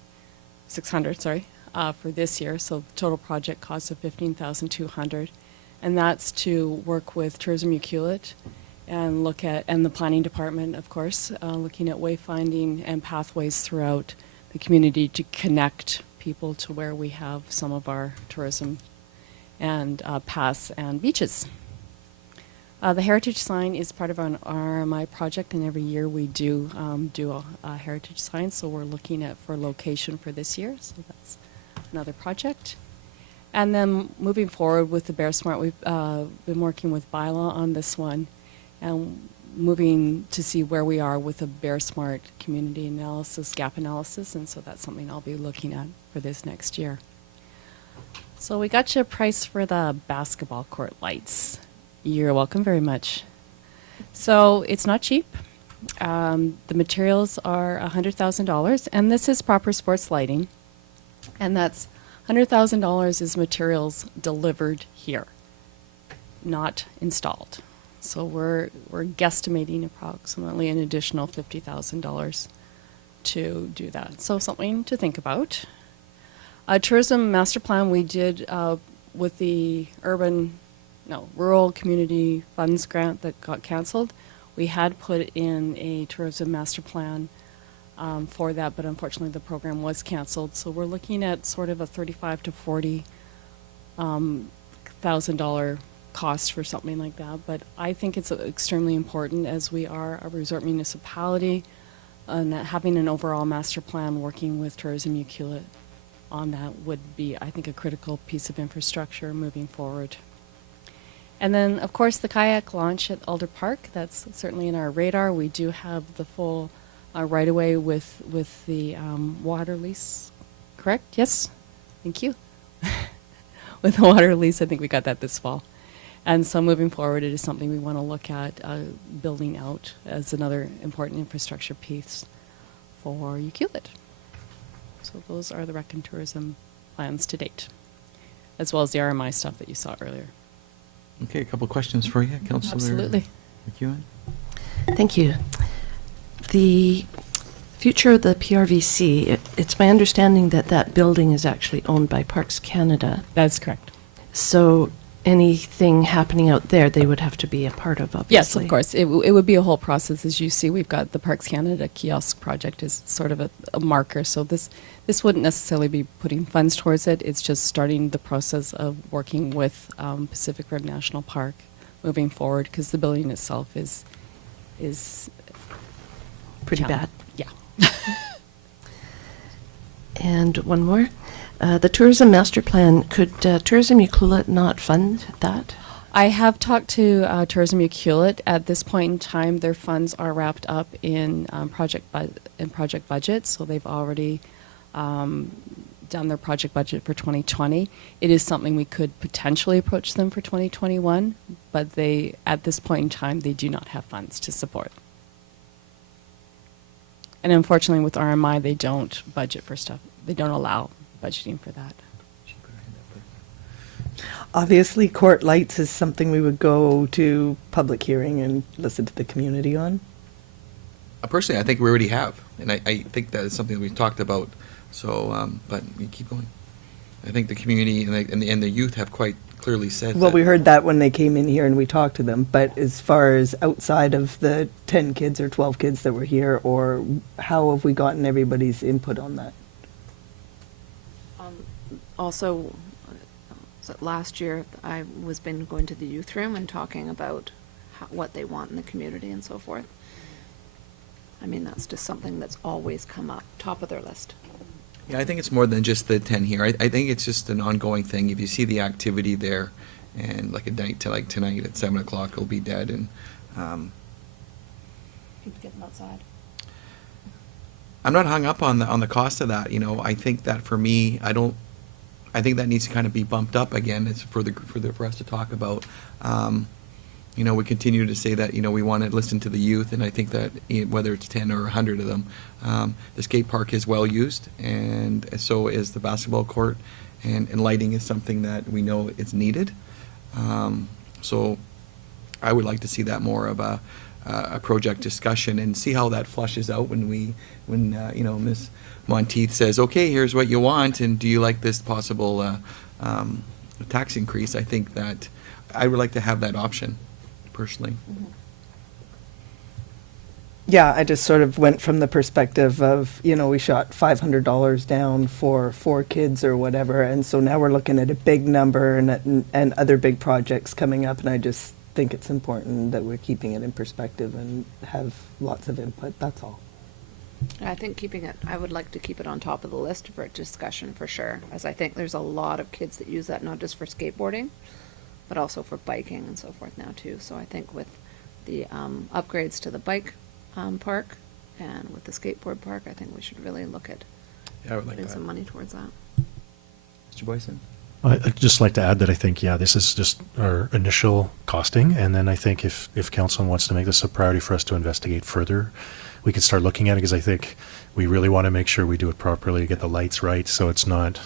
for this year, so total project cost of $15,200, and that's to work with Tourism Ucluelet and look at, and the planning department, of course, looking at wayfinding and pathways throughout the community to connect people to where we have some of our tourism and paths and beaches. The heritage sign is part of an RMI project, and every year we do a heritage sign, so we're looking at for location for this year, so that's another project. And then moving forward with the Bear Smart, we've been working with Bylaw on this one, and moving to see where we are with a Bear Smart community analysis, gap analysis, and so that's something I'll be looking at for this next year. So we got you a price for the basketball court lights. You're welcome very much. So it's not cheap. The materials are $100,000, and this is proper sports lighting, and that's $100,000 is materials delivered here, not installed. So we're guesstimating approximately an additional $50,000 to do that. So something to think about. Tourism Master Plan we did with the Rural Community Funds grant that got canceled. We had put in a Tourism Master Plan for that, but unfortunately the program was canceled. So we're looking at sort of a $35,000 to $40,000 cost for something like that. But I think it's extremely important, as we are a resort municipality, and having an overall master plan working with Tourism Ucluelet on that would be, I think, a critical piece of infrastructure moving forward. And then, of course, the kayak launch at Alder Park, that's certainly in our radar. We do have the full right-of-way with the water lease, correct? Yes? Thank you. With the water lease, I think we got that this fall. And so moving forward, it is something we want to look at building out as another important infrastructure piece for Ucluelet. So those are the rec and tourism plans to date, as well as the RMI stuff that you saw earlier. Okay, a couple of questions for you, Councillor Absolutely. McEwen. Thank you. The future of the PRVC, it's my understanding that that building is actually owned by Parks Canada. That's correct. So anything happening out there, they would have to be a part of, obviously. Yes, of course. It would be a whole process. As you see, we've got the Parks Canada kiosk project is sort of a marker. So this wouldn't necessarily be putting funds towards it. It's just starting the process of working with Pacific Rim National Park moving forward, because the building itself is Pretty challenging. bad. Yeah. And one more. The tourism master plan, could Tourism Ucluelet not fund that? I have talked to Tourism Ucluelet. At this point in time, their funds are wrapped up in project budget, so they've already done their project budget for 2020. It is something we could potentially approach them for 2021, but they, at this point in time, they do not have funds to support. And unfortunately, with RMI, they don't budget for stuff. They don't allow budgeting for that. Obviously, court lights is something we would go to public hearing and listen to the community on. Personally, I think we already have, and I think that is something that we've talked about. So, but we keep going. I think the community and the youth have quite clearly says Well, that. we heard that when they came in here and we talked to them, but as far as outside of the 10 kids or 12 kids that were here, or how have we gotten everybody's input on that? Also, so last year, I was been going to the youth room and talking about what they want in the community and so forth. I mean, that's just something that's always come up, top of their list. Yeah, I think it's more than just the 10 here. I think it's just an ongoing thing. If you see the activity there, and like a night to like tonight at 7 o'clock, it'll be dead. And Keep getting outside. I'm not hung up on the cost of that. You know, I think that for me, I think that needs to kind of be bumped up again. It's for us to talk about. You know, we continue to say that, you know, we want to listen to the youth, and I think that whether it's 10 or 100 of them, the skate park is well used, and so is the basketball court, and lighting is something that we know is needed. So I would like to see that more of a project discussion and see how that flushes out when you know, Ms. Monteith says, okay, here's what you want, and do you like this possible tax increase? I think that I would like to have that option, personally. Yeah, I just sort of went from the perspective of, you know, we shot $500 down for 4 kids or whatever, and so now we're looking at a big number and other big projects coming up, and I just think it's important that we're keeping it in perspective and have lots of input, that's all. I think I would like to keep it on top of the list for discussion for sure, as I think there's a lot of kids that use that, not just for skateboarding, but also for biking and so forth now too. So I think with the upgrades to the bike park and with the skateboard park, I think we should really look at Yeah, I would like putting that. some money towards that. Mr. Boyson? I'd just like to add that I think, yeah, this is just our initial costing, and then I think if council wants to make this a priority for us to investigate further, we could start looking at it, because I think we really want to make sure we do it properly, get the lights right, so it's not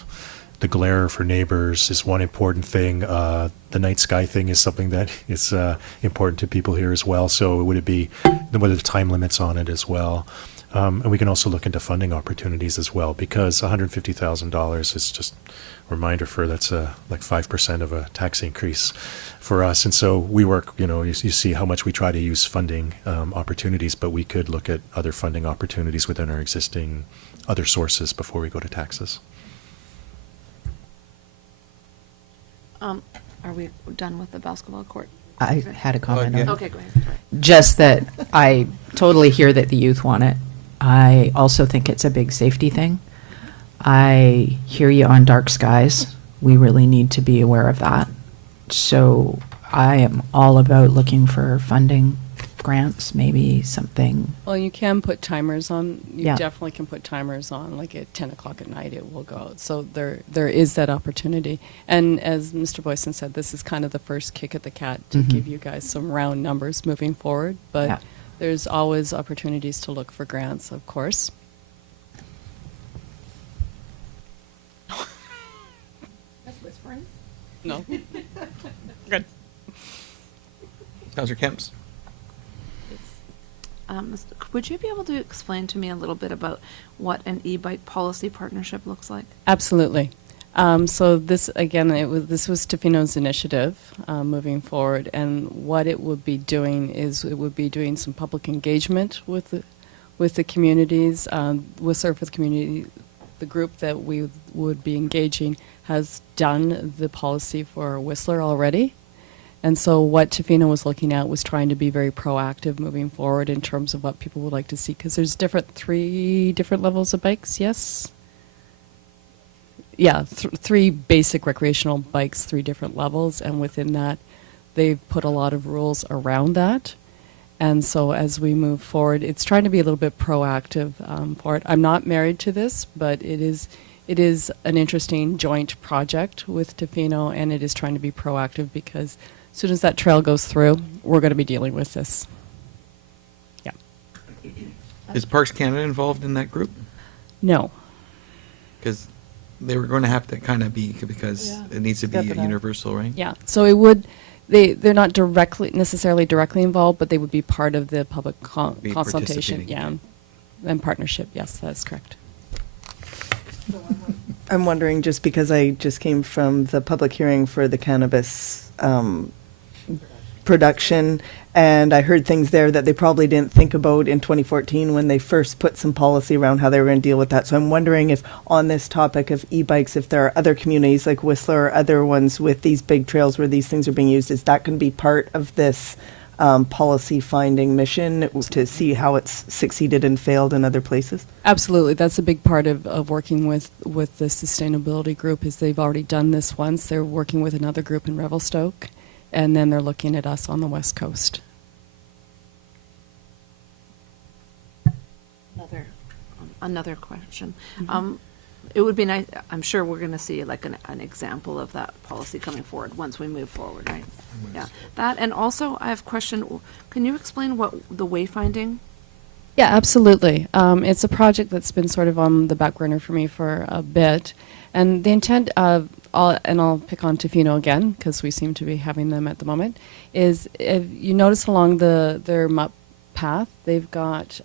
the glare for neighbors is one important thing. The night sky thing is something that is important to people here as well. So would it be, what are the time limits on it as well? And we can also look into funding opportunities as well, because $150,000 is just a reminder for that's like 5% of a tax increase for us. And so we work, you know, you see how much we try to use funding opportunities, but we could look at other funding opportunities within our existing other sources before we go to taxes. Are we done with the basketball court? I had a comment. yeah. on it. Okay, go ahead. Sorry. Just that I totally hear that the youth want it. I also think it's a big safety thing. I hear you on dark skies. We really need to be aware of that. So I am all about looking for funding, grants, maybe something. Well, you can put timers on. You Yeah. definitely can put timers on. Like at 10 o'clock at night, it will go out. So there is that opportunity. And as Mr. Boyson said, this is kind of the first kick at the cat to Mhm. give you guys some round numbers moving forward. But Yeah. there's always opportunities to look for grants, of course. That's whispering. No. Good. Councillor Kemps? Would you be able to explain to me a little bit about what an e-bike policy partnership looks like? Absolutely. So this, again, this was Tofino's initiative moving forward, and what it would be doing is it would be doing some public engagement with the communities. Whistler for the Community, the group that we would be engaging, has done the policy for Whistler already. And so what Tofino was looking at was trying to be very proactive moving forward in terms of what people would like to see, because there's 3 different levels of bikes, yes? Yeah, 3 basic recreational bikes, 3 different levels, and within that, they've put a lot of rules around that. And so as we move forward, it's trying to be a little bit proactive for it. I'm not married to this, but it is an interesting joint project with Tofino, and it is trying to be proactive because as soon as that trail goes through, we're going to be dealing with this. Yeah. Is Parks Canada involved in that group? No. Because they were going to have to kind of be, because Yeah. it needs to be Step it up. universal, right? Yeah. So it would, they're not necessarily directly involved, but they would be part of the public Be consultation. participating. Yeah. And partnership. Yes, that's correct. I'm wondering, just because I just came from the public hearing for the cannabis production, and I heard things there that they probably didn't think about in 2014 when they first put some policy around how they were going to deal with that. So I'm wondering if, on this topic of e-bikes, if there are other communities like Whistler or other ones with these big trails where these things are being used, is that going to be part of this policy finding mission to see how it's succeeded and failed in other places? Absolutely. That's a big part of working with the sustainability group is they've already done this once. They're working with another group in Revelstoke, and then they're looking at us on the West Coast. Another question. It would be nice, I'm sure we're going to see like an example of that policy coming forward once we move forward, right? Yeah. That, and also I have a question, can you explain what the wayfinding? Yeah, absolutely. It's a project that's been sort of on the back burner for me for a bit. And the intent of, I'll pick on Tofino again, because we seem to be having them at the moment, is if you notice along their MUP path, they've got,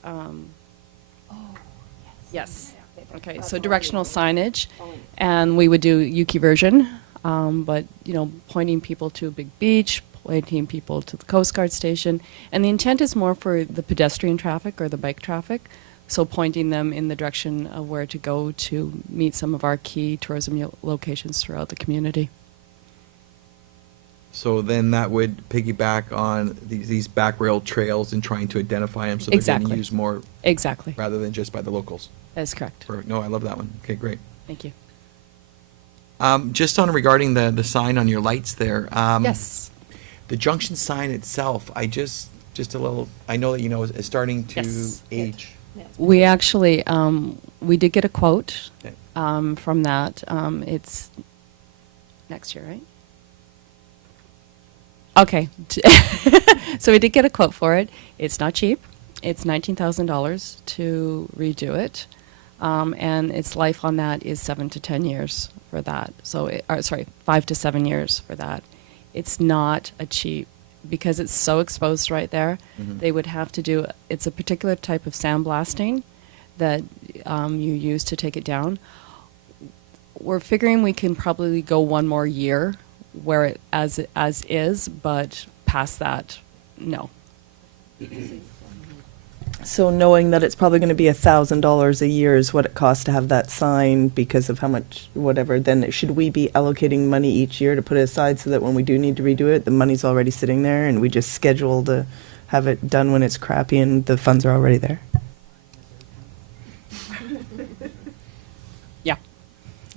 yes. Okay, so directional signage, and we would do Yuki version, but, pointing people to a big beach, pointing people to the Coast Guard station, and the intent is more for the pedestrian traffic or the bike traffic, so pointing them in the direction of where to go to meet some of our key tourism locations throughout the community. So then that would piggyback on these back rail trails and trying to identify them so they're Exactly. getting used more Exactly. rather than just by the locals. That's correct. Perfect. No, I love that one. Okay, great. Thank you. Just on regarding the sign on your lights there. Yes. The junction sign itself, I just a little, I know that, is starting to Yes. age. We actually, we did get a quote Okay. from that. It's next year, right? Okay. So we did get a quote for it. It's not cheap. It's $19,000 to redo it. And its life on that is 7 to 10 years for that. So, 5 to 7 years for that. It's not a cheap, because it's so exposed right there. Mhm. They would have to do, it's a particular type of sandblasting that you use to take it down. We're figuring we can probably go one more year where it as is, but past that, no. So knowing that it's probably going to be $1,000 a year is what it costs to have that sign because of how much, whatever, then should we be allocating money each year to put it aside so that when we do need to redo it, the money's already sitting there and we just schedule to have it done when it's crappy and the funds are already there? Yeah.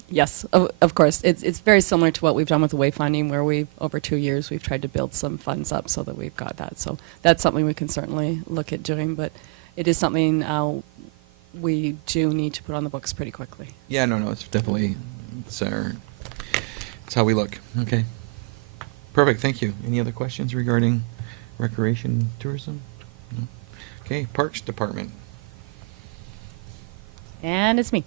Yes, of course. It's very similar to what we've done with the wayfinding, where over 2 years, we've tried to build some funds up so that we've got that. So that's something we can certainly look at doing, but it is something we do need to put on the books pretty quickly. Yeah, no, it's definitely, it's how we look. Okay. Perfect, thank you. Any other questions regarding recreation and tourism? No? Okay, Parks Department. And it's me.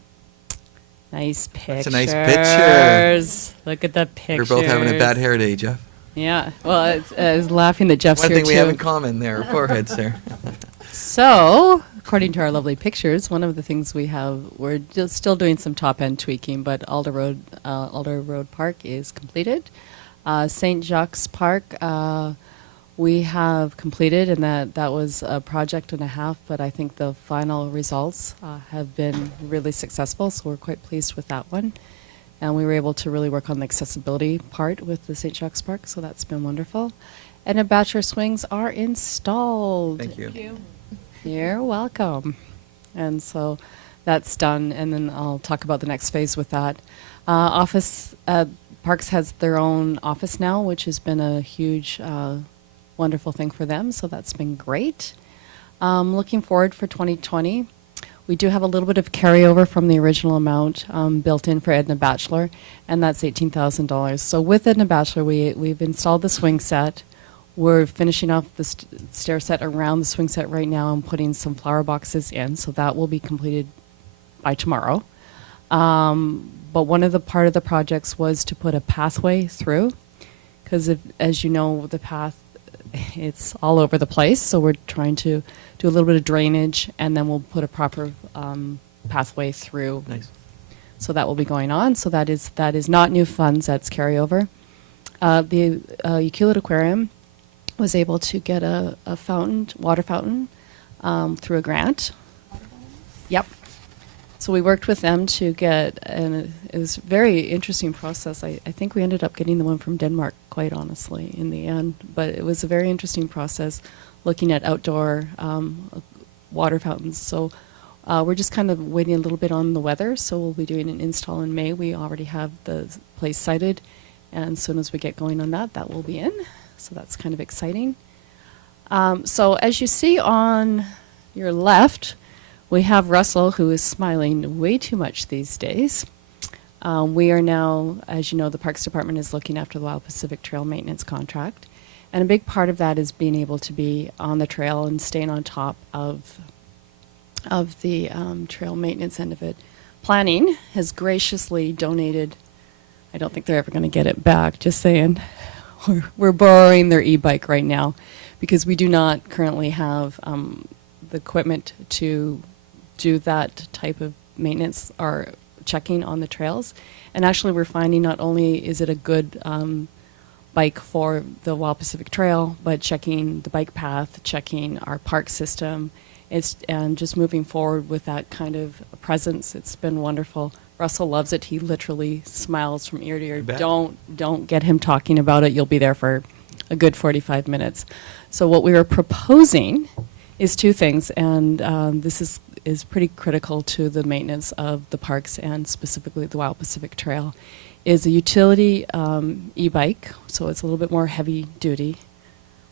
Nice pictures. That's a nice picture. Look at the pictures. We're both having a bad hair day, Jeff. Yeah. Well, I was laughing that Jeff's One here thing we too. have in common there, our foreheads there. So, according to our lovely pictures, one of the things we're just still doing some top-end tweaking, but Alder Road Park is completed. St. Jacques Park, we have completed, and that was a project and a half, but I think the final results have been really successful, so we're quite pleased with that one. And we were able to really work on the accessibility part with the St. Jacques Park, so that's been wonderful. And the Bachelor swings are installed. Thank you. You're welcome. And so that's done, and then I'll talk about the next phase with that. Parks has their own office now, which has been a huge, wonderful thing for them, so that's been great. Looking forward for 2020, we do have a little bit of carryover from the original amount built in for Edna Bachelor, and that's $18,000. So with Edna Bachelor, we've installed the swing set. We're finishing off the stair set around the swing set right now and putting some flower boxes in, so that will be completed by tomorrow. But one of the part of the projects was to put a pathway through, because as you know, the path, it's all over the place, so we're trying to do a little bit of drainage, and then we'll put a proper pathway through. Nice. So that will be going on. So that is not new funds, that's carryover. The Ucluelet Aquarium was able to get a fountain, water fountain, through a grant. Yep. So we worked with them to get, and it was a very interesting process. I think we ended up getting the one from Denmark, quite honestly, in the end. But it was a very interesting process looking at outdoor water fountains. So we're just kind of waiting a little bit on the weather. So we'll be doing an install in May. We already have the place sited. And as soon as we get going on that, that will be in. So that's kind of exciting. So as you see on your left, we have Russell, who is smiling way too much these days. We are now, as you know, the Parks Department is looking after the Wild Pacific Trail maintenance contract. And a big part of that is being able to be on the trail and staying on top of the trail maintenance end of it. Planning has graciously donated, I don't think they're ever going to get it back, just saying. We're borrowing their e-bike right now because we do not currently have the equipment to do that type of maintenance or checking on the trails. And actually we're finding not only is it a good bike for the Wild Pacific Trail, but checking the bike path, checking our park system, and just moving forward with that kind of presence. It's been wonderful. Russell loves it. He literally smiles from ear to ear. bet. Don't get him talking about it. You'll be there for a good 45 minutes. So what we were proposing is two things, and this is pretty critical to the maintenance of the parks and specifically the Wild Pacific Trail, is a utility e-bike, so it's a little bit more heavy duty,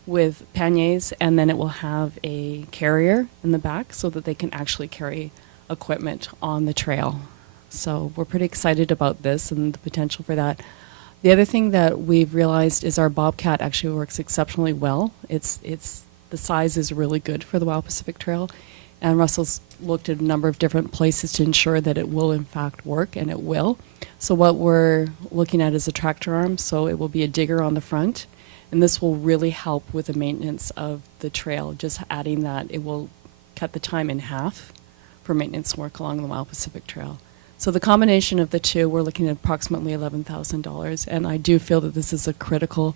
with panniers, and then it will have a carrier in the back so that they can actually carry equipment on the trail. So we're pretty excited about this and the potential for that. The other thing that we've realized is our Bobcat actually works exceptionally well. The size is really good for the Wild Pacific Trail, and Russell's looked at a number of different places to ensure that it will in fact work, and it will. So what we're looking at is a tractor arm, so it will be a digger on the front, and this will really help with the maintenance of the trail. Just adding that, it will cut the time in half for maintenance work along the Wild Pacific Trail. So the combination of the two, we're looking at approximately $11,000, and I do feel that this is a critical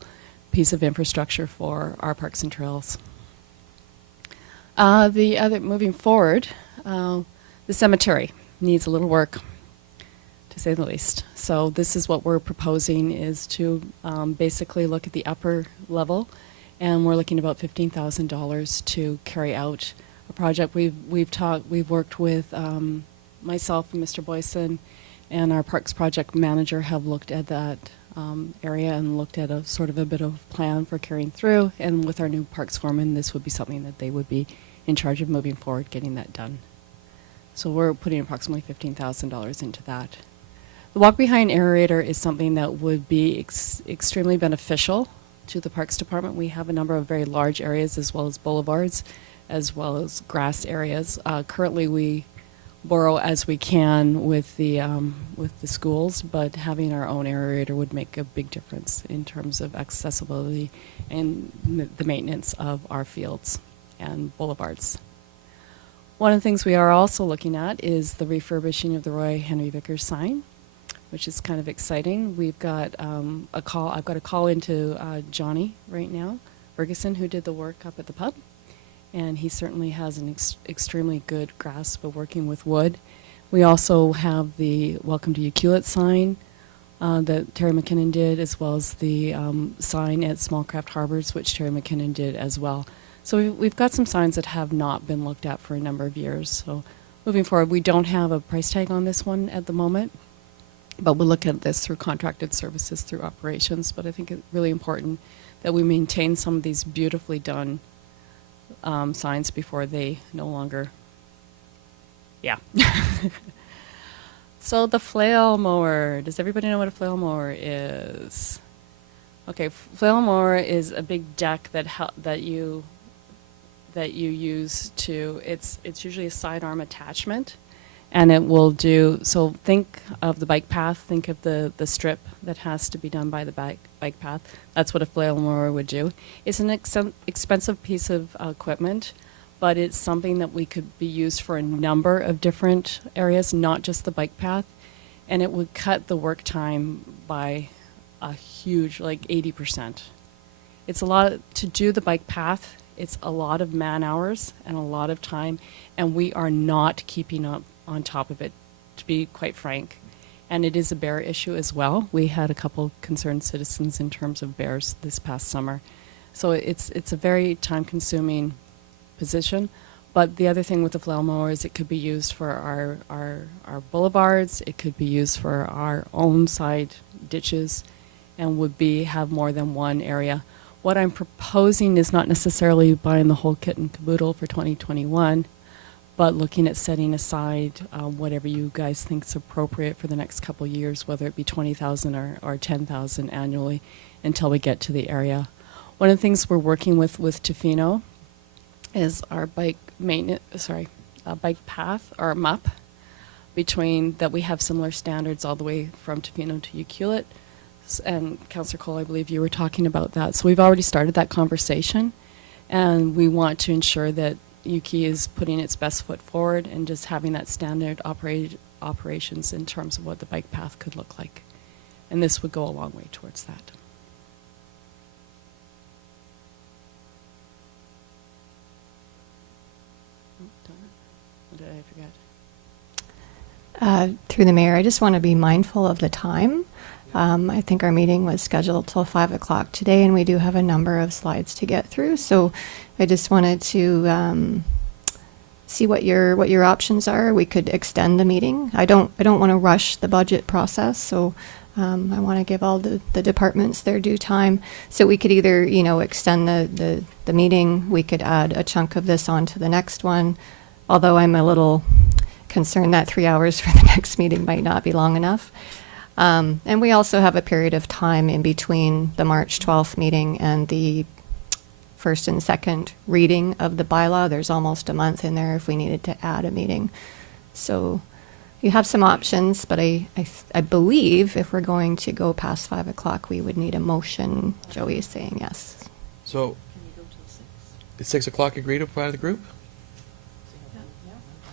piece of infrastructure for our parks and trails. Moving forward, the cemetery needs a little work, to say the least. So this is what we're proposing, is to basically look at the upper level, and we're looking at about $15,000 to carry out a project. We've worked with myself and Mr. Boyson, and our parks project manager have looked at that area and looked at a sort of a bit of plan for carrying through. And with our new parks foreman, this would be something that they would be in charge of moving forward, getting that done. So we're putting approximately $15,000 into that. The walk behind aerator is something that would be extremely beneficial to the Parks Department. We have a number of very large areas as well as boulevards, as well as grass areas. Currently we borrow as we can with the schools, but having our own aerator would make a big difference in terms of accessibility and the maintenance of our fields and boulevards. One of the things we are also looking at is the refurbishing of the Roy Henry Vickers sign, which is kind of exciting. We've got I've got a call into Johnny right now, Ferguson, who did the work up at the pub. And he certainly has an extremely good grasp of working with wood. We also have the Welcome to Ucluelet sign that Terry McKinnon did, as well as the sign at Small Craft Harbors, which Terry McKinnon did as well. So we've got some signs that have not been looked at for a number of years. So moving forward, we don't have a price tag on this one at the moment, but we'll look at this through contracted services, through operations. But I think it's really important that we maintain some of these beautifully done signs before they no longer, yeah. So the flail mower, does everybody know what a flail mower is? Okay, flail mower is a big deck that you use to, it's usually a sidearm attachment, and it will do, so think of the bike path, think of the strip that has to be done by the bike path. That's what a flail mower would do. It's an expensive piece of equipment, but it's something that we could be used for a number of different areas, not just the bike path. and it would cut the work time by a huge, like 80%. It's a lot to do the bike path. It's a lot of man hours and a lot of time, and we are not keeping up on top of it, to be quite frank. And it is a bear issue as well. We had a couple concerned citizens in terms of bears this past summer. So it's a very time-consuming position. But the other thing with the flail mower is it could be used for our boulevards. It could be used for our own side ditches, and would have more than one area. What I'm proposing is not necessarily buying the whole kit and caboodle for 2021, but looking at setting aside whatever you guys think is appropriate for the next couple of years, whether it be 20,000 or 10,000 annually, until we get to the area. One of the things we're working with Tofino is our bike path, or MUP, between that we have similar standards all the way from Tofino to Ucluelet. And Councillor Cole, I believe you were talking about that. So we've already started that conversation, and we want to ensure that UKI is putting its best foot forward and just having that standard operations in terms of what the bike path could look like. And this would go a long way towards that. What did I forget? Through the mayor, I just want to be mindful of the time. I think our meeting was scheduled till 5 o'clock today, and we do have a number of slides to get through. So I just wanted to see what your options are. We could extend the meeting. I don't want to rush the budget process, so I want to give all the departments their due time. So we could either, extend the meeting. We could add a chunk of this onto the next one. Although I'm a little concerned that 3 hours for the next meeting might not be long enough. And we also have a period of time in between the March 12th meeting and the first and second reading of the bylaw. There's almost a month in there if we needed to add a meeting. So you have some options, but I believe if we're going to go past 5 o'clock, we would need a motion. Joey is saying yes. So, is 6 o'clock agreed upon by the group?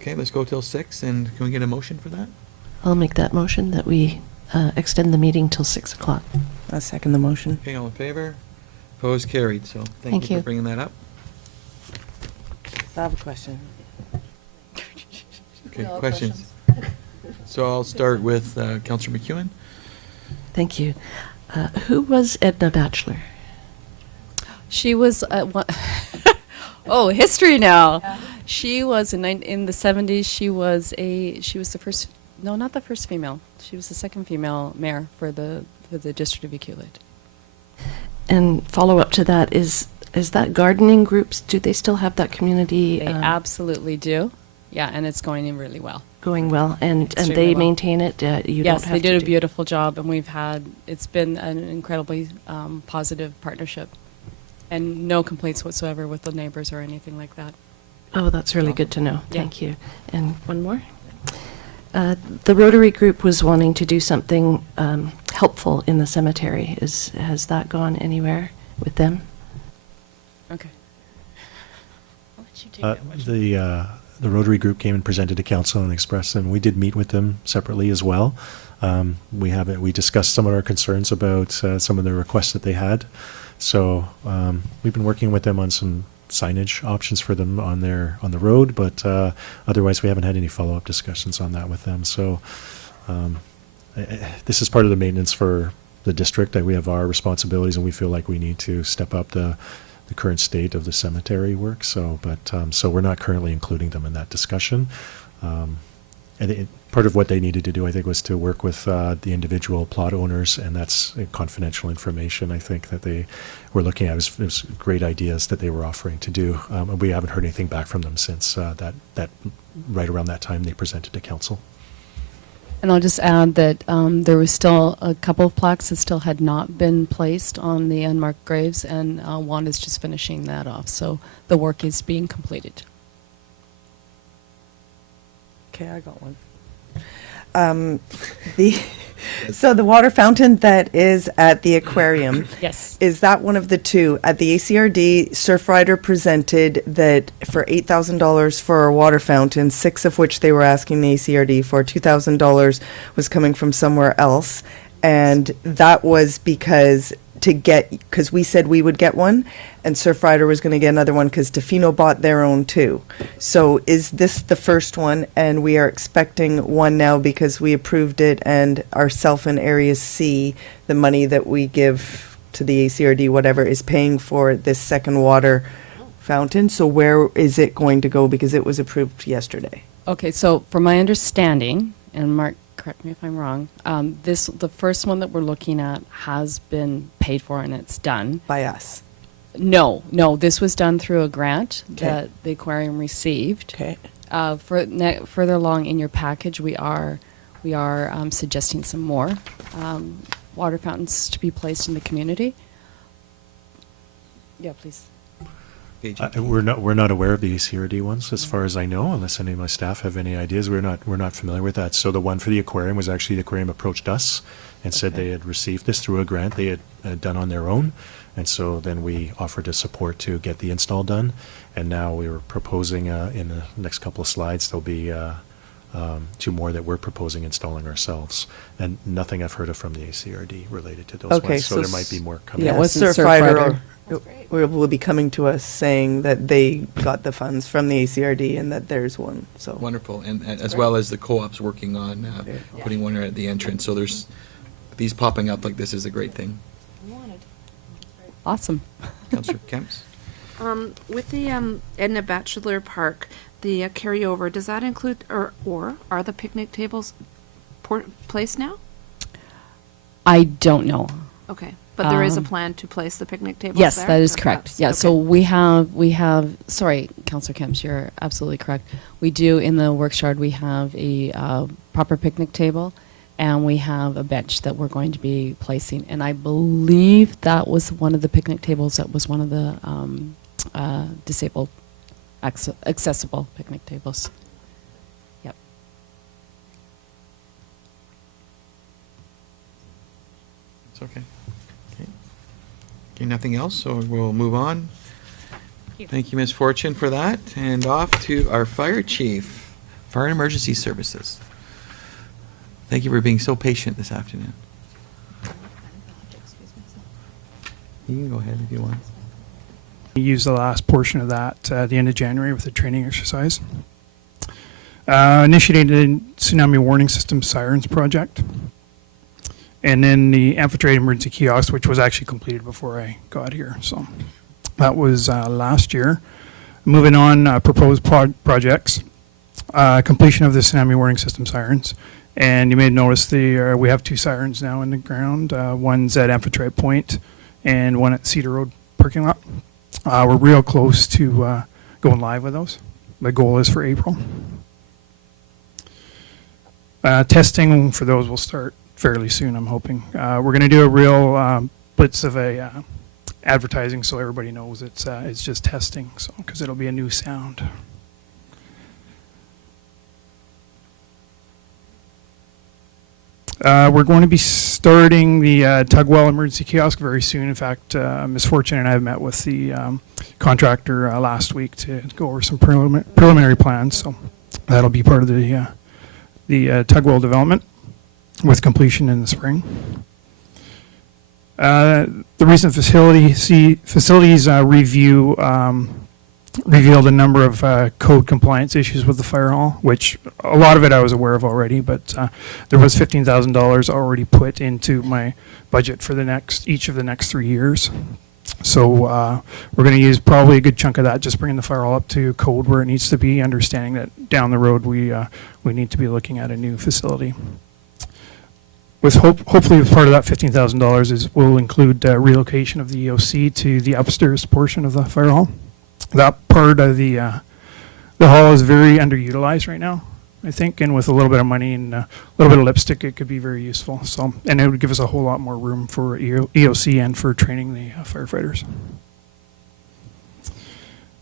Okay, let's go till 6, and can we get a motion for that? I'll make that motion that we extend the meeting till 6 o'clock. I'll second the motion. Okay, all in favor? Opposed, carried. So thank Thank you you. for bringing that up. I have a question. Okay, questions? So I'll start with Councillor McEwen. Thank you. Who was Edna Batchelor? She was oh, history now. She was in the 70s. She was the first. No, not the first female. She was the second female mayor for the district of Ucluelet. And follow up to that is that gardening groups? Do they still have that community? They absolutely do. Yeah, and it's going in really well. Going well, and Extremely they well. maintain it. You don't Yes, have they to did a do- beautiful job, and it's been an incredibly positive partnership, and no complaints whatsoever with the neighbors or anything like that. Oh, that's really good to know. Yeah. Thank you. And one more. The Rotary Group was wanting to do something helpful in the cemetery. Has that gone anywhere with them? Okay. I'll let you take that one. The Rotary Group came and presented to council and expressed, and we did meet with them separately as well. We discussed some of our concerns about some of the requests that they had. So we've been working with them on some signage options for them on the road, but otherwise we haven't had any follow-up discussions on that with them. So this is part of the maintenance for the district, that we have our responsibilities, and we feel like we need to step up the current state of the cemetery work. So we're not currently including them in that discussion. Part of what they needed to do, I think, was to work with the individual plot owners, and that's confidential information, I think, that they were looking at. It was great ideas that they were offering to do. And we haven't heard anything back from them since that right around that time they presented to council. And I'll just add that there was still a couple of plaques that still had not been placed on the unmarked graves, and Wanda's just finishing that off. So the work is being completed. Okay, I got one. So the water fountain that is at the aquarium, Yes. is that one of the two? At the ACRD, Surfrider presented that for $8,000 for a water fountain, 6 of which they were asking the ACRD for, $2,000 was coming from somewhere else. And that was because we said we would get one, and Surfrider was going to get another one because Tofino bought their own too. So is this the first one, and we are expecting one now because we approved it, and ourself in Area C, the money that we give to the ACRD, whatever, is paying for this second water fountain. So where is it going to go? Because it was approved yesterday. Okay, so from my understanding, and Mark, correct me if I'm wrong, the first one that we're looking at has been paid for and it's done. By us. No, this was done through a grant Okay. that the aquarium received. Okay. Further along in your package, we are suggesting some more water fountains to be placed in the community. Yeah, please. We're not aware of the ACRD ones, as far as I know, unless any of my staff have any ideas. We're not familiar with that. So the one for the aquarium was actually the aquarium approached us and said they had received this through a grant they had done on their own, and so then we offered to support to get the install done. And now we were proposing in the next couple of slides there'll be 2 more that we're proposing installing ourselves, and nothing I've heard of from the ACRD related to those Okay, ones. So so there might be more coming. Yeah, it wasn't Surfrider Surfrider. will be coming to us saying that they got the funds from the ACRD and that there's one, so. Wonderful, and as well as the co-ops working on putting one at the entrance. So there's, these popping up like this is a great thing. Awesome. Councillor Kemps? With the Edna Bachelor Park, the carryover, does that include, or are the picnic tables placed now? I don't know. Okay, but there is a Um, plan to place the picnic tables Yes, there? that is Or correct. perhaps- Yeah, okay. so we have, sorry, Councillor Kemps, you're absolutely correct. We do, in the works yard, we have a proper picnic table, and we have a bench that we're going to be placing. And I believe that was one of the picnic tables, that was one of the disabled, accessible picnic tables. Yep. It's okay. Okay, nothing else, so we'll move on. Thank you, Ms. Fortune, for that. And off to our fire chief, Fire and Emergency Services. Thank you for being so patient this afternoon. You can go ahead if you want. We used the last portion of that at the end of January with the training exercise. Initiated a tsunami warning system sirens project. And then the Amphitrite emergency kiosk, which was actually completed before I got here. So that was last year. Moving on, proposed projects. Completion of the tsunami warning system sirens. And you may notice we have 2 sirens now in the ground. One's at Amphitrite Point and one at Cedar Road parking lot. We're real close to going live with those. The goal is for April. Testing for those will start fairly soon, I'm hoping. We're going to do a real blitz of advertising so everybody knows it's just testing, so because it'll be a new sound. We're going to be starting the Tugwell emergency kiosk very soon. In fact, Ms. Fortune and I have met with the contractor last week to go over some preliminary plans. So that'll be part of the Tugwell development with completion in the spring. The recent facilities review revealed a number of code compliance issues with the fire hall, which a lot of it I was aware of already, but there was $15,000 already put into my budget for each of the next 3 years. So we're going to use probably a good chunk of that, just bringing the fire hall up to code where it needs to be, understanding that down the road we need to be looking at a new facility. With hopefully as part of that $15,000 will include relocation of the EOC to the upstairs portion of the fire hall. That part of the hall is very underutilized right now, I think, and with a little bit of money and a little bit of lipstick, it could be very useful. So, and it would give us a whole lot more room for EOC and for training the firefighters.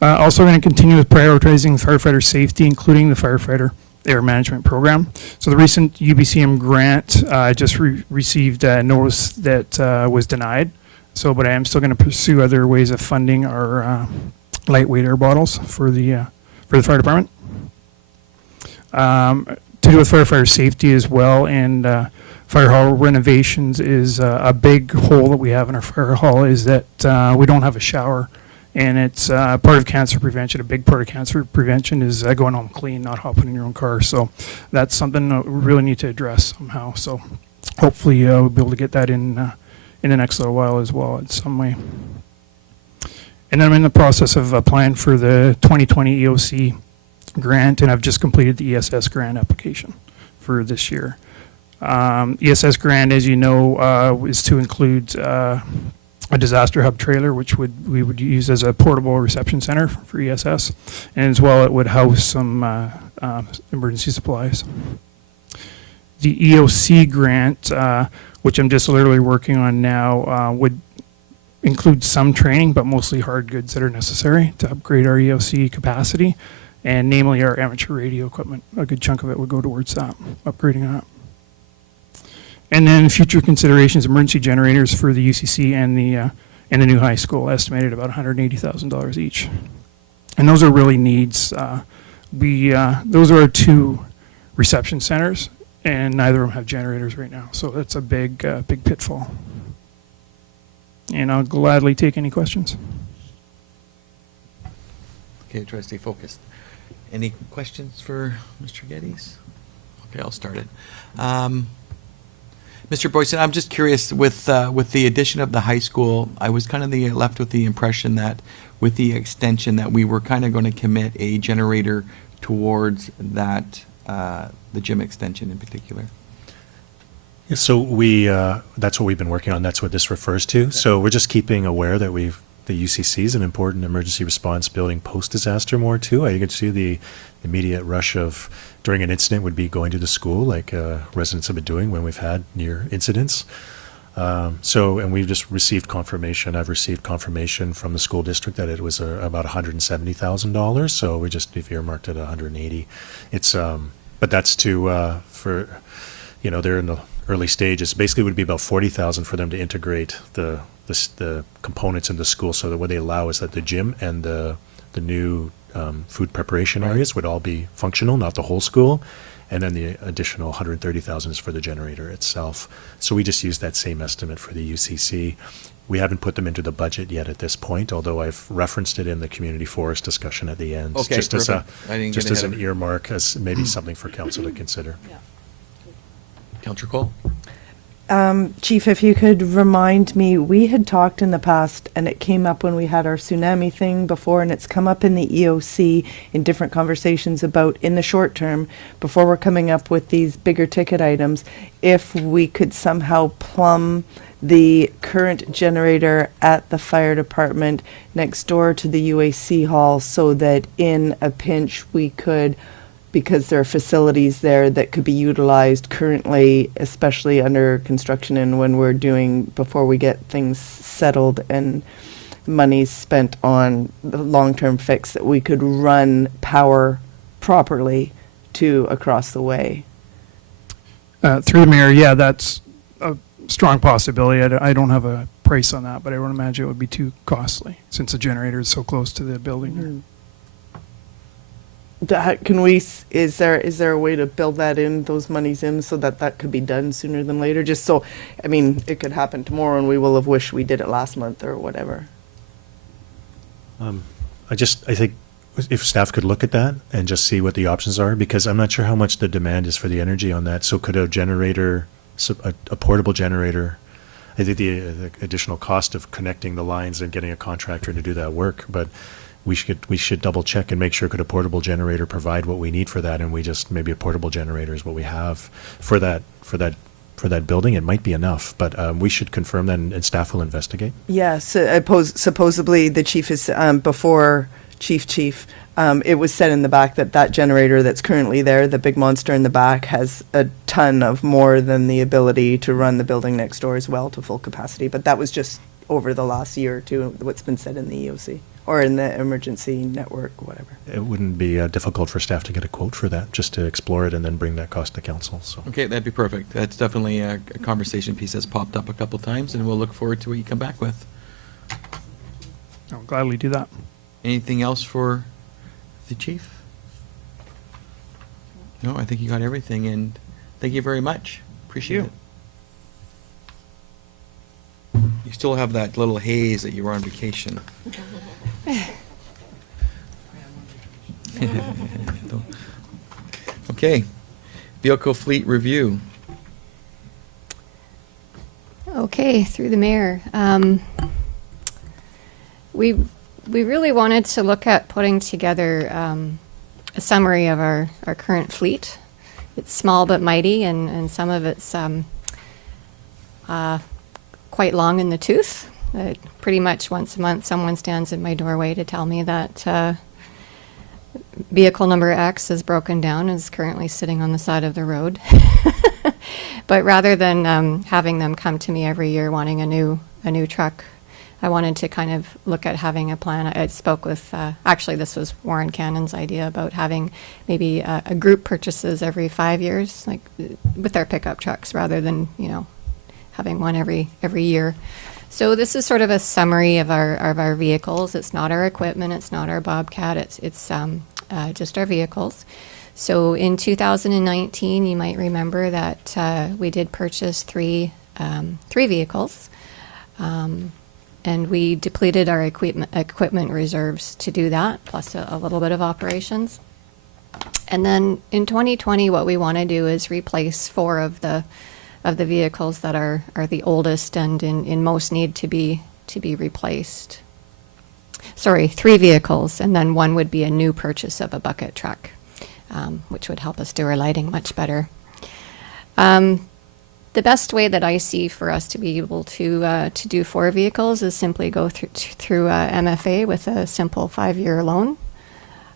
Also going to continue with prioritizing firefighter safety, including the firefighter air management program. So the recent UBCM grant, I just received a notice that was denied. So, but I am still going to pursue other ways of funding our lightweight air bottles for the fire department. To do with firefighter safety as well, and fire hall renovations is a big hole that we have in our fire hall, is that we don't have a shower, and it's part of cancer prevention. A big part of cancer prevention is going home clean, not hopping in your own car. So that's something that we really need to address somehow. So hopefully we'll be able to get that in the next little while as well in some way. And then I'm in the process of applying for the 2020 EOC grant, and I've just completed the ESS grant application for this year. ESS grant, as you know, is to include a disaster hub trailer, which we would use as a portable reception center for ESS, and as well it would house some emergency supplies. The EOC grant, which I'm just literally working on now, would include some training, but mostly hard goods that are necessary to upgrade our EOC capacity, and namely our amateur radio equipment. A good chunk of it would go towards that, upgrading that. And then future considerations, emergency generators for the UCC and the new high school, estimated about $180,000 each. And those are really needs. Those are our two reception centers, and neither of them have generators right now. So that's a big pitfall. And I'll gladly take any questions. Okay, try to stay focused. Any questions for Mr. Geddes? Okay, I'll start it. Mr. Boyson, I'm just curious, with the addition of the high school, I was kind of left with the impression that with the extension that we were kind of going to commit a generator towards that, the gym extension in particular. Yeah, so that's what we've been working on. That's what this refers to. So we're just keeping aware that the UCC is an important emergency response building post-disaster more too. You can see the immediate rush of during an incident would be going to the school, like residents have been doing when we've had near incidents. And we've just received confirmation. I've received confirmation from the school district that it was about $170,000. So we just earmarked it $180,000. It's but that's for they're in the early stages. Basically, it would be about $40,000 for them to integrate the components in the school, so that what they allow is that the gym and the new food preparation areas would all be functional, not the whole school. And then the additional $130,000 is for the generator itself. So we just used that same estimate for the UCC. We haven't put them into the budget yet at this point, although I've referenced it in the community forest discussion at the end. Okay, just perfect. as an earmark, as maybe something for council to consider. Yeah. Councillor Cole? Chief, if you could remind me, we had talked in the past, and it came up when we had our tsunami thing before, and it's come up in the EOC in different conversations about, in the short term, before we're coming up with these bigger ticket items, if we could somehow plumb the current generator at the fire department next door to the UAC hall, so that in a pinch we could, because there are facilities there that could be utilized currently, especially under construction and when we're before we get things settled and money spent on the long-term fix, that we could run power properly to across the way. Through the mayor, yeah, that's a strong possibility. I don't have a price on that, but I don't imagine it would be too costly since the generator is so close to the building. Is there a way to build that in, those monies in, so that could be done sooner than later? Just so, it could happen tomorrow and we will have wished we did it last month or whatever. I think if staff could look at that and just see what the options are, because I'm not sure how much the demand is for the energy on that. So could a generator, a portable generator, I think the additional cost of connecting the lines and getting a contractor to do that work, but we should double check and make sure could a portable generator provide what we need for that, and maybe a portable generator is what we have for that building. It might be enough, but we should confirm that, and staff will investigate. Yes, supposedly the chief is before chief. It was said in the back that generator that's currently there, the big monster in the back, has a ton of more than the ability to run the building next door as well to full capacity. But that was just over the last year or two, what's been said in the EOC. or in the emergency network, whatever. It wouldn't be difficult for staff to get a quote for that, just to explore it and then bring that cost to council, so. Okay, that'd be perfect. That's definitely a conversation piece that's popped up a couple times, and we'll look forward to what you come back with. I'll gladly do that. Anything else for the chief? No, I think you got everything, and thank you very much. Appreciate it. You still have that little haze that you were on vacation. Okay, vehicle fleet review. Okay, through the mayor. We really wanted to look at putting together a summary of our current fleet. It's small but mighty, and some of it's quite long in the tooth. Pretty much once a month, someone stands in my doorway to tell me that vehicle number X is broken down and is currently sitting on the side of the road. But rather than having them come to me every year wanting a new truck, I wanted to kind of look at having a plan. I spoke with, actually this was Warren Cannon's idea about having maybe a group purchases every 5 years, like with our pickup trucks, rather than, having one every year. So this is sort of a summary of our vehicles. It's not our equipment, it's not our Bobcat, it's just our vehicles. So in 2019, you might remember that we did purchase three vehicles. And we depleted our equipment reserves to do that, plus a little bit of operations. And then in 2020, what we want to do is replace 4 of the vehicles that are the oldest and in most need to be replaced. Sorry, 3 vehicles, and then 1 would be a new purchase of a bucket truck, which would help us do our lighting much better. The best way that I see for us to be able to do 4 vehicles is simply go through MFA with a simple 5-year loan,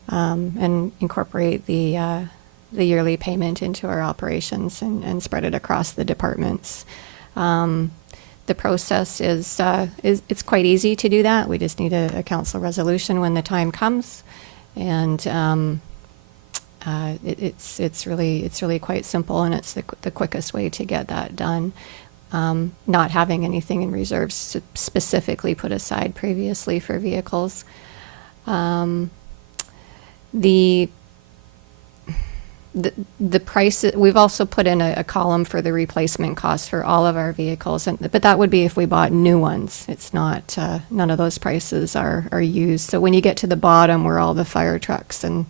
and incorporate the yearly payment into our operations and spread it across the departments. The process is it's quite easy to do that. We just need a council resolution when the time comes, and it's really quite simple, and it's the quickest way to get that done. Not having anything in reserves specifically put aside previously for vehicles. The price, we've also put in a column for the replacement cost for all of our vehicles, but that would be if we bought new ones. It's not, none of those prices are used. So when you get to the bottom where all the fire trucks and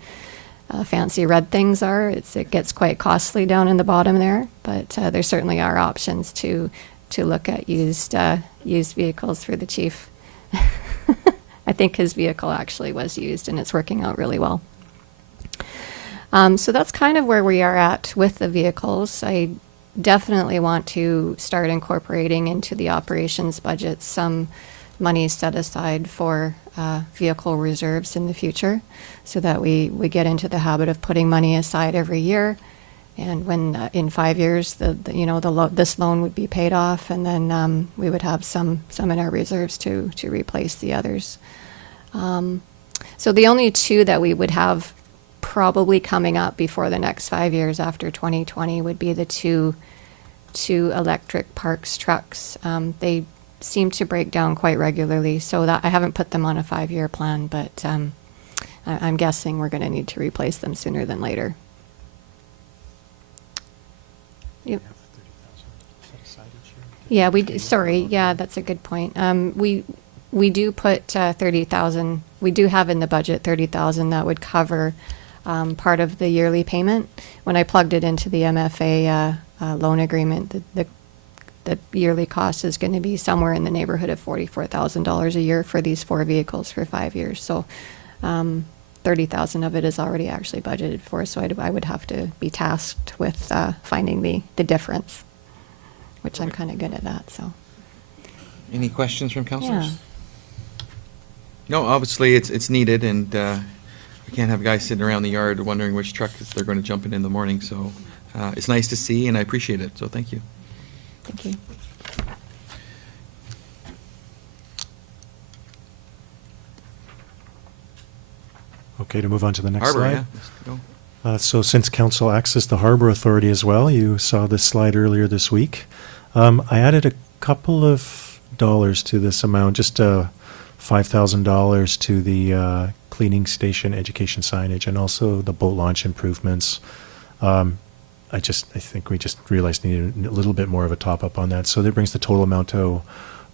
fancy red things are, it gets quite costly down in the bottom there. But there certainly are options to look at used vehicles for the chief. I think his vehicle actually was used, and it's working out really well. So that's kind of where we are at with the vehicles. I definitely want to start incorporating into the operations budget some money set aside for vehicle reserves in the future, so that we get into the habit of putting money aside every year. And when in 5 years, this loan would be paid off, and then we would have some in our reserves to replace the others. So the only 2 that we would have probably coming up before the next 5 years after 2020 would be the two electric Parks trucks. They seem to break down quite regularly, so that I haven't put them on a 5-year plan, but I'm guessing we're going to need to replace them sooner than later. Yep. Yeah, we do. Sorry, yeah, that's a good point. We do put 30,000. We do have in the budget 30,000 that would cover part of the yearly payment. When I plugged it into the MFA loan agreement, the yearly cost is going to be somewhere in the neighborhood of $44,000 a year for these 4 vehicles for 5 years. So 30,000 of it is already actually budgeted for. So I would have to be tasked with finding the difference, which I'm kind of good at that. So. Any questions from councilors? Yeah. No, obviously it's needed, and we can't have guys sitting around the yard wondering which truck they're going to jump in the morning. So it's nice to see, and I appreciate it. So thank you. Thank you. Okay to move on to the next Harbor, slide? yeah. Let's go. So since council acts as the harbor authority as well, you saw this slide earlier this week. I added a couple of dollars to this amount, just $5,000 to the cleaning station education signage and also the boat launch improvements. I think we just realized needed a little bit more of a top up on that. So that brings the total amount to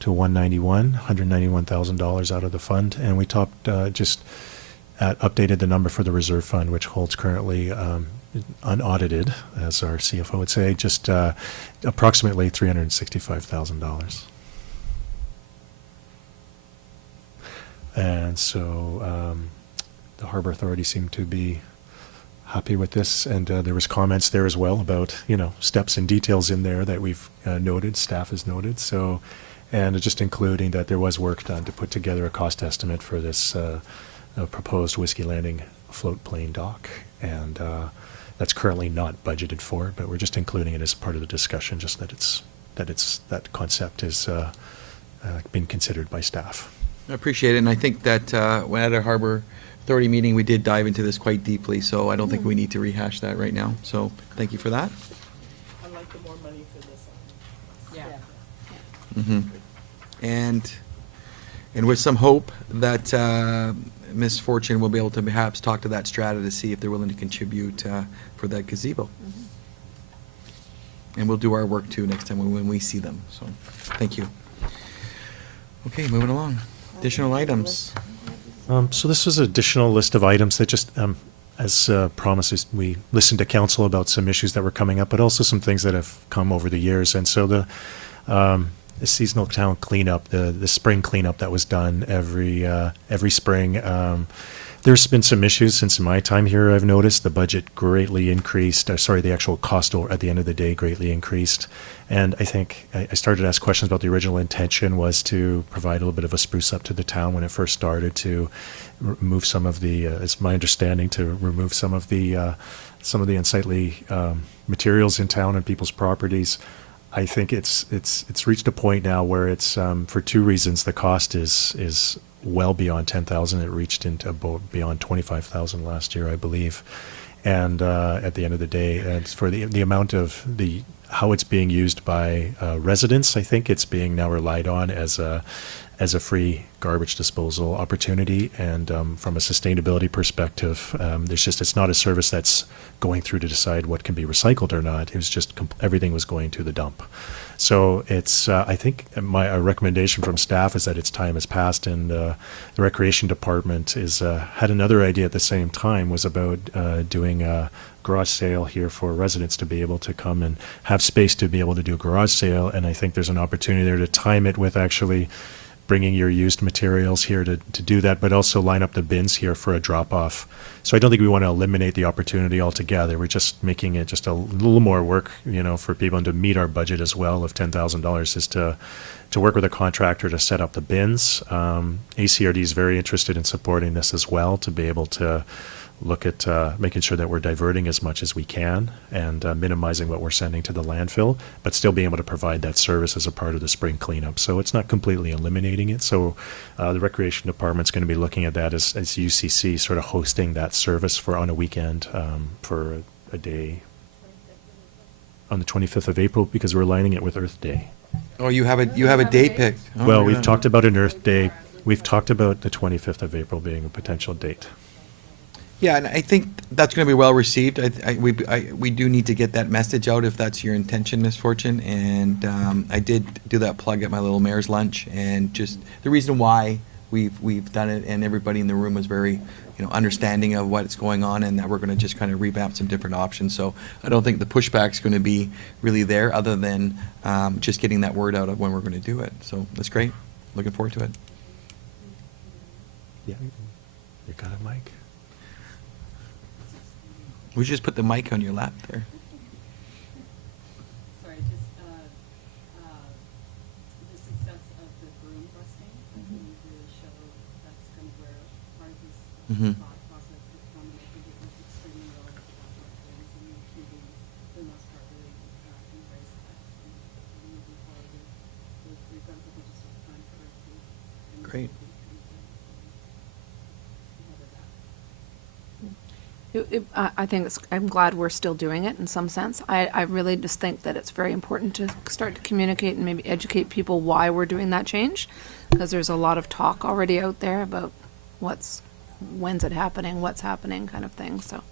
$191,000 out of the fund, and we updated the number for the reserve fund, which holds currently unaudited, as our CFO would say, just approximately $365,000. And so the Harbor Authority seemed to be happy with this, and there was comments there as well about, steps and details in there that we've noted, staff has noted. So, and just including that there was work done to put together a cost estimate for this proposed Whiskey Landing float plane dock, and that's currently not budgeted for, but we're just including it as part of the discussion, just that concept has been considered by staff. I appreciate it, and I think that when at our Harbor Authority meeting, we did dive into this quite deeply, so I don't think we need to rehash that right now. So thank you for that. I like the more money for this. Yeah. And with some hope that Ms. Fortune will be able to perhaps talk to that strata to see if they're willing to contribute for that gazebo. And we'll do our work too next time when we see them. So thank you. Okay, moving along. Additional items. So this was an additional list of items that just, as promised, we listened to council about some issues that were coming up, but also some things that have come over the years. And so the seasonal town cleanup, the spring cleanup that was done every spring. There's been some issues since my time here. I've noticed the budget greatly increased. The actual cost at the end of the day greatly increased. And I think I started to ask questions about the original intention was to provide a little bit of a spruce up to the town when it first started, to remove some of the, it's my understanding, to remove some of the unsightly materials in town and people's properties. I think it's reached a point now where it's for two reasons. The cost is well beyond 10,000. It reached into about beyond 25,000 last year, I believe. And at the end of the day, it's for the amount of how it's being used by residents. I think it's being now relied on as a free garbage disposal opportunity. And from a sustainability perspective, it's not a service that's going through to decide what can be recycled or not. It was just everything was going to the dump. So it's, I think my recommendation from staff is that its time has passed, and the Recreation Department had another idea at the same time, was about doing a garage sale here for residents to be able to come and have space to be able to do a garage sale. And I think there's an opportunity there to time it with actually bringing your used materials here to do that, but also line up the bins here for a drop-off. So I don't think we want to eliminate the opportunity altogether. We're just making it just a little more work, for people, and to meet our budget as well of $10,000 is to work with a contractor to set up the bins. ACRD is very interested in supporting this as well, to be able to look at making sure that we're diverting as much as we can and minimizing what we're sending to the landfill, but still being able to provide that service as a part of the spring cleanup. So it's not completely eliminating it. So the Recreation Department's going to be looking at that as UCC sort of hosting that service on a weekend for a day on the 25th of April, because we're aligning it with Earth Day. Oh, you have a date picked. Oh, Well, yeah. we've talked about an Earth Day. We've talked about the 25th of April being a potential date. Yeah, and I think that's going to be well received. We do need to get that message out if that's your intention, Ms. Fortune. And I did do that plug at my little mayor's lunch, and just the reason why we've done it, and everybody in the room was very understanding of what's going on, and that we're going to just kind of revamp some different options. So I don't think the pushback's going to be really there, other than just getting that word out of when we're going to do it. So that's great. Looking forward to it. Yeah, you got it, Mike. We should just put the mic on your lap there. Sorry, just the success of the broom busting, I think really show that's kind of where part of this Mhm. thought process has come, and I think it was extremely well things, and we can be, for the most part, really embrace that and moving forward. We've done something just for time for us to. Great. I think I'm glad we're still doing it in some sense. I really just think that it's very important to start to communicate and maybe educate people why we're doing that change, because there's a lot of talk already out there about when's it happening, what's happening kind of thing, so.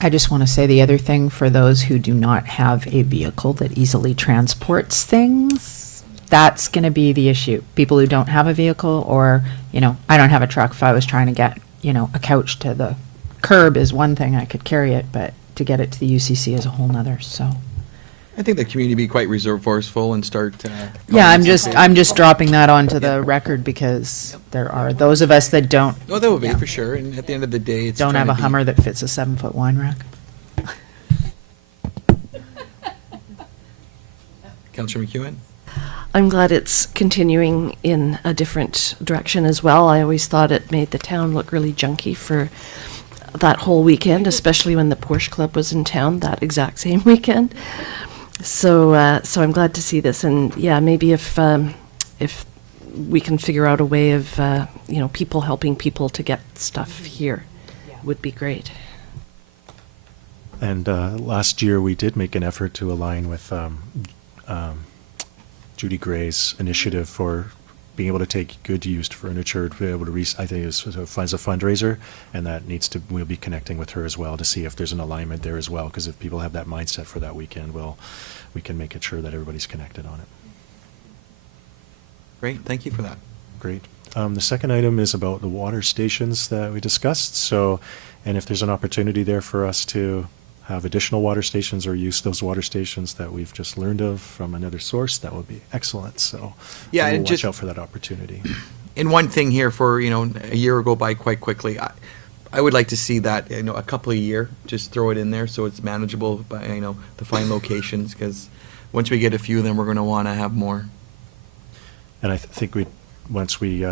I just want to say the other thing for those who do not have a vehicle that easily transports things, that's going to be the issue. People who don't have a vehicle, or, I don't have a truck. If I was trying to get, a couch to the curb is one thing, I could carry it, but to get it to the UCC is a whole nother, so. I think the community be quite resourceful and start. Yeah, I'm just dropping that onto the record because there are those of us that don't. No, that would be for sure. And at the end of the day, it's Don't trying have a to be- Hummer that fits a 7-foot wine rack. Councillor McEwen? I'm glad it's continuing in a different direction as well. I always thought it made the town look really junky for that whole weekend, especially when the Porsche Club was in town that exact same weekend. So, so I'm glad to see this, and yeah, maybe if we can figure out a way of people helping people to get stuff here, would be great. And last year, we did make an effort to align with Judy Gray's initiative for being able to take good used furniture to be able to I think it was as a fundraiser, and that we'll be connecting with her as well to see if there's an alignment there as well, because if people have that mindset for that weekend, we can make it sure that everybody's connected on it. Great, thank you for that. Great. The second item is about the water stations that we discussed. So, and if there's an opportunity there for us to have additional water stations or use those water stations that we've just learned of from another source, that would be excellent. So Yeah, we'll and watch just- out for that opportunity. And one thing here for, a year will go by quite quickly. I would like to see that, a couple a year, just throw it in there so it's manageable by, to find locations, because once we get a few, then we're going to want to have more. And I think once we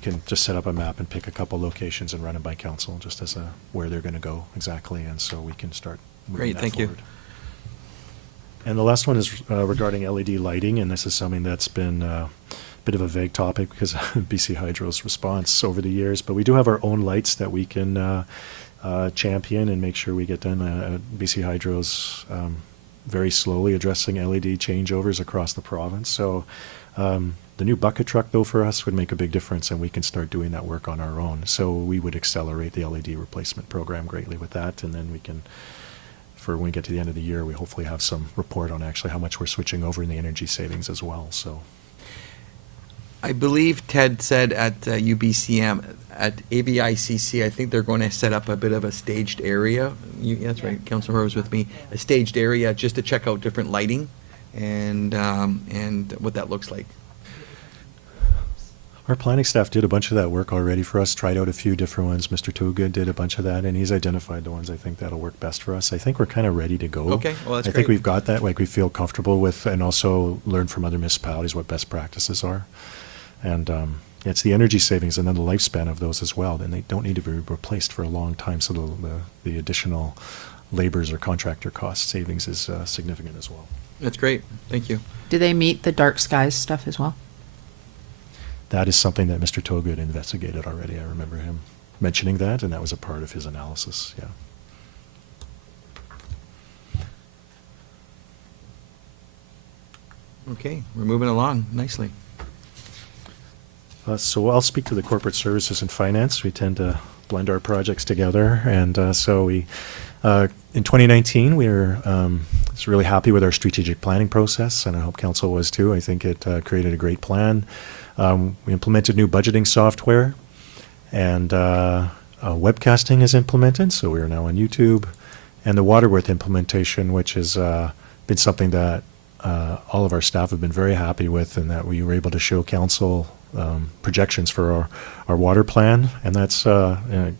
can just set up a map and pick a couple locations and run it by council, just as where they're going to go exactly, and so we can start moving Great, that thank you. forward. And the last one is regarding LED lighting, and this is something that's been a bit of a vague topic because of BC Hydro's response over the years, but we do have our own lights that we can champion and make sure we get done. BC Hydro's very slowly addressing LED changeovers across the province, so the new bucket truck, though, for us would make a big difference, and we can start doing that work on our own. So we would accelerate the LED replacement program greatly with that, and then we can, for when we get to the end of the year, we hopefully have some report on actually how much we're switching over in the energy savings as well. So I believe Ted said at UBCM, at ABICC, I think they're going to set up a bit of a staged area. That's right, Councilor Hoare was with me. A staged area just to check out different lighting and what that looks like. our planning staff did a bunch of that work already for us, tried out a few different ones. Mr. Toogood did a bunch of that, and he's identified the ones I think that'll work best for us. I think we're kind of ready to go. Okay, well, that's I think great. we've got that, we feel comfortable with, and also learn from other municipalities what best practices are. And it's the energy savings and then the lifespan of those as well. And they don't need to be replaced for a long time, so the additional labors or contractor cost savings is significant as well. That's great, thank you. Do they meet the dark skies stuff as well? That is something that Mr. Toogood investigated already. I remember him mentioning that, and that was a part of his analysis, yeah. Okay, we're moving along nicely. So I'll speak to the corporate services and finance. We tend to blend our projects together, and so we, in 2019, we were was really happy with our strategic planning process, and I hope council was too. I think it created a great plan. We implemented new budgeting software, and webcasting is implemented, so we are now on YouTube, and the Waterworth implementation, which has been something that all of our staff have been very happy with, and that we were able to show council projections for our water plan, and that's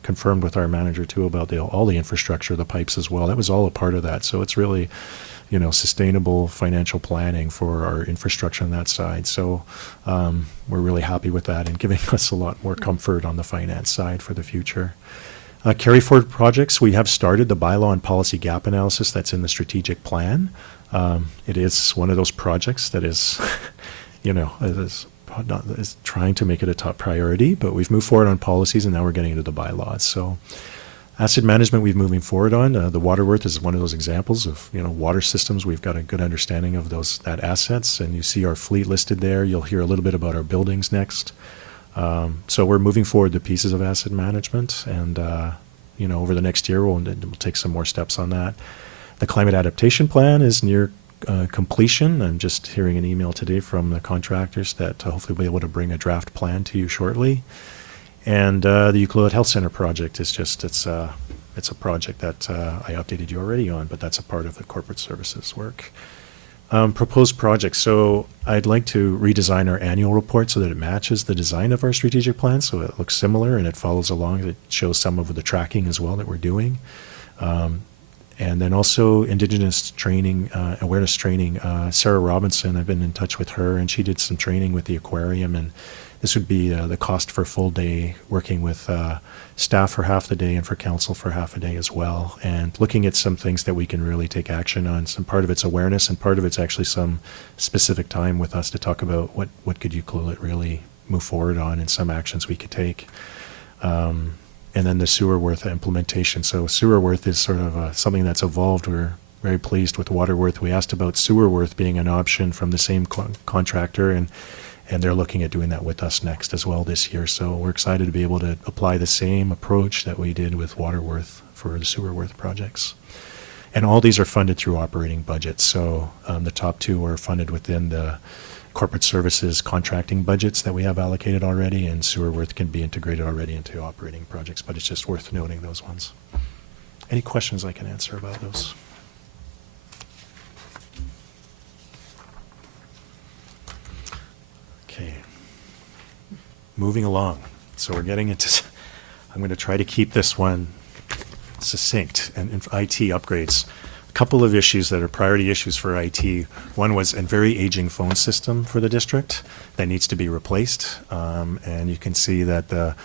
confirmed with our manager too about all the infrastructure, the pipes as well. That was all a part of that. So it's really, sustainable financial planning for our infrastructure on that side. So we're really happy with that and giving us a lot more comfort on the finance side for the future. Carry forward projects, we have started the bylaw and policy gap analysis that's in the strategic plan. It is one of those projects that is, is is trying to make it a top priority, but we've moved forward on policies, and now we're getting into the bylaws. So asset management we've moving forward on. The Waterworth is one of those examples of, water systems. We've got a good understanding of that assets, and you see our fleet listed there. You'll hear a little bit about our buildings next. So we're moving forward the pieces of asset management, and over the next year we'll take some more steps on that. The climate adaptation plan is near completion. I'm just hearing an email today from the contractors that hopefully we'll be able to bring a draft plan to you shortly. And the Euclid Health Center project is it's a project that I updated you already on, but that's a part of the corporate services work. Proposed projects. So I'd like to redesign our annual report so that it matches the design of our strategic plan, so it looks similar and it follows along. It shows some of the tracking as well that we're doing. And then also Indigenous training, awareness training. Sarah Robinson, I've been in touch with her, and she did some training with the aquarium, and this would be the cost for a full day, working with staff for half the day and for council for half a day as well, and looking at some things that we can really take action on. Some part of it's awareness, and part of it's actually some specific time with us to talk about what could Euclid really move forward on and some actions we could take. And then the Sewerworth implementation. So Sewerworth is sort of something that's evolved. We're very pleased with Waterworth. We asked about Sewerworth being an option from the same contractor, and they're looking at doing that with us next as well this year. So we're excited to be able to apply the same approach that we did with Waterworth for the Sewerworth projects. And all these are funded through operating budgets. So the top two are funded within the corporate services contracting budgets that we have allocated already, and Sewerworth can be integrated already into operating projects, but it's just worth noting those ones. Any questions I can answer about those? Okay. Moving along. So we're getting into, I'm going to try to keep this one succinct, and IT upgrades. A couple of issues that are priority issues for IT. One was a very aging phone system for the district that needs to be replaced. And you can see that the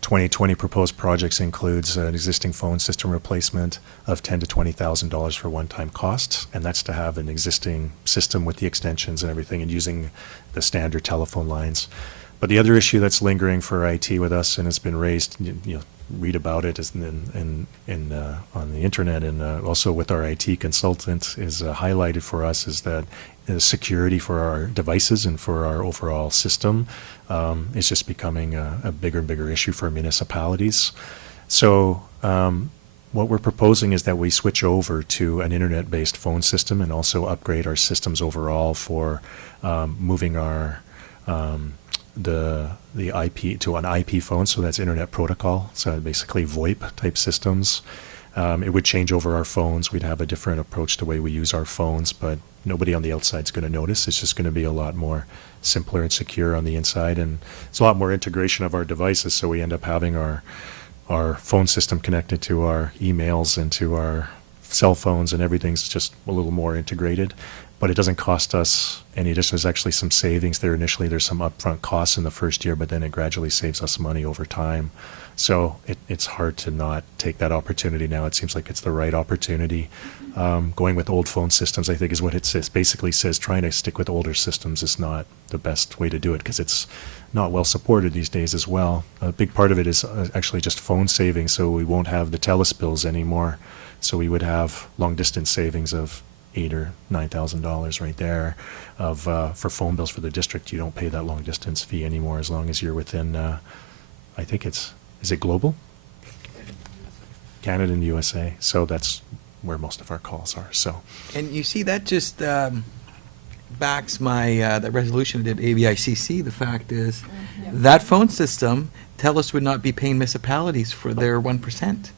2020 proposed projects includes an existing phone system replacement of $10,000 to $20,000 for one-time costs, and that's to have an existing system with the extensions and everything and using the standard telephone lines. But the other issue that's lingering for IT with us, and it's been raised, read about it is on the internet, and also with our IT consultant is highlighted for us, is that security for our devices and for our overall system is just becoming a bigger and bigger issue for municipalities. So what we're proposing is that we switch over to an internet-based phone system and also upgrade our systems overall for moving our the IP to an IP phone, so that's internet protocol, so basically VoIP type systems. It would change over our phones. We'd have a different approach to the way we use our phones, but nobody on the outside is going to notice. It's just going to be a lot more simpler and secure on the inside, and it's a lot more integration of our devices, so we end up having our phone system connected to our emails and to our cell phones, and everything's just a little more integrated. But it doesn't cost us any addition. There's actually some savings there initially. There's some upfront costs in the first year, but then it gradually saves us money over time. So it's hard to not take that opportunity now. It seems like it's the right opportunity. Going with old phone systems, I think, is what it says. Basically says trying to stick with older systems is not the best way to do it, because it's not well supported these days as well. A big part of it is actually just phone savings, so we won't have the TELUS bills anymore. So we would have long distance savings of $8,000 or $9,000 right there of for phone bills for the district. You don't pay that long distance fee anymore as long as you're within, I think is it global? Canada and USA. So that's where most of our calls are. So, And you see, that just backs my that resolution I did ABICC. The fact is, that phone system, TELUS would not be paying municipalities for their 1%.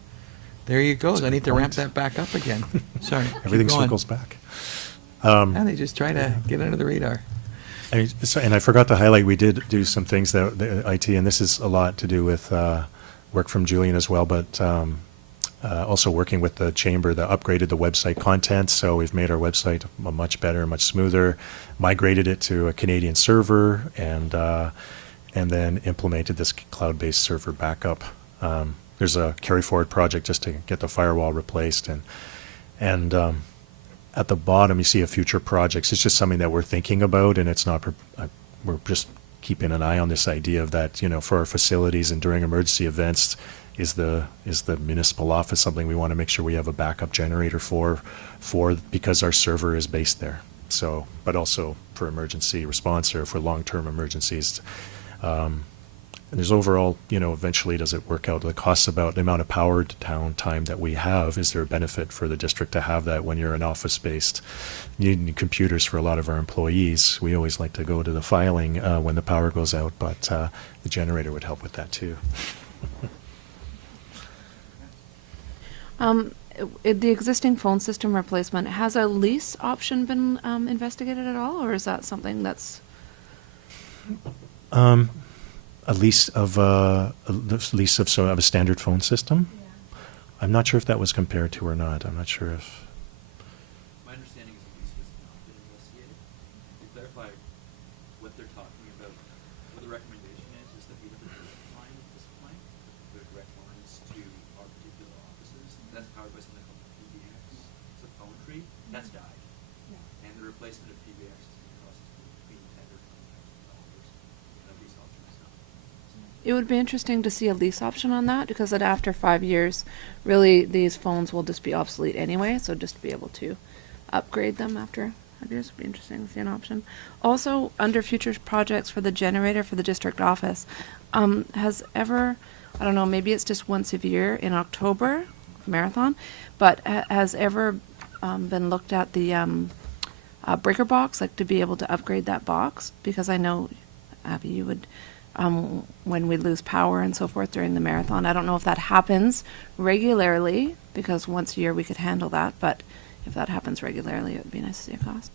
There you go. That's a I need good to ramp point. that back up again. Sorry. keep everything going. circles back. Yeah, they just try to get under the radar. And I forgot to highlight, we did do some things that the IT, and this is a lot to do with work from Julian as well, but also working with the chamber that upgraded the website content. So we've made our website much better, much smoother, migrated it to a Canadian server, and then implemented this cloud-based server backup. There's a carry forward project just to get the firewall replaced, and at the bottom you see a future projects. It's just something that we're thinking about, and it's not. We're just keeping an eye on this idea of that, for our facilities and during emergency events, is the municipal office something we want to make sure we have a backup generator for because our server is based there. So, but also for emergency response or for long-term emergencies. And there's overall, eventually does it work out? The costs about the amount of power down time that we have. Is there a benefit for the district to have that when you're an office-based, needing computers for a lot of our employees? We always like to go to the filing when the power goes out, but the generator would help with that too. The existing phone system replacement, has a lease option been investigated at all, or is that something that's? A lease of a standard phone system. I'm not sure if that was compared to or not. I'm not sure if. My understanding is the lease has not been investigated. To clarify what they're talking about, what the recommendation is that we have a direct line of this line, the direct lines to our particular offices. That's powered by something called PBX. It's a phone tree. That's died. And the replacement of PBX is going to cost between $10,000 or $20,000. And these options not. It would be interesting to see a lease option on that, because that after 5 years, really, these phones will just be obsolete anyway, so just to be able to upgrade them after 5 years would be interesting to see an option. Also, under future projects for the generator for the district office, has ever, I don't know, maybe it's just once a year in October, marathon, but has ever been looked at the breaker box, like to be able to upgrade that box? Because I know, Abby, you would, when we lose power and so forth during the marathon. I don't know if that happens regularly, because once a year we could handle that, but if that happens regularly, it would be nice to see a cost.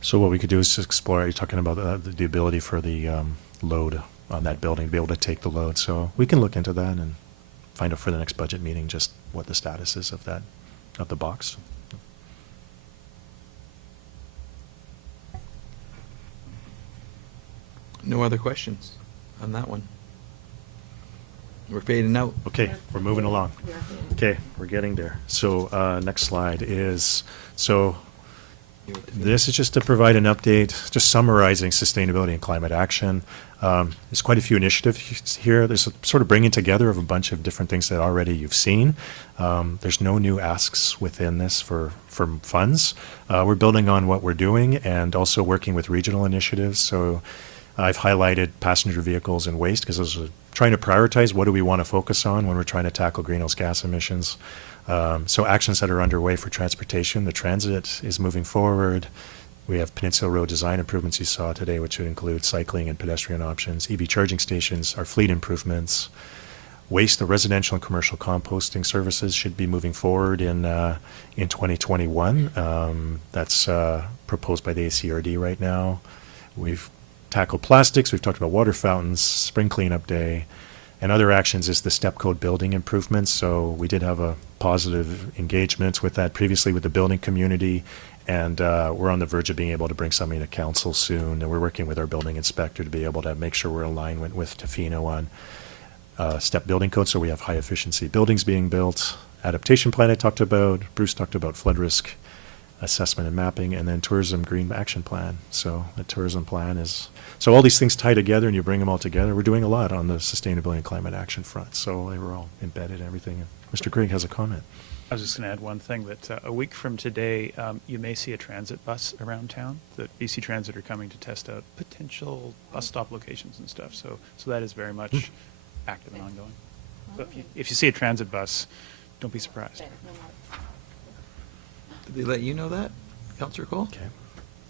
So what we could do is just explore. You're talking about the ability for the load on that building to be able to take the load. So we can look into that and find out for the next budget meeting just what the status is of that, of the box. No other questions on that one? We're fading out. Okay, we're moving along. Okay, we're getting there. So next slide is, so this is just to provide an update, just summarizing sustainability and climate action. There's quite a few initiatives here. There's a sort of bringing together of a bunch of different things that already you've seen. There's no new asks within this for funds. We're building on what we're doing and also working with regional initiatives. So I've highlighted passenger vehicles and waste because those are trying to prioritize what do we want to focus on when we're trying to tackle greenhouse gas emissions. So actions that are underway for transportation. The transit is moving forward. We have Peninsula Road design improvements you saw today, which would include cycling and pedestrian options, EV charging stations, our fleet improvements. Waste, the residential and commercial composting services should be moving forward in 2021. That's proposed by the ACRD right now. We've tackled plastics. We've talked about water fountains, spring cleanup day, and other actions is the step code building improvements. So we did have a positive engagement with that previously with the building community, and we're on the verge of being able to bring something to council soon. And we're working with our building inspector to be able to make sure we're in alignment with Tofino on step building code. So we have high efficiency buildings being built. Adaptation plan I talked about. Bruce talked about flood risk assessment and mapping, and then tourism green action plan. So the tourism plan is, so all these things tie together and you bring them all together. We're doing a lot on the sustainability and climate action front. So they were all embedded in everything. Mr. Grigg has a comment. I was just going to add one thing, that a week from today, you may see a transit bus around town. That BC Transit are coming to test out potential bus stop locations and stuff. So that is very much active and ongoing. So if you see a transit bus, don't be surprised. Did they let you know that, Councillor Cole? Okay.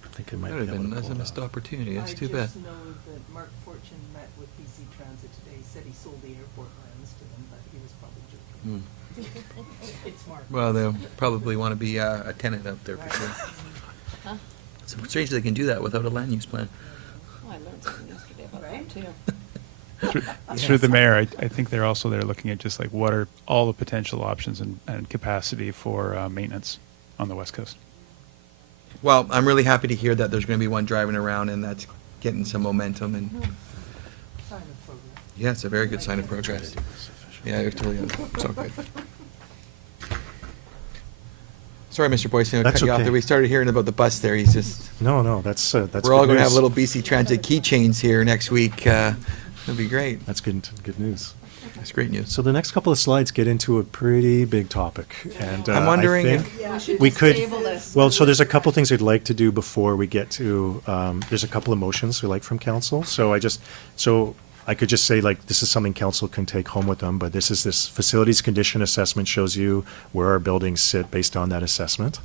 I think it might That would be have able been, to that's a pull it missed off. opportunity. That's too I bad. just know that Mark Fortune met with BC Transit today, said he sold the airport lands to them, but he was probably joking. It's Mark. Well, they'll probably want to be a tenant out there for sure. It's strange they can do that without a land use plan. Oh, I learned something yesterday about Right? that too. Through the mayor, I think they're also there looking at just like what are all the potential options and capacity for maintenance on the West Coast. Well, I'm really happy to hear that there's going to be one driving around and that's getting some momentum, and Sign of progress. yeah, it's a very good sign of progress. Yeah, you're totally, it's all good. Sorry, Mr. Boyce, I That's cut you off okay. there. We started hearing about the bus there. He's just, No, that's we're all good going to have news. little BC Transit keychains here next week. That'd be great. That's good news. That's great news. So the next couple of slides get into a pretty big topic, and I'm I wondering think if- we could. Well, so there's a couple things we'd like to do before we get to. There's a couple of motions we like from council. So I could just say, like, this is something council can take home with them, but this facilities condition assessment shows you where our buildings sit based on that assessment.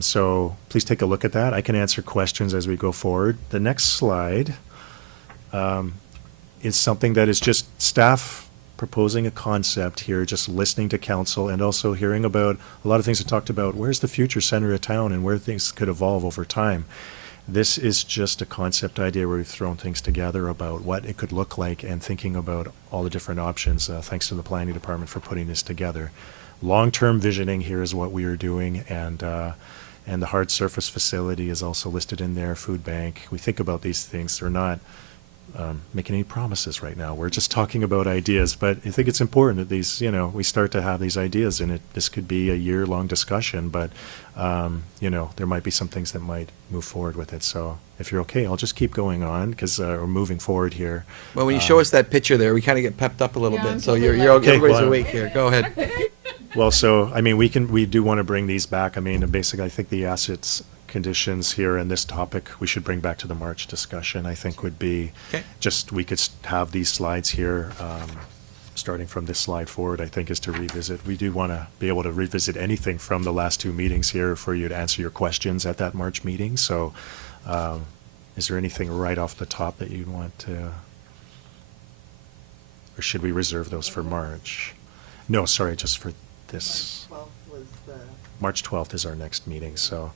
So please take a look at that. I can answer questions as we go forward. The next slide is something that is just staff proposing a concept here, just listening to council and also hearing about a lot of things that talked about where's the future center of town and where things could evolve over time. This is just a concept idea where we've thrown things together about what it could look like and thinking about all the different options. Thanks to the planning department for putting this together. Long-term visioning here is what we are doing, and the hard surface facility is also listed in there, food bank. We think about these things. They're not making any promises right now. We're just talking about ideas, but I think it's important that these, we start to have these ideas, and this could be a year-long discussion, but, there might be some things that might move forward with it. So if you're okay, I'll just keep going on because we're moving forward here. Well, when you show us that picture there, we kind of get pepped up a little Yeah, bit. I'm So totally you're like- okay. Okay, Everybody's well, awake here. Go ahead. Well, so, we do want to bring these back. Basically, I think the assets conditions here in this topic, we should bring back to the March discussion, I think would be, Okay. we could have these slides here, starting from this slide forward, I think is to revisit. We do want to be able to revisit anything from the last two meetings here for you to answer your questions at that March meeting. So, is there anything right off the top that you'd want to, or should we reserve those for March? No, sorry, just for this. March 12th is our next meeting, so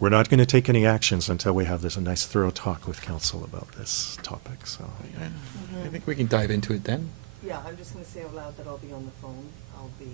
we're not going to take any actions until we have a nice thorough talk with council about this topic, so. I think we can dive into it then. Yeah, I'm just gonna say out loud that I'll be on the phone. I'll be.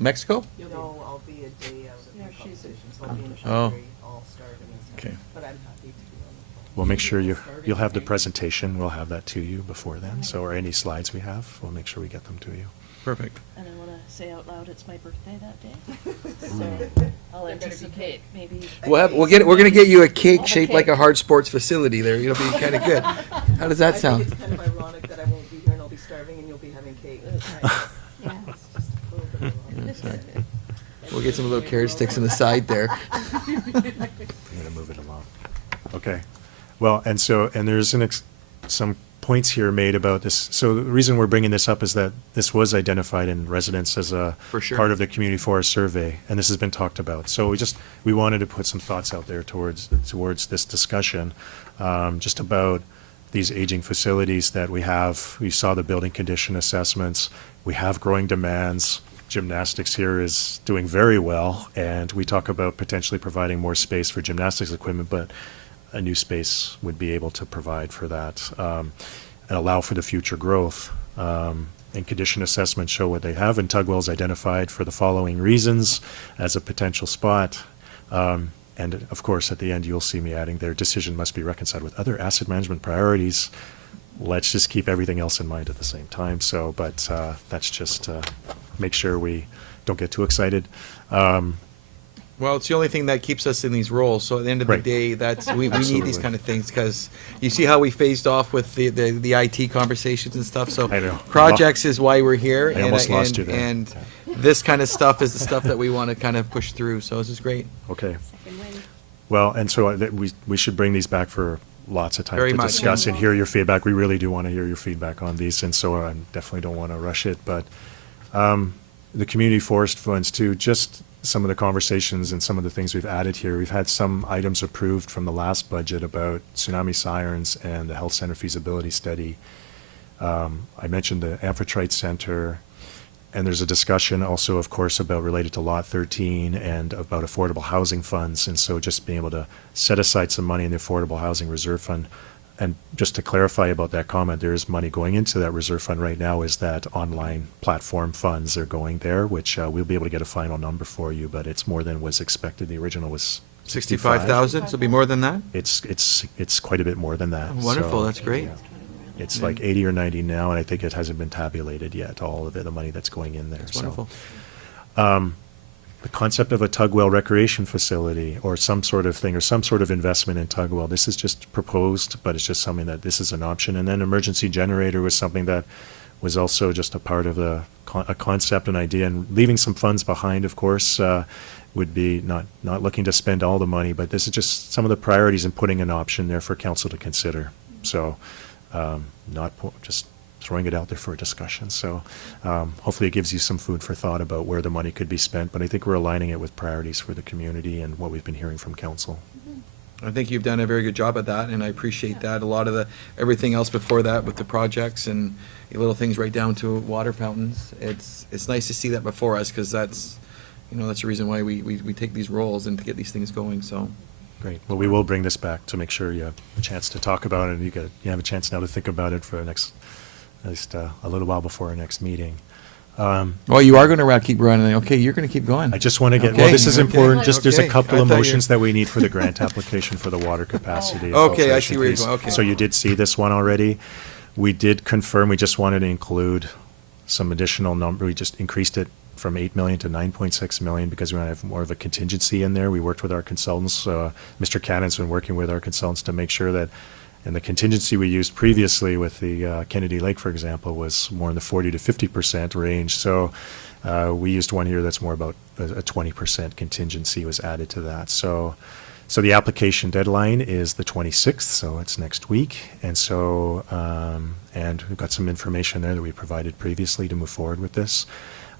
Mexico? No, I'll be a day out of the conversation, so I'll be in Oh. Calgary all starting and stuff. Okay. But I'm happy to be on the phone. We'll make sure you'll have the presentation, we'll have that to you before then, so, or any slides we have, we'll make sure we get them to you. Perfect. And I want to say out loud, it's my birthday that day. So I'll anticipate maybe. We're going to get you a cake shaped like a hard sports facility there. It'll be kind of good. How does that sound? I think it's kind of ironic that I won't be here and I'll be starving and you'll be having cake. Yeah. It's just a little bit ironic. That's right. We'll get some little carrot sticks on the side there. I'm going to move it along. Okay. Well, and there's some points here made about this. So the reason we're bringing this up is that this was identified in residents as a For sure. part of the community forest survey, and this has been talked about. So we wanted to put some thoughts out there towards this discussion, just about these aging facilities that we have. We saw the building condition assessments. We have growing demands. Gymnastics here is doing very well, and we talk about potentially providing more space for gymnastics equipment, but a new space would be able to provide for that, and allow for the future growth. And condition assessments show what they have, and Tugwell's identified for the following reasons as a potential spot. And of course, at the end, you'll see me adding their decision must be reconciled with other asset management priorities. Let's just keep everything else in mind at the same time. So, but that's just make sure we don't get too excited. Well, it's the only thing that keeps us in these roles. So at the end of the Right. day, we need these Absolutely. kind of things because you see how we phased off with the IT conversations and stuff. So I know. projects is why we're here. I almost lost you there. And this kind of stuff is the stuff that we want to kind of push through. So this is great. Okay. Well, and so we should bring these back for lots of time Very to much. discuss and hear your feedback. We really do want to hear your feedback on these, and so I definitely don't want to rush it. But the community forest funds too, just some of the conversations and some of the things we've added here. We've had some items approved from the last budget about tsunami sirens and the health center feasibility study. I mentioned the Amphitrite Center, and there's a discussion also, of course, about related to Lot 13 and about affordable housing funds. And so just being able to set aside some money in the Affordable Housing Reserve Fund. And just to clarify about that comment, there is money going into that reserve fund right now. Is that online platform funds are going there, which we'll be able to get a final number for you, but it's more than was expected. The original was 65,000, so it'll be more than that? It's quite a bit more than that. Oh, wonderful, So, that's great. yeah. It's like 80 or 90 now, and I think it hasn't been tabulated yet, all of it, the money that's going in there. That's So, wonderful. the concept of a Tugwell recreation facility or some sort of thing or some sort of investment in Tugwell. This is just proposed, but it's just something that this is an option. And then emergency generator was something that was also just a part of a concept, an idea, and leaving some funds behind, of course, would be not looking to spend all the money, but this is just some of the priorities and putting an option there for council to consider. So just throwing it out there for a discussion. So hopefully it gives you some food for thought about where the money could be spent, but I think we're aligning it with priorities for the community and what we've been hearing from council. I think you've done a very good job at that, and I appreciate that. A lot of everything else before that with the projects and the little things right down to water fountains. It's nice to see that before us, because that's the reason why we take these roles and to get these things going, so. Great. Well, we will bring this back to make sure you have a chance to talk about it, and you have a chance now to think about it for at least a little while before our next meeting. Well, you are going to keep running. Okay, you're going to keep going. I just want to get, Okay, well, this is okay, important, just there's a okay. couple I of thought you- motions that we need for the grant application for the water capacity. and Okay, I filtration see where you're piece. going, okay. So you did see this one already. We did confirm, we just wanted to include some additional number, we just increased it from 8 million to 9.6 million because we want to have more of a contingency in there. We worked with our consultants, Mr. Cannon's been working with our consultants to make sure that, and the contingency we used previously with the Kennedy Lake, for example, was more in the 40 to 50% range. So we used one here that's more about a 20% contingency was added to that. So the application deadline is the 26th, so it's next week. And so, and we've got some information there that we provided previously to move forward with this.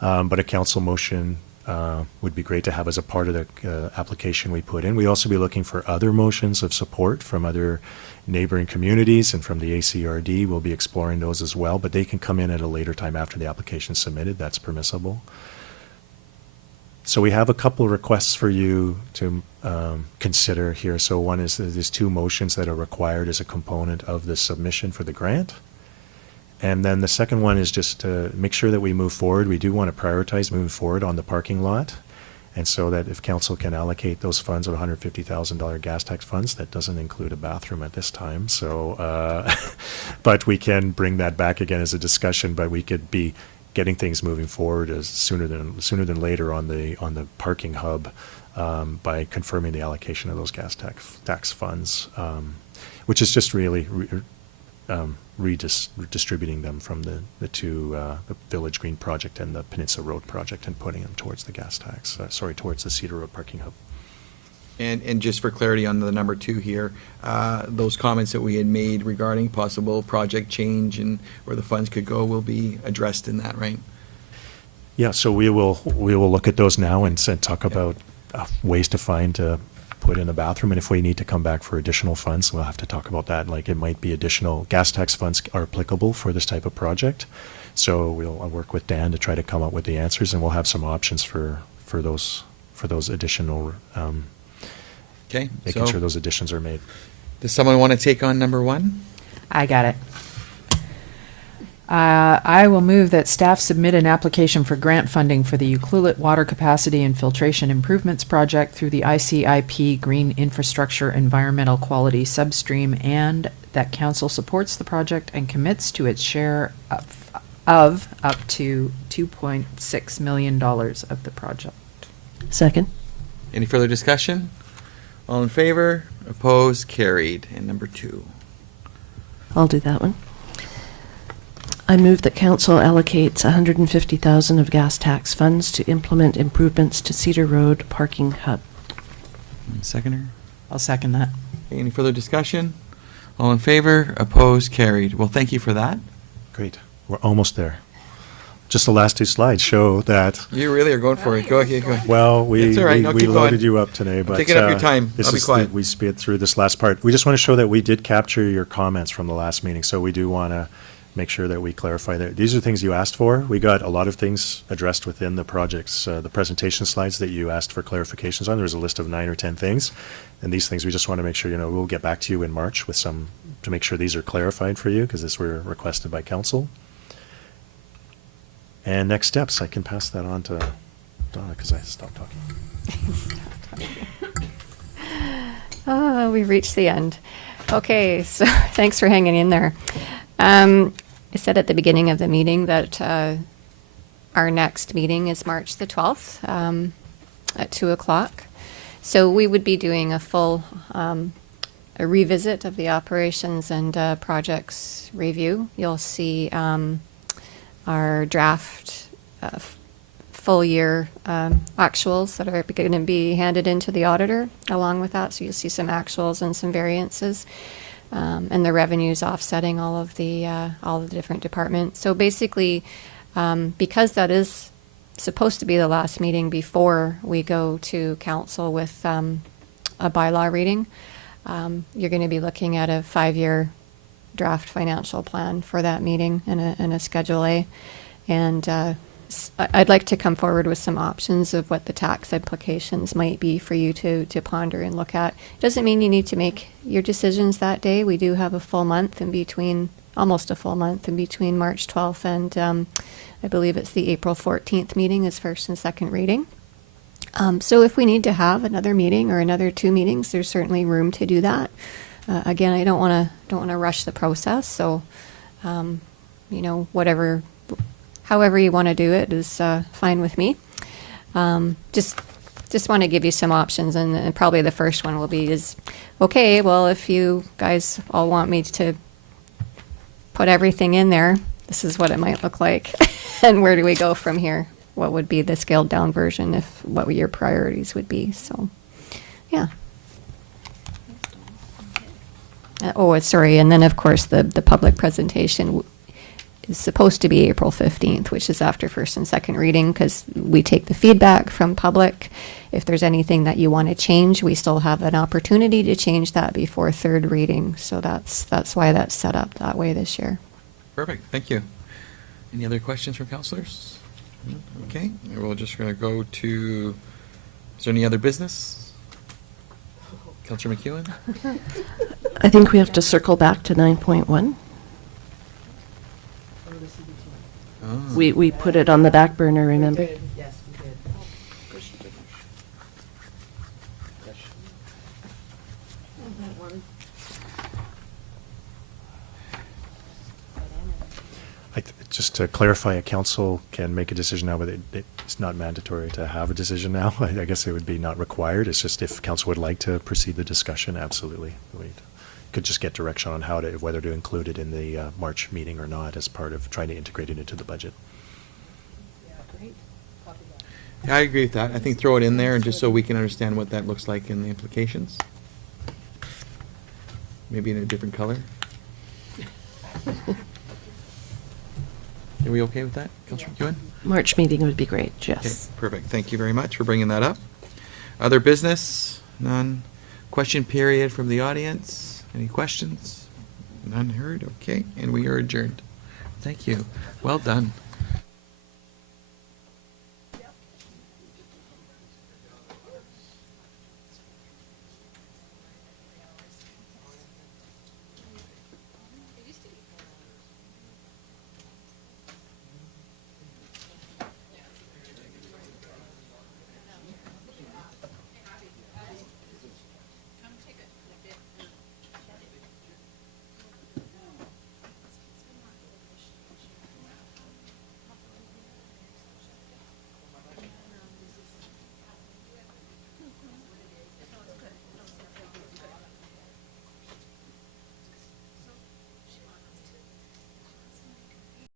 But a council motion would be great to have as a part of the application we put in. We also be looking for other motions of support from other neighboring communities and from the ACRD. We'll be exploring those as well, but they can come in at a later time after the application is submitted. That's permissible. So we have a couple of requests for you to consider here. So one is there's two motions that are required as a component of the submission for the grant. And then the second one is just to make sure that we move forward. We do want to prioritize moving forward on the parking lot. And so that if council can allocate those funds of $150,000 gas tax funds, that doesn't include a bathroom at this time. So, but we can bring that back again as a discussion, but we could be getting things moving forward as sooner than later on the parking hub by confirming the allocation of those gas tax funds, which is just really redistributing them from the two, the Village Green project and the Peninsula Road project, and putting them towards the gas tax, towards the Cedar Road parking hub. And just for clarity on the number 2 here, those comments that we had made regarding possible project change and where the funds could go will be addressed in that, right? Yeah, so we will look at those now and talk about ways to put in a bathroom, and if we need to come back for additional funds, we'll have to talk about that. Like, it might be additional gas tax funds are applicable for this type of project. So I'll work with Dan to try to come up with the answers, and we'll have some options for those additional, Okay. making so sure those additions are made. Does someone want to take on number 1? I got it. I will move that staff submit an application for grant funding for the Ucluelet Water Capacity and Filtration Improvements Project through the ICIP Green Infrastructure Environmental Quality Substream, and that council supports the project and commits to its share of up to $2.6 million of the project. Second. Any further discussion? All in favor? Opposed? Carried. And number 2. I'll do that one. I move that council allocates $150,000 of gas tax funds to implement improvements to Cedar Road parking hub. Seconder? I'll second that. Any further discussion? All in favor? Opposed? Carried. Well, thank you for that. Great. We're almost there. Just the last 2 slides show that. You really are going for it. Go ahead. Go ahead. Well, we It's all right. No, we keep loaded going. you up today, but taking up your time. this I'll be is quiet. we sped through this last part. We just want to show that we did capture your comments from the last meeting, so we do want to make sure that we clarify that these are things you asked for. We got a lot of things addressed within the projects, the presentation slides that you asked for clarifications on. There's a list of 9 or 10 things, and these things we just want to make sure we'll get back to you in March with some to make sure these are clarified for you, because these were requested by council. And next steps, I can pass that on to Donna because I stopped talking. Oh, we've reached the end. Okay, so thanks for hanging in there. I said at the beginning of the meeting that our next meeting is March the 12th. at 2 o'clock. So we would be doing a full a revisit of the operations and projects review. You'll see our draft full year actuals that are going to be handed into the auditor along with that. So you'll see some actuals and some variances, and the revenues offsetting all of the different departments. So basically, because that is supposed to be the last meeting before we go to council with a bylaw reading, you're going to be looking at a 5-year draft financial plan for that meeting and a Schedule A. And I'd like to come forward with some options of what the tax implications might be for you to ponder and look at. Doesn't mean you need to make your decisions that day. We do have a full month in between, almost a full month in between March 12th and I believe it's the April 14th meeting is first and second reading. So if we need to have another meeting or another 2 meetings, there's certainly room to do that. Again, I don't want to rush the process. So, however you want to do it is fine with me. Just want to give you some options, and probably the first one will be is, okay, well, if you guys all want me to put everything in there, this is what it might look like, and where do we go from here? What would be the scaled down version if what your priorities would be? So, yeah. Sorry, and then of course the public presentation is supposed to be April 15th, which is after first and second reading, because we take the feedback from public. If there's anything that you want to change, we still have an opportunity to change that before third reading. So that's why that's set up that way this year. Perfect, thank you. Any other questions from councillors? Okay, we're just going to go to, is there any other business? Councillor McEwen? I think we have to circle back to 9.1. Oh. We put it on the back burner, remember? Yes, we did. Just to clarify, a council can make a decision now, but it's not mandatory to have a decision now. I guess it would be not required. It's just if council would like to proceed the discussion, absolutely. We could just get direction on whether to include it in the March meeting or not as part of trying to integrate it into the budget. Yeah, I agree with that. I think throw it in there and just so we can understand what that looks like in the implications. Maybe in a different color. Are we okay with that, Councillor McEwen? March meeting would be great, Okay, yes. perfect. Thank you very much for bringing that up. Other business? None. Question period from the audience? Any questions? None heard? Okay, and we are adjourned. Thank you. Well done.